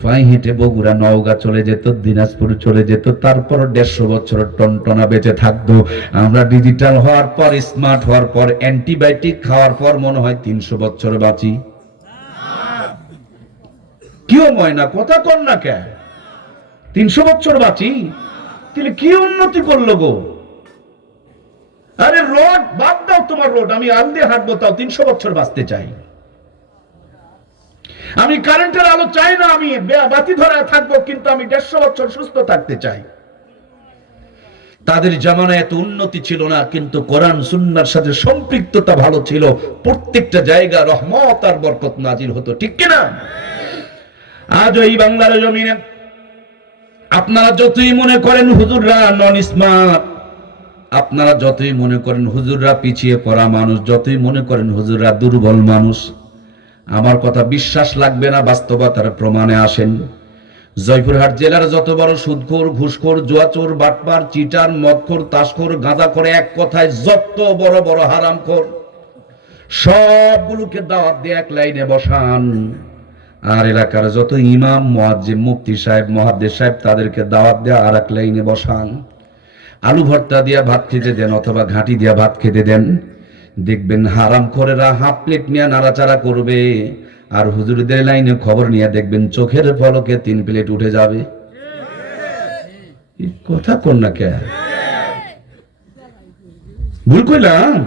পায়ে হেঁটে বগুড়া নওগাঁ চলে যেত, দিনাজপুর চলে যেত, তারপর 150 বছর টনটনা বেঁচে থাকতো। আমরা ডিজিটাল হওয়ার পর, স্মার্ট হওয়ার পর, অ্যান্টিবায়োটিক খাওয়ার পর মনে হয় 300 বছর বাঁচি। কেউ ময়না কথা কর না কে 300 বছর বাঁচি? তাহলে কি উন্নতি করলো গো? আরে রোড বাদ দাও, তোমার রোড আমি আল দিয়ে হাঁটবো, তাও 300 বছর বাঁচতে চাই। আমি কারেন্টের আলো চাই না, আমি বাতি ধরে থাকবো, কিন্তু আমি 150 বছর সুস্থ থাকতে চাই। তাদের জামানায় এত উন্নতি ছিল না, কিন্তু কোরআন সুন্নাহর সাথে সম্পৃক্ততা ভালো ছিল। প্রত্যেকটা জায়গা রহমত আর বরকত নাজিল হতো, ঠিক কিনা? আজ এই বাংলার জমিনে আপনারা যতই মনে করেন হুজুররা নন স্মার্ট, আপনারা যতই মনে করেন হুজুররা পিছিয়ে পড়া মানুষ, যতই মনে করেন হুজুররা দুর্বল মানুষ, আমার কথা বিশ্বাস লাগবে না, বাস্তবতার প্রমাণে আসেন। জয়পুরহাট জেলার যত বড় সুদখোর, ঘুষখোর, জুয়াচোর, বাটপার, চিটার, মদখোর, তাসখোর, গাঁজাখোর, এক কথায় যত বড় বড় হারামখোর, সবগুলোকে দাওয়াত দিয়ে এক লাইনে বসান। আর এলাকার যত ইমাম, মুয়াজ্জিম, মুফতি সাহেব, মুহাদ্দিস সাহেব, তাদেরকে দাওয়াত দিয়ে আর এক লাইনে বসান। আলু ভর্তা দিয়া ভাত খেতে দেন অথবা ঘাঁটি দিয়া ভাত খেতে দেন, দেখবেন হারামখোরেরা হাফ প্লেট নিয়ে নাড়াচাড়া করবে, আর হুজুরদের লাইনে খবর নিয়ে দেখবেন চোখের পলকে 3 প্লেট উঠে যাবে। কথা কোন না কে? ভুল কইলাম?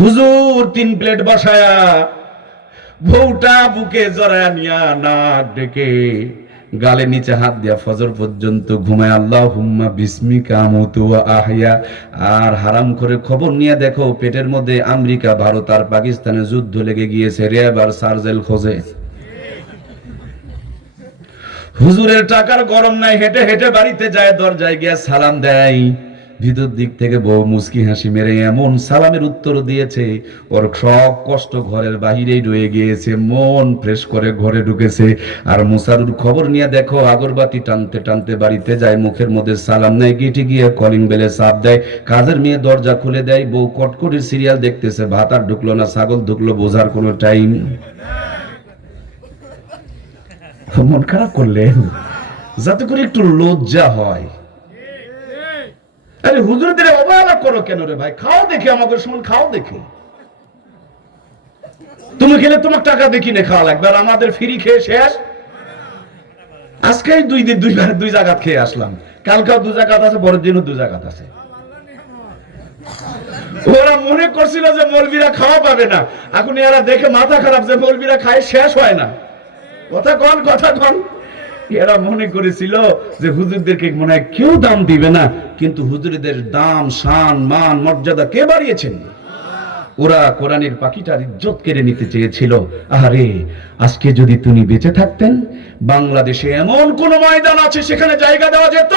হুজুর 3 প্লেট বসায়া বউটা বুকে জড়ায়া নিয়া নাক ডেকে গালে নিচে হাত দিয়া ফজর পর্যন্ত ঘুমায়, আল্লাহুম্মা বিসমিকা আমুতু ওয়া আহইয়া। আর হারাম করে খবর নিয়ে দেখো পেটের মধ্যে আমেরিকা, ভারত আর পাকিস্তানের যুদ্ধ লেগে গিয়েছে, র্যাব আর সার্জেল খোঁজে। হুজুরের টাকার গরম নাই, হেঁটে হেঁটে বাড়িতে যায়, দরজায় গিয়া সালাম দেয়, ভিতর দিক থেকে বউ মুস্কি হাসি মেরে এমন সালামের উত্তর দিয়েছে, ওর সব কষ্ট ঘরের বাহিরেই রয়ে গিয়েছে, মন ফ্রেশ করে ঘরে ঢুকেছে। আর মুসারুর খবর নিয়ে দেখো আগরবাতি টানতে টানতে বাড়িতে যায়, মুখের মধ্যে সালাম নেয়, গিটে গিয়ে কলিং বেলে চাপ দেয়, কাজের মেয়ে দরজা খুলে দেয়, বউ কটকটির সিরিয়াল দেখতেছে, ভাত আর ঢুকলো না, ছাগল ঢুকলো, বোঝার কোনো টাইম। মন খারাপ করলেন? যাতে করে একটু লজ্জা হয়। আরে হুজুরদের অবহেলা করো কেন রে ভাই? খাও দেখে, আমাকে সমান খাও দেখে। তুমি খেলে তোমার টাকা দেখি না খাওয়া লাগবে, আর আমাদের ফ্রি খেয়ে শেষ। আজকেই 2 দিন 2 জায়গা খেয়ে আসলাম, কালকেও 2 জায়গা আছে, পরের দিনও 2 জায়গা আছে। ওরা মনে করছিল যে মৌলবীরা খাওয়া পাবে না, এখন এরা দেখে মাথা খারাপ যে মৌলবীরা খায় শেষ হয় না। কথা কন, কথা কন। এরা মনে করেছিল যে হুজুরদেরকে মনে হয় কেউ দাম দিবে না, কিন্তু হুজুরদের দাম, শান, মান, মর্যাদা কে বাড়িয়েছেন? ওরা কোরআনের পাখিটার ইজ্জত কেড়ে নিতে চেয়েছিল। আরে আজকে যদি তুমি বেঁচে থাকতেন, বাংলাদেশে এমন কোন ময়দান আছে সেখানে জায়গা দেওয়া যেত?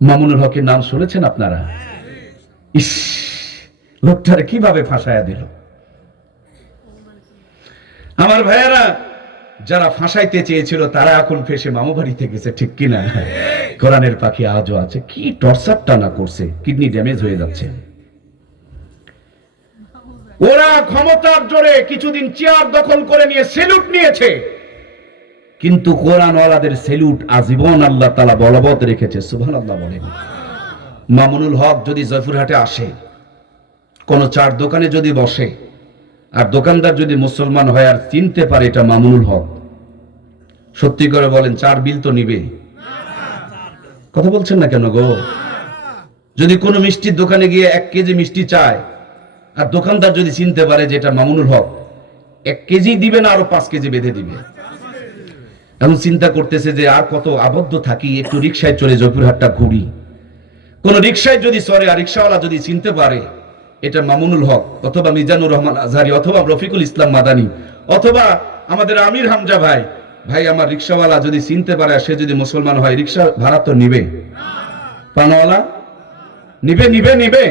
মামুনুল হকের নাম শুনেছেন আপনারা? ইস, লোকটারে কিভাবে ফাঁসায়া দিল। আমার ভাইয়েরা, যারা ফাঁসাইতে চেয়েছিল তারা এখন ফেসে মামু বাড়িতে গেছে, ঠিক কিনা? কোরআনের পাখি আজও আছে। কি টর্চার টানা করছে, কিডনি ড্যামেজ হয়ে যাচ্ছে। ওরা ক্ষমতার জোরে কিছুদিন চেয়ার দখল করে নিয়ে সেলুট নিয়েছে, কিন্তু কোরআনওয়ালাদের সেলুট আজীবন আল্লাহ তাআলা বলবৎ রেখেছে। সুবহানাল্লাহ বলেন। মামুনুল হক যদি জয়পুরহাটে আসে, কোন চার দোকানে যদি বসে, আর দোকানদার যদি মুসলমান হয় আর চিনতে পারে এটা মামুনুল হক, সত্যি করে বলেন, 4 বিল তো নিবে? কথা বলছেন না কেন গো? যদি কোনো মিষ্টির দোকানে গিয়ে 1 কেজি মিষ্টি চায়, আর দোকানদার যদি চিনতে পারে যে এটা মামুনুল হক, 1 কেজি দিবে না, আরো 5 কেজি বেঁধে দিবে। এখন চিন্তা করতেছে যে আর কত আবদ্ধ থাকি, একটু রিক্সায় চলে জয়পুরহাটটা ঘুরি। কোন রিক্সায় যদি চড়ে আর রিক্সাওয়ালা যদি চিনতে পারে এটা মামুনুল হক, অথবা মিজানুর রহমান আজহারি, অথবা রফিকুল ইসলাম মাদানী, অথবা আমাদের আমির হামজা ভাই, ভাই আমার রিক্সাওয়ালা যদি চিনতে পারে, সে যদি মুসলমান হয়, রিক্সা ভাড়া তো নিবে? পানাওয়ালা নিবে? নিবে নিবে?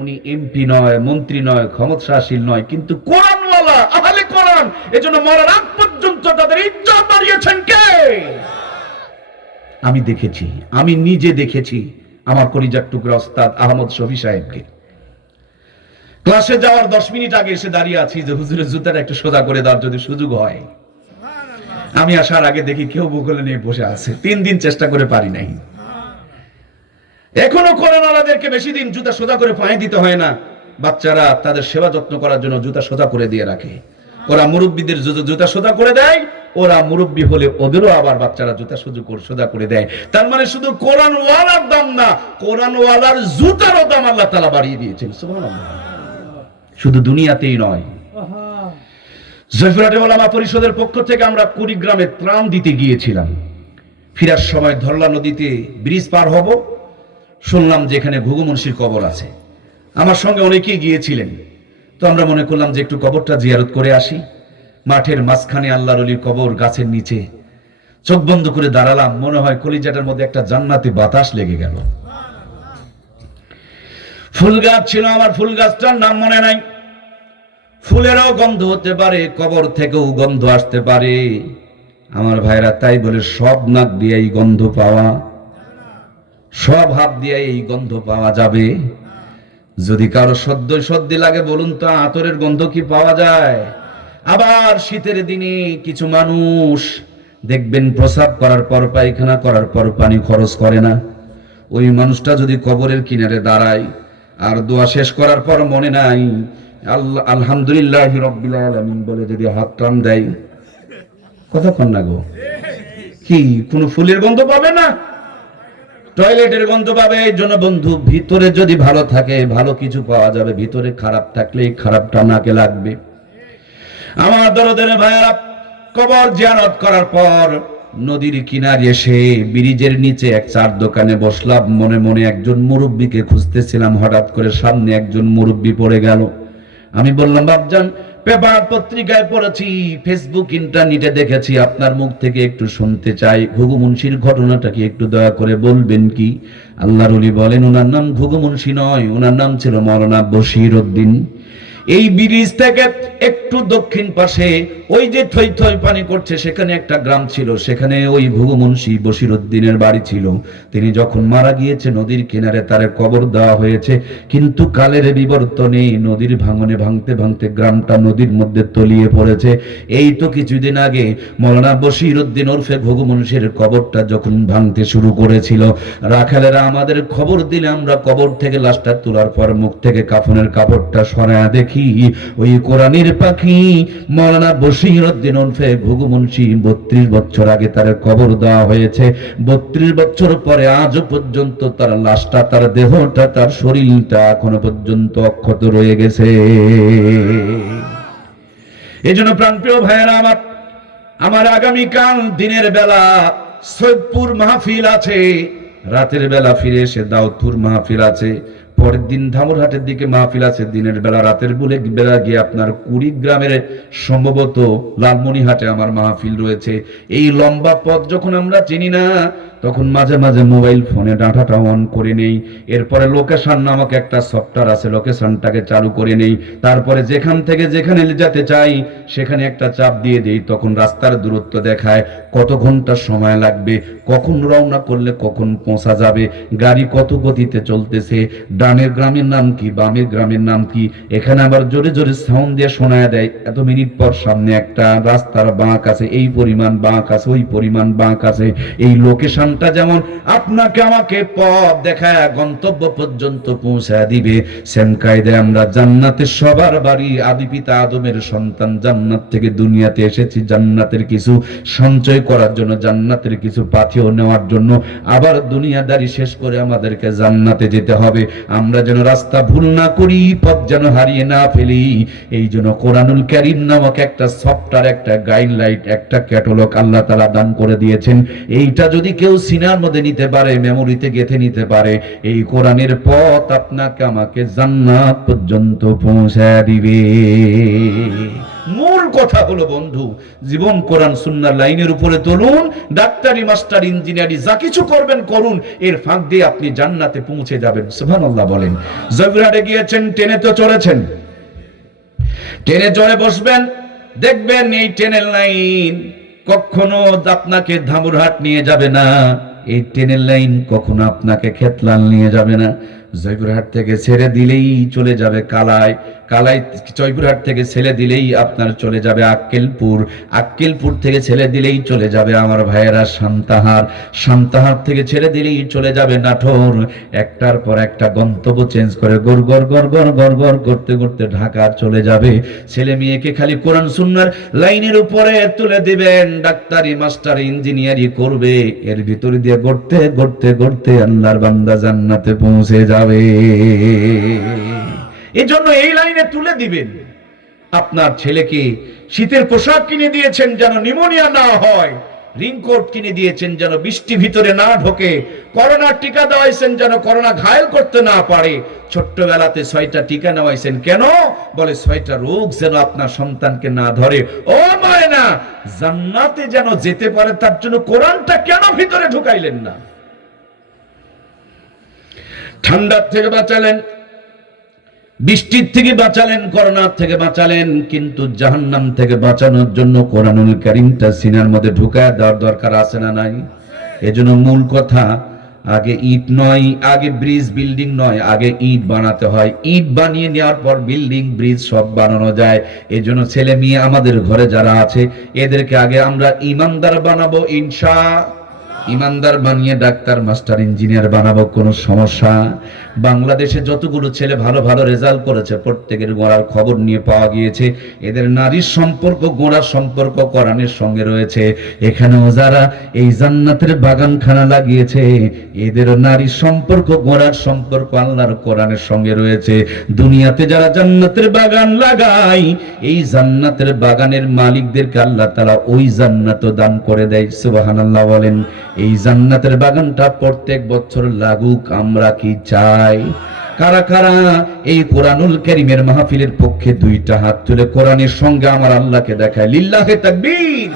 উনি এমপি নয়, মন্ত্রী নয়, ক্ষমতাশীল নয়, কিন্তু কোরআনওয়ালা, আহলে কোরআন। এজন্য মরার আগ পর্যন্ত তাদের ইজ্জত বাড়িয়েছেন কে? আমি দেখেছি, আমি নিজে দেখেছি আমার কলিজার টুকরা ওস্তাদ আহমদ শফি সাহেবকে। ক্লাসে যাওয়ার 10 মিনিট আগে এসে দাঁড়িয়ে আছি যে হুজুরের জুতাটা একটু সোজা করে দেওয়ার যদি সুযোগ হয়। আমি আসার আগে দেখি কেউ বুকলে নিয়ে বসে আছে। 3 দিন চেষ্টা করে পারি নাই। এখনো কোরআনওয়ালাদেরকে বেশি দিন জুতা সোজা করে পায়ে দিতে হয় না, বাচ্চারা তাদের সেবা যত্ন করার জন্য জুতা সোজা করে দিয়ে রাখে। ওরা মুরব্বীদের জুতা সোজা করে দেয়, ওরা মুরব্বী হলে ওদেরও আবার বাচ্চারা জুতা সোজা করে দেয়। তার মানে শুধু কোরআন ওয়ালার দাম না, কোরআন ওয়ালার জুতারও দাম আল্লাহ তাআলা বাড়িয়ে দিয়েছেন। সুবহানাল্লাহ। শুধু দুনিয়াতেই নয়, জয়পুরহাটে ওলামা পরিষদের পক্ষ থেকে আমরা কুড়িগ্রামে ত্রাণ দিতে গিয়েছিলাম। ফিরার সময় ধরলা নদীতে ব্রিজ পার হব, শুনলাম যে এখানে ঘুঘু মুন্সির কবর আছে। আমার সঙ্গে অনেকেই গিয়েছিলেন, তো আমরা মনে করলাম যে একটু কবরটা জিয়ারত করে আসি। মাঠের মাঝখানে আল্লাহর ওলির কবর, গাছের নিচে চোখ বন্ধ করে দাঁড়ালাম, মনে হয় কলিজাটার মধ্যে একটা জান্নাতি বাতাস লেগে গেল। ফুল গাছ ছিল, আমার ফুল গাছটার নাম মনে নাই। ফুলেরও গন্ধ হতে পারে, কবর থেকেও গন্ধ আসতে পারে। আমার ভাইরা তাই বলে সব নাক দিয়ে এই গন্ধ পাওয়া, সব হাত দিয়ে এই গন্ধ পাওয়া যাবে? যদি কারো সর্দি লাগে বলুন তো, আতরের গন্ধ কি পাওয়া যায়? আবার শীতের দিনে কিছু মানুষ দেখবেন প্রস্রাব করার পর, পায়খানা করার পর পানি খরচ করে না। ওই মানুষটা যদি কবরের কিনারে দাঁড়ায় আর দোয়া শেষ করার পর মনে নাই আল্লাহ আলহামদুলিল্লাহ রাব্বিল আলামিন বলে যদি হাত টান দেয়, কতক্ষণ না গো, কি কোনো ফুলের গন্ধ পাবে না, টয়লেটের গন্ধ পাবে। এই জন্য বন্ধু, ভিতরে যদি ভালো থাকে ভালো কিছু পাওয়া যাবে, ভিতরে খারাপ থাকলে খারাপটা নাকে লাগবে। আমার দরদের ভাইয়েরা, কবর জিয়ারত করার পর নদীর কিনারে এসে ব্রিজের নিচে এক চার দোকানে বসলাম। মনে মনে একজন মুরব্বীকে খুঁজতেছিলাম, হঠাৎ করে সামনে একজন মুরব্বী পড়ে গেল। আমি বললাম, বাপজান, পেপার পত্রিকায় পড়েছি, ফেসবুক ইন্টারনেটে দেখেছি, আপনার মুখ থেকে একটু শুনতে চাই, ঘুঘু মুন্সির ঘটনাটা কি একটু দয়া করে বলবেন কি? আল্লাহর ওলি বলেন, ওনার নাম ঘুঘু মুন্সি নয়, ওনার নাম ছিল মাওলানা বশির উদ্দিন। এই ব্রিজ থেকে একটু দক্ষিণ পাশে ওই যে থই থই পানি করছে, সেখানে একটা গ্রাম ছিল, সেখানে ওই ঘুঘু মুন্সি বশির উদ্দিনের বাড়ি ছিল। তিনি যখন মারা গিয়েছে নদীর কিনারে তার কবর দেওয়া হয়েছে, কিন্তু কালের বিবর্তনে নদীর ভাঙনে ভাঙতে ভাঙতে গ্রামটা নদীর মধ্যে তলিয়ে পড়েছে। এই তো কিছুদিন আগে মাওলানা বশির উদ্দিন ওরফে ঘুঘু মুন্সির কবরটা যখন ভাঙতে শুরু করেছিল, রাখালেরা আমাদের খবর দিলে আমরা কবর থেকে লাশটা তোলার পর মুখ থেকে কাফনের কাপড়টা সরায়া দেখি ওই কোরআনের পাখি মাওলানা বশির উদ্দিন ওরফে ঘুঘু মুন্সি 32 বছর আগে তার কবর দেওয়া হয়েছে। 32 বছর পরে আজও পর্যন্ত তার লাশটা, তার দেহটা, তার শরীরটা এখনো পর্যন্ত অক্ষত রয়ে গেছে। এই জন্য প্রাণপ্রিয় ভাইয়েরা আমার আগামীকাল দিনের বেলা সৈয়দপুর মাহফিল আছে, রাতের বেলা ফিরে এসে দাউদপুর মাহফিল আছে, পরের দিন ধামুরহাটের দিকে মাহফিল আছে, দিনের বেলা রাতের বেলা গিয়ে আপনার কুড়িগ্রামের সম্ভবত লালমনিহাটে আমার মাহফিল রয়েছে। এই লম্বা পথ যখন আমরা চিনি না, তখন মাঝে মাঝে মোবাইল ফোনে ডাটাটা অন করে নেই, এরপরে লোকেশন নামক একটা সফটওয়্যার আছে, লোকেশনটাকে চালু করে নেই, তারপরে যেখান থেকে যেখানে যেতে চাই সেখানে একটা চাপ দিয়ে দেই, তখন রাস্তার দূরত্ব দেখায়, কত ঘন্টা সময় লাগবে, কখন রওনা করলে কখন পৌঁছা যাবে, গাড়ি কত গতিতে চলতেছে, ডানের গ্রামের নাম কি, বামের গ্রামের নাম কি। এখানে আবার জোরে জোরে সাউন্ড দিয়ে শোনায় দেয়, এত মিনিট পর সামনে একটা রাস্তার বাঁক আছে, এই পরিমাণ বাঁক আছে, ওই পরিমাণ বাঁক আছে। এই লোকেশনটা যেমন আপনাকে আমাকে পথ দেখায় গন্তব্য পর্যন্ত পৌঁছায় দিবে, সেম কায়দায় আমরা জান্নাতের সবার বাড়ি, আদি পিতা আদমের সন্তান, জান্নাত থেকে দুনিয়াতে এসেছি জান্নাতের কিছু সঞ্চয় করার জন্য, জান্নাতের কিছু পাথেয় নেওয়ার জন্য, আবার দুনিয়াদারি শেষ করে আমাদেরকে জান্নাতে যেতে হবে। আমরা যেন রাস্তা ভুল না করি, পথ যেন হারিয়ে না ফেলি, এই জন্য কোরআনুল কারীম নামক একটা সফটওয়্যার, একটা গাইডলাইন, একটা ক্যাটালগ আল্লাহ তাআলা দান করে দিয়েছেন। এইটা যদি কেউ সিনার মধ্যে নিতে পারে, মেমোরিতে গেঁথে নিতে পারে, এই কোরআনের পথ আপনাকে আমাকে জান্নাত পর্যন্ত পৌঁছায় দিবে। মূল কথা হলো বন্ধু, জীবন কোরআন সুন্নাহর লাইনের উপরে তুলুন, ডাক্তারি, মাস্টার, ইঞ্জিনিয়ারি যা কিছু করবেন করুন, এর ফাঁক দিয়ে আপনি জান্নাতে পৌঁছে যাবেন। সুবহানাল্লাহ বলেন। জয়পুরহাটে গিয়েছেন, ট্রেনে তো চড়েছেন, ট্রেনে চড়ে বসবেন, দেখবেন এই ট্রেনের লাইন কখনো আপনাকে ধামুরহাট নিয়ে যাবে না, এই ট্রেনের লাইন কখনো আপনাকে খেতলাল নিয়ে যাবে না। জয়পুরহাট থেকে ছেড়ে দিলেই চলে যাবে কালাই, কালাই জয়পুরহাট থেকে ছেড়ে দিলেই আপনার চলে যাবে আক্কেলপুর, আক্কেলপুর থেকে ছেড়ে দিলেই চলে যাবে আমার ভাইয়েরা সান্তাহার, সান্তাহার থেকে ছেড়ে দিলেই চলে যাবে নাটোর। একটার পর একটা গন্তব্য চেঞ্জ করে গড় গড় গড় গড় গড় গড় করতে করতে ঢাকা চলে যাবে। ছেলে মেয়েকে খালি কোরআন সুন্নাহর লাইনের উপরে তুলে দিবেন, ডাক্তারি মাস্টার ইঞ্জিনিয়ারি করবে, এর ভিতর দিয়ে গড়তে গড়তে গড়তে আল্লাহর বান্দা জান্নাতে পৌঁছে যাবে। এজন্য এই লাইনে তুলে দিবেন। আপনার ছেলেকে শীতের পোশাক কিনে দিয়েছেন যেন নিউমোনিয়া না হয়, রিংকোট কিনে দিয়েছেন যেন বৃষ্টি ভিতরে না ঢোকে, করোনার টিকা দেওয়াইছেন যেন করোনা ঘায়েল করতে না পারে। ছোট্টবেলাতে 6টা টিকা নেওয়াইছেন কেন? বলে 6টা রোগ যেন আপনার সন্তানকে না ধরে। ও মায়না, জান্নাতে যেন যেতে পারে তার জন্য কোরআনটা কেন ভিতরে ঢুকাইলেন না? ঠান্ডার থেকে বাঁচালেন, বৃষ্টির থেকে বাঁচালেন, করোনার থেকে বাঁচালেন, কিন্তু জাহান্নাম থেকে বাঁচানোর জন্য কোরআনুল কারীমটা সিনার মধ্যে ঢুকায় দেওয়ার দরকার আছে না নাই? এজন্য মূল কথা, আগে ইট নয়, আগে ব্রিজ বিল্ডিং নয়, আগে ইট বানাতে হয়। ইট বানিয়ে নেওয়ার পর বিল্ডিং ব্রিজ সব বানানো যায়। এজন্য ছেলে মেয়ে আমাদের ঘরে যারা আছে এদেরকে আগে আমরা ইমানদার বানাবো, ইমানদার বানিয়ে ডাক্তার মাস্টার ইঞ্জিনিয়ার বানাবো, কোনো সমস্যা। বাংলাদেশে যতগুলো ছেলে ভালো ভালো রেজাল্ট করেছে প্রত্যেকের গোড়ার খবর নিয়ে পাওয়া গিয়েছে এদের নারীর সম্পর্ক, গোড়ার সম্পর্ক কোরআনের সঙ্গে রয়েছে। এখানেও যারা এই জান্নাতের বাগানখানা লাগিয়েছে এদের নারীর সম্পর্ক, গোড়ার সম্পর্ক আল্লাহর কোরআনের সঙ্গে রয়েছে। দুনিয়াতে যারা জান্নাতের বাগান লাগায় এই জান্নাতের বাগানের মালিকদেরকে আল্লাহ তাআলা ওই জান্নাত দান করে দেয়। সুবহানাল্লাহ বলেন। এই জান্নাতের বাগানটা প্রত্যেক বছর লাগুক, আমরা কি চাই? কারা কারা এই কোরআনুল কারীমের মাহফিলের পক্ষে 2টা হাত তুলে কোরআনের সঙ্গে আমার আল্লাহকে দেখায়? লিল্লাহে তাকবীর।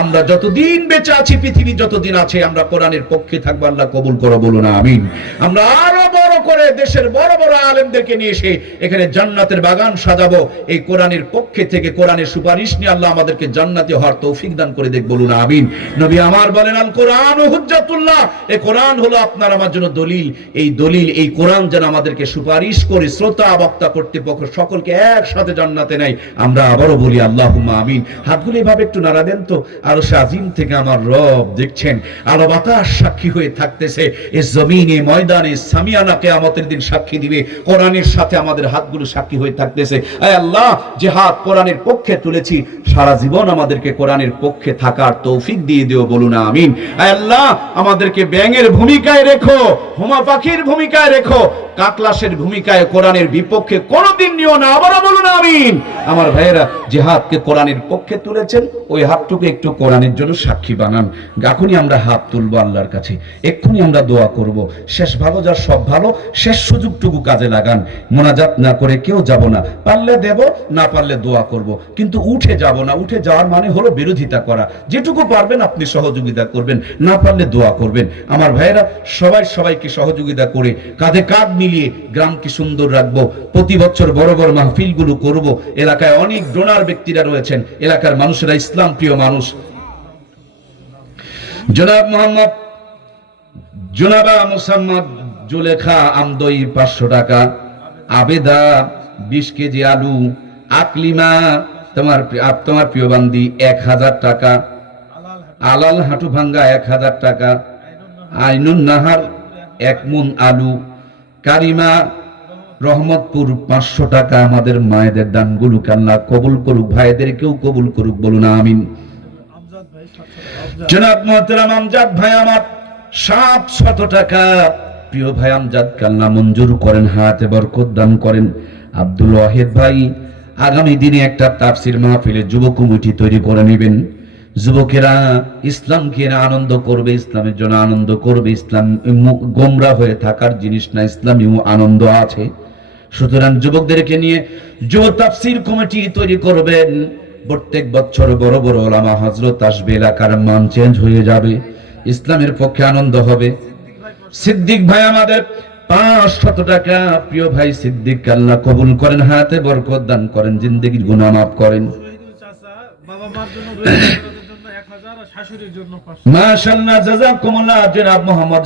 আমরা যতদিন বেঁচে আছি, পৃথিবী যতদিন আছে, আমরা কোরআনের পক্ষে থাকবো। আল্লাহ কবুল করো, বলুন আমিন। আমরা আরো বড় করে দেশের বড় বড় আলেমদেরকে নিয়ে এসে এখানে জান্নাতের বাগান সাজাবো। এই কোরআনের পক্ষে থেকে কোরআনের সুপারিশ নিয়ে আল্লাহ আমাদেরকে জান্নাতি হওয়ার তৌফিক দান করে দেখ, বলুন আমিন। নবী আমার বলেন, আল কোরআন হুজ্জাতুল্লাহ, এই কোরআন হলো আপনার আমার জন্য দলিল। এই দলিল, এই কোরআন যেন আমাদেরকে সুপারিশ করে শ্রোতা বক্তা কর্তৃপক্ষ সকলকে একসাথে জান্নাতে নেয়। আমরা আবারও বলি আল্লাহুম্মা আমিন। হাতগুলো এভাবে একটু নাড়া দেন তো। আরশে আজিম থেকে আমার রব দেখছেন, আলো বাতাস সাক্ষী হয়ে থাকতেছে, এই জমিনে ময়দানে সামিয়ানা কিয়ামতের দিন সাক্ষী দিবে। কোরআনের সাথে আমাদের হাতগুলো সাক্ষী হয়ে থাকতেছে। আয় আল্লাহ, যে হাত কোরআনের পক্ষে তুলেছি সারা জীবন আমাদেরকে কোরআনের পক্ষে থাকার তৌফিক দিয়ে দিও, বলুন আমিন। আয় আল্লাহ, আমাদেরকে ব্যাঙের ভূমিকায় রেখো, হুমা পাখির ভূমিকায় রেখো, কাকলাসের ভূমিকায় কোরআনের বিপক্ষে কোনোদিন নিও না, আবারও বলুন আমিন। আমার ভাইয়েরা, যে হাতকে কোরআনের পক্ষে তুলেছেন ওই হাতটুকু একটু কোরআনের জন্য সাক্ষী বানান। এখনই আমরা হাত তুলবো আল্লাহর কাছে, এক্ষুনি আমরা দোয়া করব। শেষ ভালো যার সব ভালো, শেষ সুযোগটুকু কাজে লাগান। মোনাজাত না করে কেউ যাব না, পারলে দেব, না পারলে দোয়া করব, কিন্তু উঠে যাব না। উঠে যাওয়ার মানে হলো বিরোধিতা করা। যেটুকু পারবেন আপনি সহযোগিতা করবেন, না পারলে দোয়া করবেন। আমার ভাইয়েরা, সবাই সবাইকে সহযোগিতা করে কাঁধে কাঁধ মিলিয়ে গ্রামকে সুন্দর রাখবো। প্রতি বছর বড় বড় মাহফিলগুলো করব। এলাকায় অনেক ডোনার ব্যক্তিরা রয়েছেন, এলাকার মানুষেরা ইসলাম প্রিয় মানুষ। জনাবা মুসাম্মদ জুলেখা আমদই 500 টাকা, আবেদা 20 কেজি আলু, আকলিমা তোমার প্রিয় বান্দি 1000 টাকা, আলাল হাঁটু ভাঙ্গা 1000 টাকা, আইনুন নাহার 1 মুন আলু, কারিমা রহমতপুর 500 টাকা। আমাদের মায়েদের দানগুলো আল্লাহ কবুল করুক, ভাইদেরকেও কবুল করুক, বলুন আমিন। জনাব মুহতারাম আমজাদ ভাই আমার 700 টাকা। প্রিয় ভাই আমজাদ আল্লাহ মঞ্জুর করেন, হাতে বরকত দান করেন। আব্দুল ওয়াহিদ ভাই আগামী দিনে একটা তাফসীর মাহফিলে যুব কমিটি তৈরি করে নেবেন। যুবকেরা ইসলামকে আনন্দ করবে, ইসলামের জন্য আনন্দ করবে। ইসলাম গোমরা হয়ে থাকার জিনিস না, ইসলামেও আনন্দ আছে। সুতরাং যুবকদেরকে নিয়ে যুব তাফসীর কমিটি তৈরি করবেন। প্রত্যেক বছর বড় বড় ওলামা হযরত আসবে, এলাকার মান চেঞ্জ হয়ে যাবে, ইসলামের পক্ষে আনন্দ হবে। সিদ্দিক ভাই আমাদের 500 টাকা। প্রিয় ভাই সিদ্দিক আল্লাহ কবুল করেন, হাতে বরকত দান করেন, জিন্দেগির গুনাহ মাফ করেন। মাশাআল্লাহ, জাযাকুমুল্লাহ। জনাব মোহাম্মদ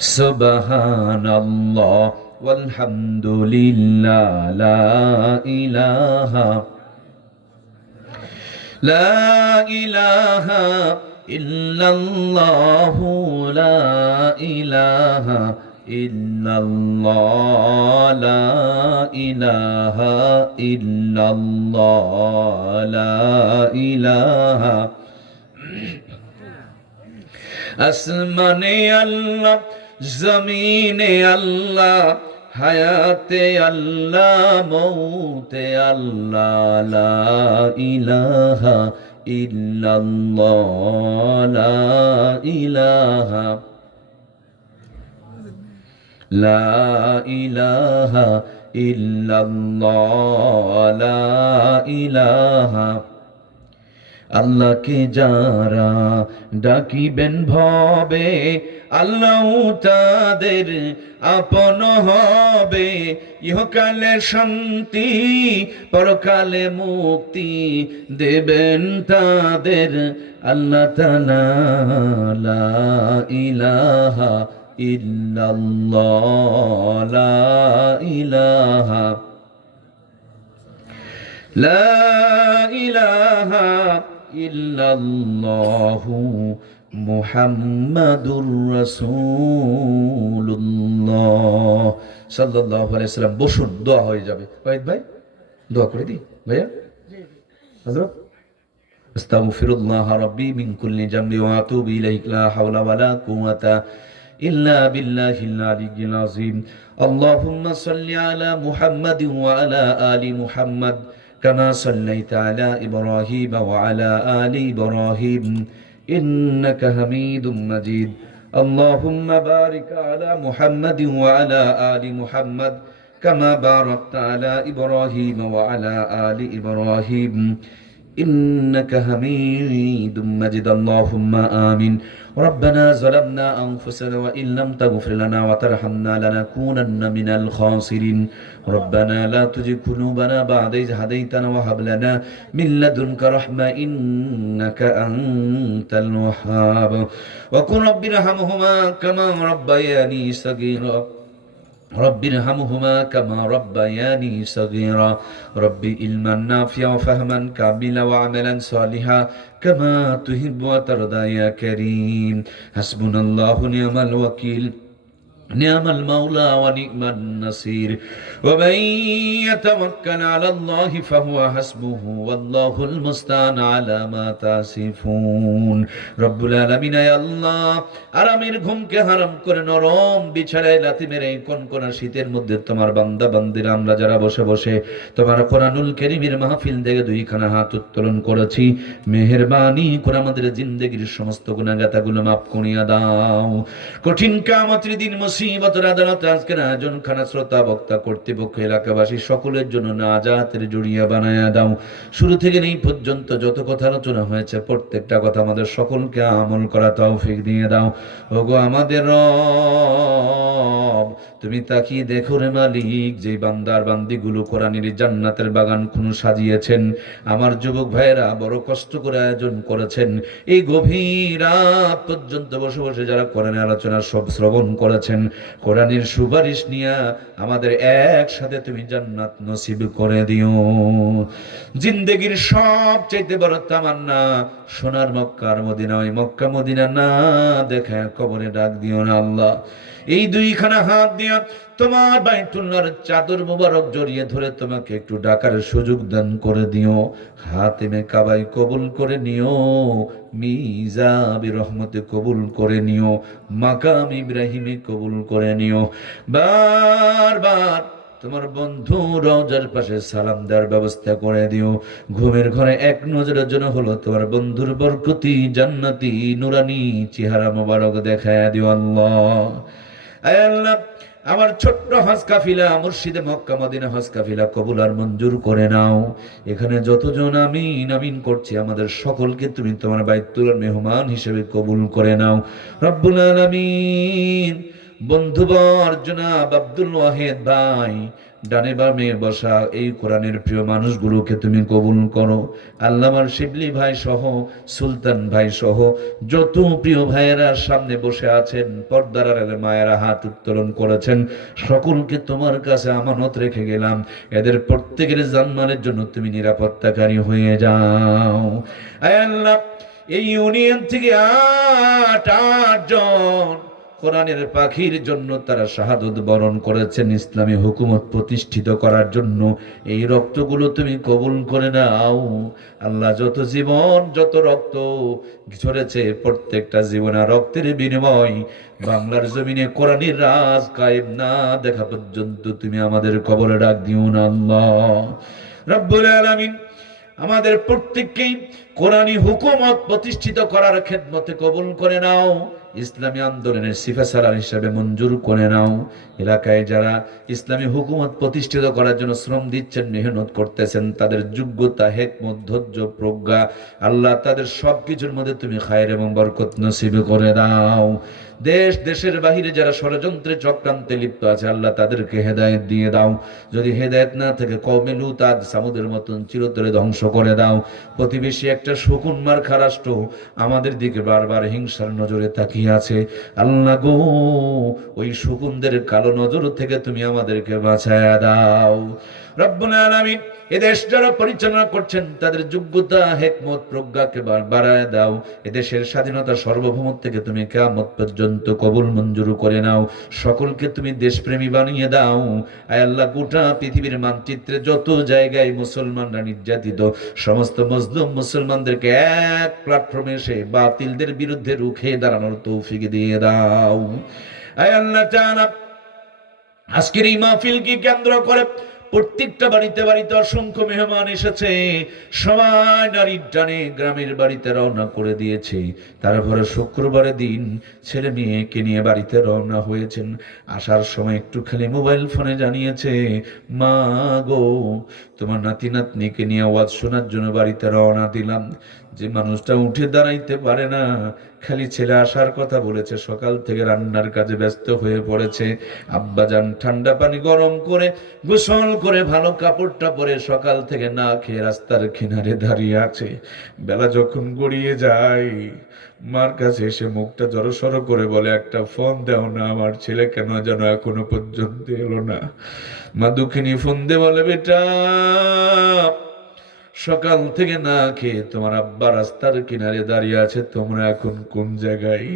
সুবহানাল্লাহ ওয়ালহামদুলিল্লাহ লা ইলাহা ইল্লাল্লাহু লা ইলাহা ইল্লাল্লাহ লা ইলাহা ইল্লাল্লাহ লা ইলাহা আসমানে আল্লাহ জমিনে আল্লাহ হায়াতে আল্লাহ মৌতে আল্লাহ লা ইলাহা ইল্লাল্লাহ লা ইলাহা লা ইলাহা ইল্লাল্লাহ লা ইলাহা আল্লাহকে যারা ডাকিবেন ভবে আল্লাহ তাদের আপন হবে ইহকালে শান্তি পরকালে মুক্তি দেবেন তাদের আল্লাহ তাআলা লা ইলাহা ইল্লাল্লাহ লা ইলাহা লা ইলাহা ইল্লাল্লাহু মুহাম্মাদুর রাসূলুল্লাহ সাল্লাল্লাহু আলাইহি ওয়াসাল্লাম। বসুন, দোয়া হয়ে যাবে। ওয়াহিদ ভাই দোয়া করে দিই। ভাইয়া হযরত আস্তাগফিরুল্লাহ রাব্বি মিন কুল্লি জামবি ওয়া আতুবু ইলাইহি লা হাওলা ওয়া লা কুওয়াতা ইল্লা বিল্লাহিল আলিয়্যিল আযীম। আল্লাহুম্মা সাল্লি আলা মুহাম্মাদিন ওয়া আলা আলি মুহাম্মাদ কামা সাল্লাইতা আলা ইব্রাহিম ওয়া আলা আলি ইব্রাহিম ইন্নাকা হামিদুম মাজিদ। আল্লাহুম্মা বারিক আলা মুহাম্মাদিন ওয়া আলা আলি মুহাম্মাদ কামা বারাকতা আলা ইব্রাহিম ওয়া আলা আলি ইব্রাহিম إنك حميد مجيد اللهم آمين ربنا ظلمنا أنفسنا وإن لم تغفر لنا وترحمنا لنكونن من الخاسرين ربنا لا تزغ قلوبنا بعد إذ هديتنا وهب لنا من لدنك رحمة إنك أنت الوهاب وقل رب ارحمهما كما ربياني صغيرا رب ارحمهما كما ربياني صغيرا رب علما نافعا وفهما كاملا وعملا صالحا كما تحب وترضى يا كريم حسبنا الله ونعم الوكيل نعم المولى ونعم النصير ومن يتوكل على الله فهو حسبه والله المستعان على ما تصفون رب العالمين يا الله আরামের ঘুমকে হারাম করে নরম বিছানায় লাথি মেরে কনকনা শীতের মধ্যে তোমার বান্দা বান্দিরা আমরা যারা বসে বসে তোমার কোরআনুল কারীমের মাহফিল থেকে দুইখানা হাত উত্তোলন করেছি, মেহেরবানি করে আমাদের জিন্দেগীর সমস্ত গুনাহগাতাগুলো মাফ করিয়া দাও। কঠিন কিয়ামতের দিন মুসিবতের আদালতে আজকের আয়োজন খানা শ্রোতা বক্তা কর্তৃপক্ষ এলাকাবাসী সকলের জন্য নাজাতের জড়িয়া বানায়া দাও। শুরু থেকে এই পর্যন্ত যত কথা আলোচনা হয়েছে প্রত্যেকটা কথা আমাদের সকলকে আমল করা তৌফিক দিয়ে দাও। ওগো আমাদের রব, তুমি তাকিয়ে দেখো রে মালিক, যে বান্দার বান্দিগুলো কোরআনের জান্নাতের বাগান কোন সাজিয়েছেন, আমার যুবক ভাইয়েরা বড় কষ্ট করে আয়োজন করেছেন, এই গভীর রাত পর্যন্ত বসে বসে যারা কোরআনের আলোচনা সব শ্রবণ করেছেন, কোরআনের সুপারিশ নিয়ে আমাদের একসাথে তুমি জান্নাত নসিব করে দিও। জিন্দেগীর সবচাইতে বড় তামান্না সোনার মক্কার মদিনা, ওই মক্কা মদিনা না দেখা কবরে ডাক দিও না আল্লাহ। এই দুইখানা হাত দিয়া তোমার বাইতুল্লাহর চাদর মোবারক জড়িয়ে ধরে তোমাকে একটু ডাকার সুযোগ দান করে দিও। হাতেমে কাবাই কবুল করে নিও, মিজাবি রহমতে কবুল করে নিও, মাকাম ইব্রাহিমে কবুল করে নিও। বারবার তোমার বন্ধু রওজার পাশে সালাম দেওয়ার ব্যবস্থা করে দিও। ঘুমের ঘরে এক নজরের জন্য হলো তোমার বন্ধুর বরকতি জান্নাতি নুরানি চেহারা মোবারক দেখায় দিও আল্লাহ। আয় আল্লাহ, আমার ছোট্ট হজ কাফিলা মুর্শিদে মক্কা মদিনা হজ কাফিলা কবুল আর মঞ্জুর করে নাও। এখানে যতজন আমিন আমিন করছি আমাদের সকলকে তুমি তোমার বাইতুল্লাহর মেহমান হিসেবে কবুল করে নাও রব্বুল আলামিন। বন্ধুবর জনাব আব্দুল ওয়াহিদ ভাই ডানে বামে বসা এই কোরআনের প্রিয় মানুষগুলোকে তুমি কবুল করো। আল্লাহ আমার শিবলি ভাই সহ, সুলতান ভাই সহ যত প্রিয় ভাইয়েরা সামনে বসে আছেন, পর্দার আড়ালে মায়েরা হাত উত্তোলন করেছেন, সকলকে তোমার কাছে আমানত রেখে গেলাম। এদের প্রত্যেকের জান্নাতের জন্য তুমি নিরাপত্তাকারী হয়ে যাও। আয় আল্লাহ, এই ইউনিয়ন থেকে ৮ জন কোরআনের পাখির জন্য তারা শাহাদত বরণ করেছেন ইসলামী হুকুমত প্রতিষ্ঠিত করার জন্য। এই রক্তগুলো তুমি কবুল করে নাও আল্লাহ। যত জীবন, যত রক্ত ঝরেছে, প্রত্যেকটা জীবনে রক্তের বিনিময় বাংলার জমিনে কোরআনের রাজ কায়েম না দেখা পর্যন্ত তুমি আমাদের কবরে ডাক দিও না আল্লাহ রাব্বুল আলামিন। আমাদের প্রত্যেককেই কোরআনী হুকুমত প্রতিষ্ঠিত করার খেদমতে কবুল করে নাও। ইসলামী আন্দোলনের সিফাসালার হিসেবে মঞ্জুর করে নাও। এলাকায় যারা ইসলামী হুকুমত প্রতিষ্ঠিত করার জন্য শ্রম দিচ্ছেন, মেহনত করতেছেন, তাদের যোগ্যতা, হিকমত, ধৈর্য, প্রজ্ঞা আল্লাহ তাদের সবকিছুর মধ্যে তুমি খায়ের এবং বরকত নসিব করে দাও। দেশ দেশের বাহিরে যারা ষড়যন্ত্রে চক্রান্তে লিপ্ত আছে আল্লাহ তাদেরকে হেদায়েত দিয়ে দাও। যদি হেদায়েত না থাকে কওমে লূত আদ সামুদের মতন চিরতরে ধ্বংস করে দাও। প্রতিবেশী একটা শকুন মার্কা রাষ্ট্র আমাদের দিকে বারবার হিংসার নজরে তাকিয়ে আছে আল্লাহ গো, ওই শকুনদের কালো নজর থেকে তুমি আমাদেরকে বাঁচায়া দাও রব্বুল আলামিন। এদেশ যারা পরিচালনা করছেন তাদের যোগ্যতা, হিকমত, প্রজ্ঞাকে বাড়ায় দাও। এদেশের স্বাধীনতা, সার্বভৌমত্ব থেকে তুমি কিয়ামত পর্যন্ত কবুল মঞ্জুর করে নাও। সকলকে তুমি দেশপ্রেমী বানিয়ে দাও। আয় আল্লাহ, গোটা পৃথিবীর মানচিত্রে যত জায়গায় মুসলমানরা নির্যাতিত, সমস্ত মজলুম মুসলমানদেরকে এক প্ল্যাটফর্মে এসে বাতিলদের বিরুদ্ধে রুখে দাঁড়ানোর তৌফিক দিয়ে দাও। আয় আল্লাহ তাআলা, আজকের এই মাহফিলকে কেন্দ্র করে প্রত্যেকটা বাড়িতে বাড়িতে অসংখ্য মেহমান এসেছে। সবাই নারীর টানে গ্রামের বাড়িতে রওনা করে দিয়েছে। তারপরে শুক্রবারের দিন ছেলে মেয়েকে নিয়ে বাড়িতে রওনা হয়েছেন। আসার সময় একটু খালি মোবাইল ফোনে জানিয়েছে, মা গো, তোমার নাতি নাতনিকে নিয়ে আওয়াজ শোনার জন্য বাড়িতে রওনা দিলাম। যে মানুষটা উঠে দাঁড়াইতে পারে না, খালি ছেলে আসার কথা বলেছে, সকাল থেকে রান্নার কাজে ব্যস্ত হয়ে পড়েছে। আব্বাজান ঠান্ডা পানি গরম করে গোসল করে ভালো কাপড়টা পরে সকাল থেকে না খেয়ে রাস্তার কিনারে দাঁড়িয়ে আছে। বেলা যখন গড়িয়ে যায়, মার কাছে এসে মুখটা জড়সড় করে বলে, একটা ফোন দাও না, আমার ছেলে কেন যেন এখনো পর্যন্ত এলো না। মা দুঃখিনী ফোন দিয়ে বলে, বেটা, সকাল থেকে না খেয়ে তোমার আব্বা রাস্তার কিনারে দাঁড়িয়ে আছে, তোমরা এখন কোন জায়গায়?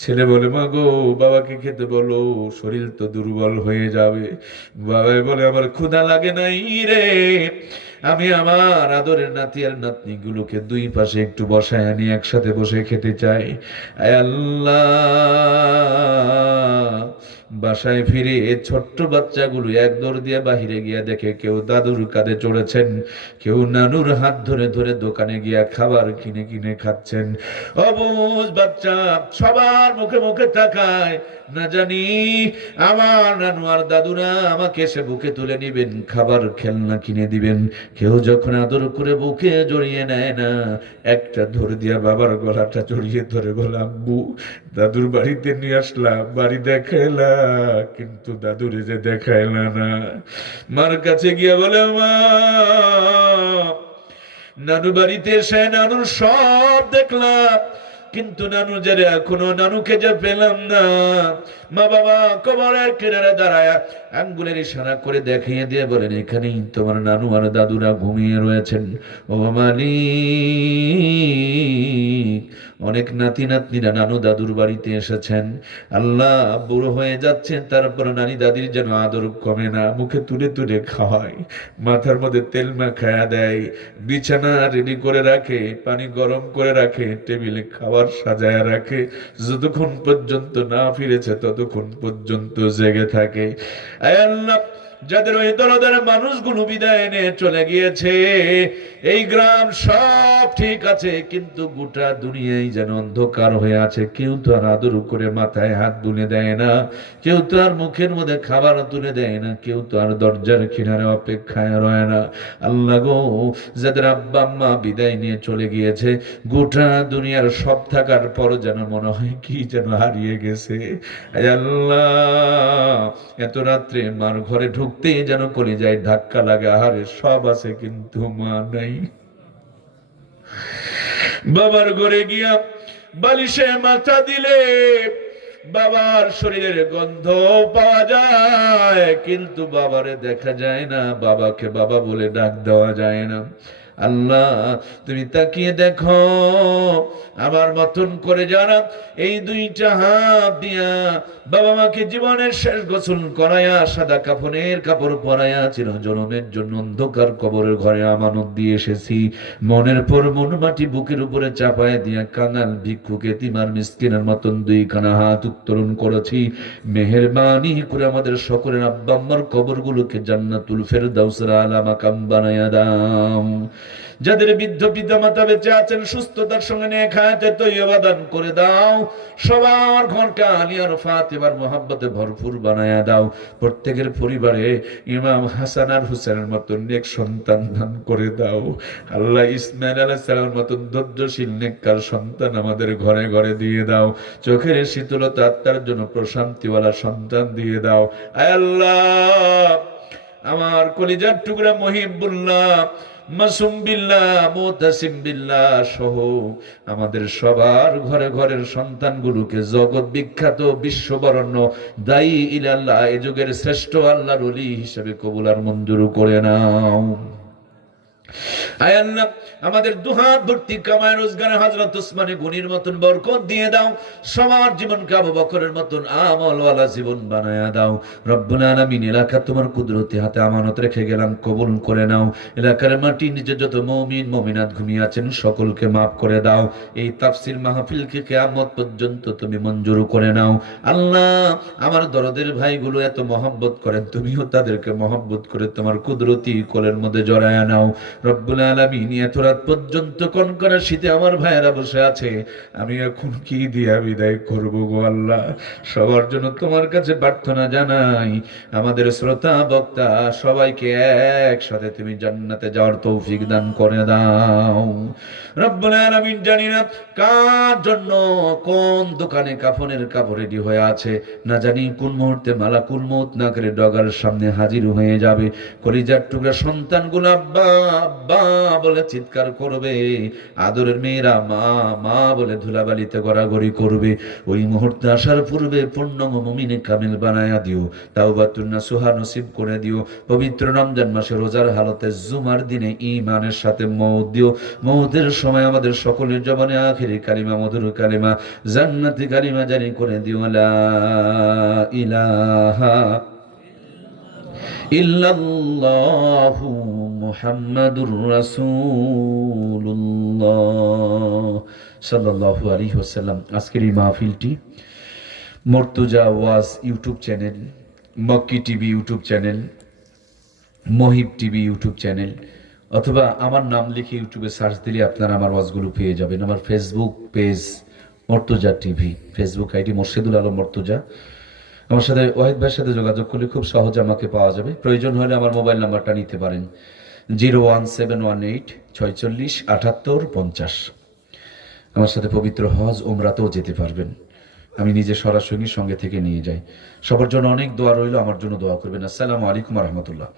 ছেলে বলে, মা গো, বাবাকে খেতে বলো, শরীর তো দুর্বল হয়ে যাবে। বাবাই বলে, আমার ক্ষুধা লাগে নাই রে, আমি আমার আদরের নাতি আর নাতনি গুলোকে দুই পাশে একটু বসায় আনি, একসাথে বসে খেতে চাই। আয় আল্লাহ, বাসায় ফিরে ছোট্ট বাচ্চাগুলো এক দৌড় দিয়ে বাহিরে গিয়ে দেখে কেউ দাদুর কাঁধে চড়েছেন, কেউ নানুর হাত ধরে ধরে দোকানে গিয়া খাবার কিনে কিনে খাচ্ছেন। অবুঝ বাচ্চা সবার মুখে মুখে তাকায়, না জানি আমার নানু আর দাদুরা আমাকে এসে বুকে তুলে নিবেন, খাবার খেলনা কিনে দিবেন। কেউ যখন আদর করে বুকে জড়িয়ে নেয় না, একটা ধরে দিয়া বাবার গলাটা জড়িয়ে ধরে বলে, আব্বু, দাদুর বাড়িতে নিয়ে আসলাম, বাড়ি দেখাইলা, কিন্তু দাদুরে যে দেখাইলা না। মার কাছে গিয়া বলে, মা, নানু বাড়িতে এসে নানুর সব দেখলাম, কিন্তু নানু যারে এখনো নানুকে যে পেলাম না। মা বাবা কবরের কিনারে দাঁড়ায় আঙ্গুলের ইশারা করে দেখিয়ে দিয়ে বলেন, এখানেই তোমার নানু আর দাদুরা ঘুমিয়ে রয়েছেন। ও মালিক, অনেক নাতি নাতনিরা নানু দাদুর বাড়িতে এসেছেন। আল্লাহ, বুড়ো হয়ে যাচ্ছেন, তারপর নানি দাদির যেন আদর কমে না, মুখে তুলে তুলে খাওয়ায়, মাথার মধ্যে তেল মাখায়া দেয়, বিছানা রেডি করে রাখে, পানি গরম করে রাখে, টেবিলে খাবার সাজায়া রাখে। যতক্ষণ পর্যন্ত না ফিরেছে ততক্ষণ পর্যন্ত জেগে থাকে। আয় আল্লাহ, যাদের ওই দরদের মানুষগুলো বিদায় নিয়ে চলে গিয়েছে, এই গ্রাম সব ঠিক আছে, কিন্তু গোটা দুনিয়ায় যেন অন্ধকার হয়ে আছে। কেউ তো আর আদর করে মাথায় হাত তুলে দেয় না, কেউ তো আর মুখের মধ্যে খাবার তুলে দেয় না, কেউ তো আর দরজার কিনারে অপেক্ষায় রয় না। আল্লাহ গো, যাদের আব্বা আম্মা বিদায় নিয়ে চলে গিয়েছে, গোটা দুনিয়ার সব থাকার পর যেন মনে হয় কি যেন হারিয়ে গেছে। আল্লাহ, এত রাত্রে মার ঘরে ঢুক ঢুকতেই যেন কলিজায় ধাক্কা লাগে, আহারে সব আছে কিন্তু মা নাই। বাবার ঘরে গিয়া বালিশে মাথা দিলে বাবার শরীরের গন্ধ পাওয়া যায়, কিন্তু বাবারে দেখা যায় না, বাবাকে বাবা বলে ডাক দেওয়া যায় না। আল্লাহ তুমি তাকিয়ে দেখো, আমার মতন করে যারা এই দুইটা হাত দিয়া বাবা মাকে জীবনের শেষ গোসল করায়া সাদা কাফনের কাপড় পরায়া চির জনমের জন্য অন্ধকার কবরের ঘরে আমানত দিয়ে এসেছি, মনের পর মন মাটি বুকের উপরে চাপায় দিয়া কাঙাল ভিক্ষুক এতিমার মিসকিনের মতন দুইখানা হাত উত্তোলন করেছি, মেহেরবানি করে আমাদের সকলের আব্বা আম্মার কবরগুলোকে জান্নাতুল ফেরদাউসের আলা মাকাম বানায়া দাও। যাদের বৃদ্ধ পিতা মাতা বেঁচে আছেন সুস্থতার সঙ্গে নেক হায়াতে তৈয়বা দান করে দাও, সবার ঘরকে আলিয়ার ফাতিমার মোহাব্বতে ভরপুর বানায়া দাও। প্রত্যেকের পরিবারে ইমাম হাসান আর হুসেনের মতন নেক সন্তান দান করে দাও। আল্লাহ ইসমাইল আলাইহিস সালামের মতন ধৈর্যশীল নেককার সন্তান আমাদের ঘরে ঘরে দিয়ে দাও। চোখের শীতলতা আত্মার জন্য প্রশান্তিওয়ালা সন্তান দিয়ে দাও। আয় আল্লাহ, আমার কলিজার টুকরা মুহিবুল্লাহ, মাসুম বিল্লাহ, মুতাসিম বিল্লাহ সহ আমাদের সবার ঘরে ঘরের সন্তানগুলোকে জগৎ বিখ্যাত বিশ্ববরণ্য দায়ী ইলাল্লাহ এ যুগের শ্রেষ্ঠ আল্লাহর ওলি হিসেবে কবুল আর মঞ্জুর করে নাও। আয় আল্লাহ, আমাদের দুহাত ভর্তি কামায় রোজগারে হযরত উসমানে গনির মতন বরকত দিয়ে দাও। সবার জীবনকে আবু বকরের মতন আমলওয়ালা জীবন বানায়া দাও। রব্বুল আলামিন, এলাকা তোমার কুদরতি হাতে আমানত রেখে গেলাম, কবুল করে নাও। এলাকার মাটি নিচে যত মুমিন মুমিনাত ঘুমিয়ে আছেন সকলকে মাফ করে দাও। এই তাফসীর মাহফিলকে কিয়ামত পর্যন্ত তুমি মঞ্জুর করে নাও। আল্লাহ, আমার দরদের ভাইগুলো এত মহব্বত করেন, তুমিও তাদেরকে মহব্বত করে তোমার কুদরতি কোলের মধ্যে জড়ায়া নাও। রব্বুল আলামিন, এত রাত পর্যন্ত কনকনা শীতে আমার ভাইয়েরা বসে আছে, আমি এখন কি দিয়া বিদায় করব গো আল্লাহ। সবার জন্য তোমার কাছে প্রার্থনা জানাই, আমাদের শ্রোতা বক্তা সবাইকে একসাথে তুমি জান্নাতে যাওয়ার তৌফিক দান করে দাও। রব্বুল আলামিন, জানি না কার জন্য কোন দোকানে কাফনের কাপড় রেডি হয়ে আছে, না জানি কোন মুহূর্তে মালাকুল মউত না করে ডগার সামনে হাজির হয়ে যাবে। কলিজার টুকরা সন্তানগুলো আব্বা আব্বা বলে চিৎকার করবে, আদরের মেয়েরা মা মা বলে ধুলাবালিতে গড়াগড়ি করবে। ওই মুহূর্তে আসার পূর্বে পূর্ণ মুমিনে কামিল বানায়া দিও, তাওবাতুন নাসুহা নসিব করে দিও। পবিত্র রমজান মাসে রোজার হালতে জুমার দিনে ঈমানের সাথে মওত দিও। মওতের সময় আমাদের সকলের জবানে আখিরি কালিমা, মধুর কালিমা, জান্নাতি কালিমা জারি করে দিও, লা ইলাহা ইল্লাল্লাহু মুহাম্মাদুর রাসূলুল্লাহ সাল্লাল্লাহু আলাইহি ওয়াসাল্লাম। আজকের এই মাহফিলটি Murtuza Waz YouTube channel, Makki TV YouTube channel, Mohib TV YouTube channel, অথবা আমার নাম লিখে ইউটিউবে সার্চ দিলে আপনারা আমার ওয়াজগুলো পেয়ে যাবেন। আমার Facebook page Murtaza TV, Facebook ID Morshedul Alam Murtaza. আমার সাথে ওয়াহিদ ভাইয়ের সাথে যোগাযোগ করলে খুব সহজে আমাকে পাওয়া যাবে। প্রয়োজন হলে আমার মোবাইল নাম্বারটা নিতে পারেন, 01718 46 78 50। আমার সাথে পবিত্র হজ ওমরাতেও যেতে পারবেন, আমি নিজে সরাসরি সঙ্গে থেকে নিয়ে যাই। সবার জন্য অনেক দোয়া রইল, আমার জন্য দোয়া করবেন। আসসালামু আলাইকুম ওয়া রাহমাতুল্লাহ।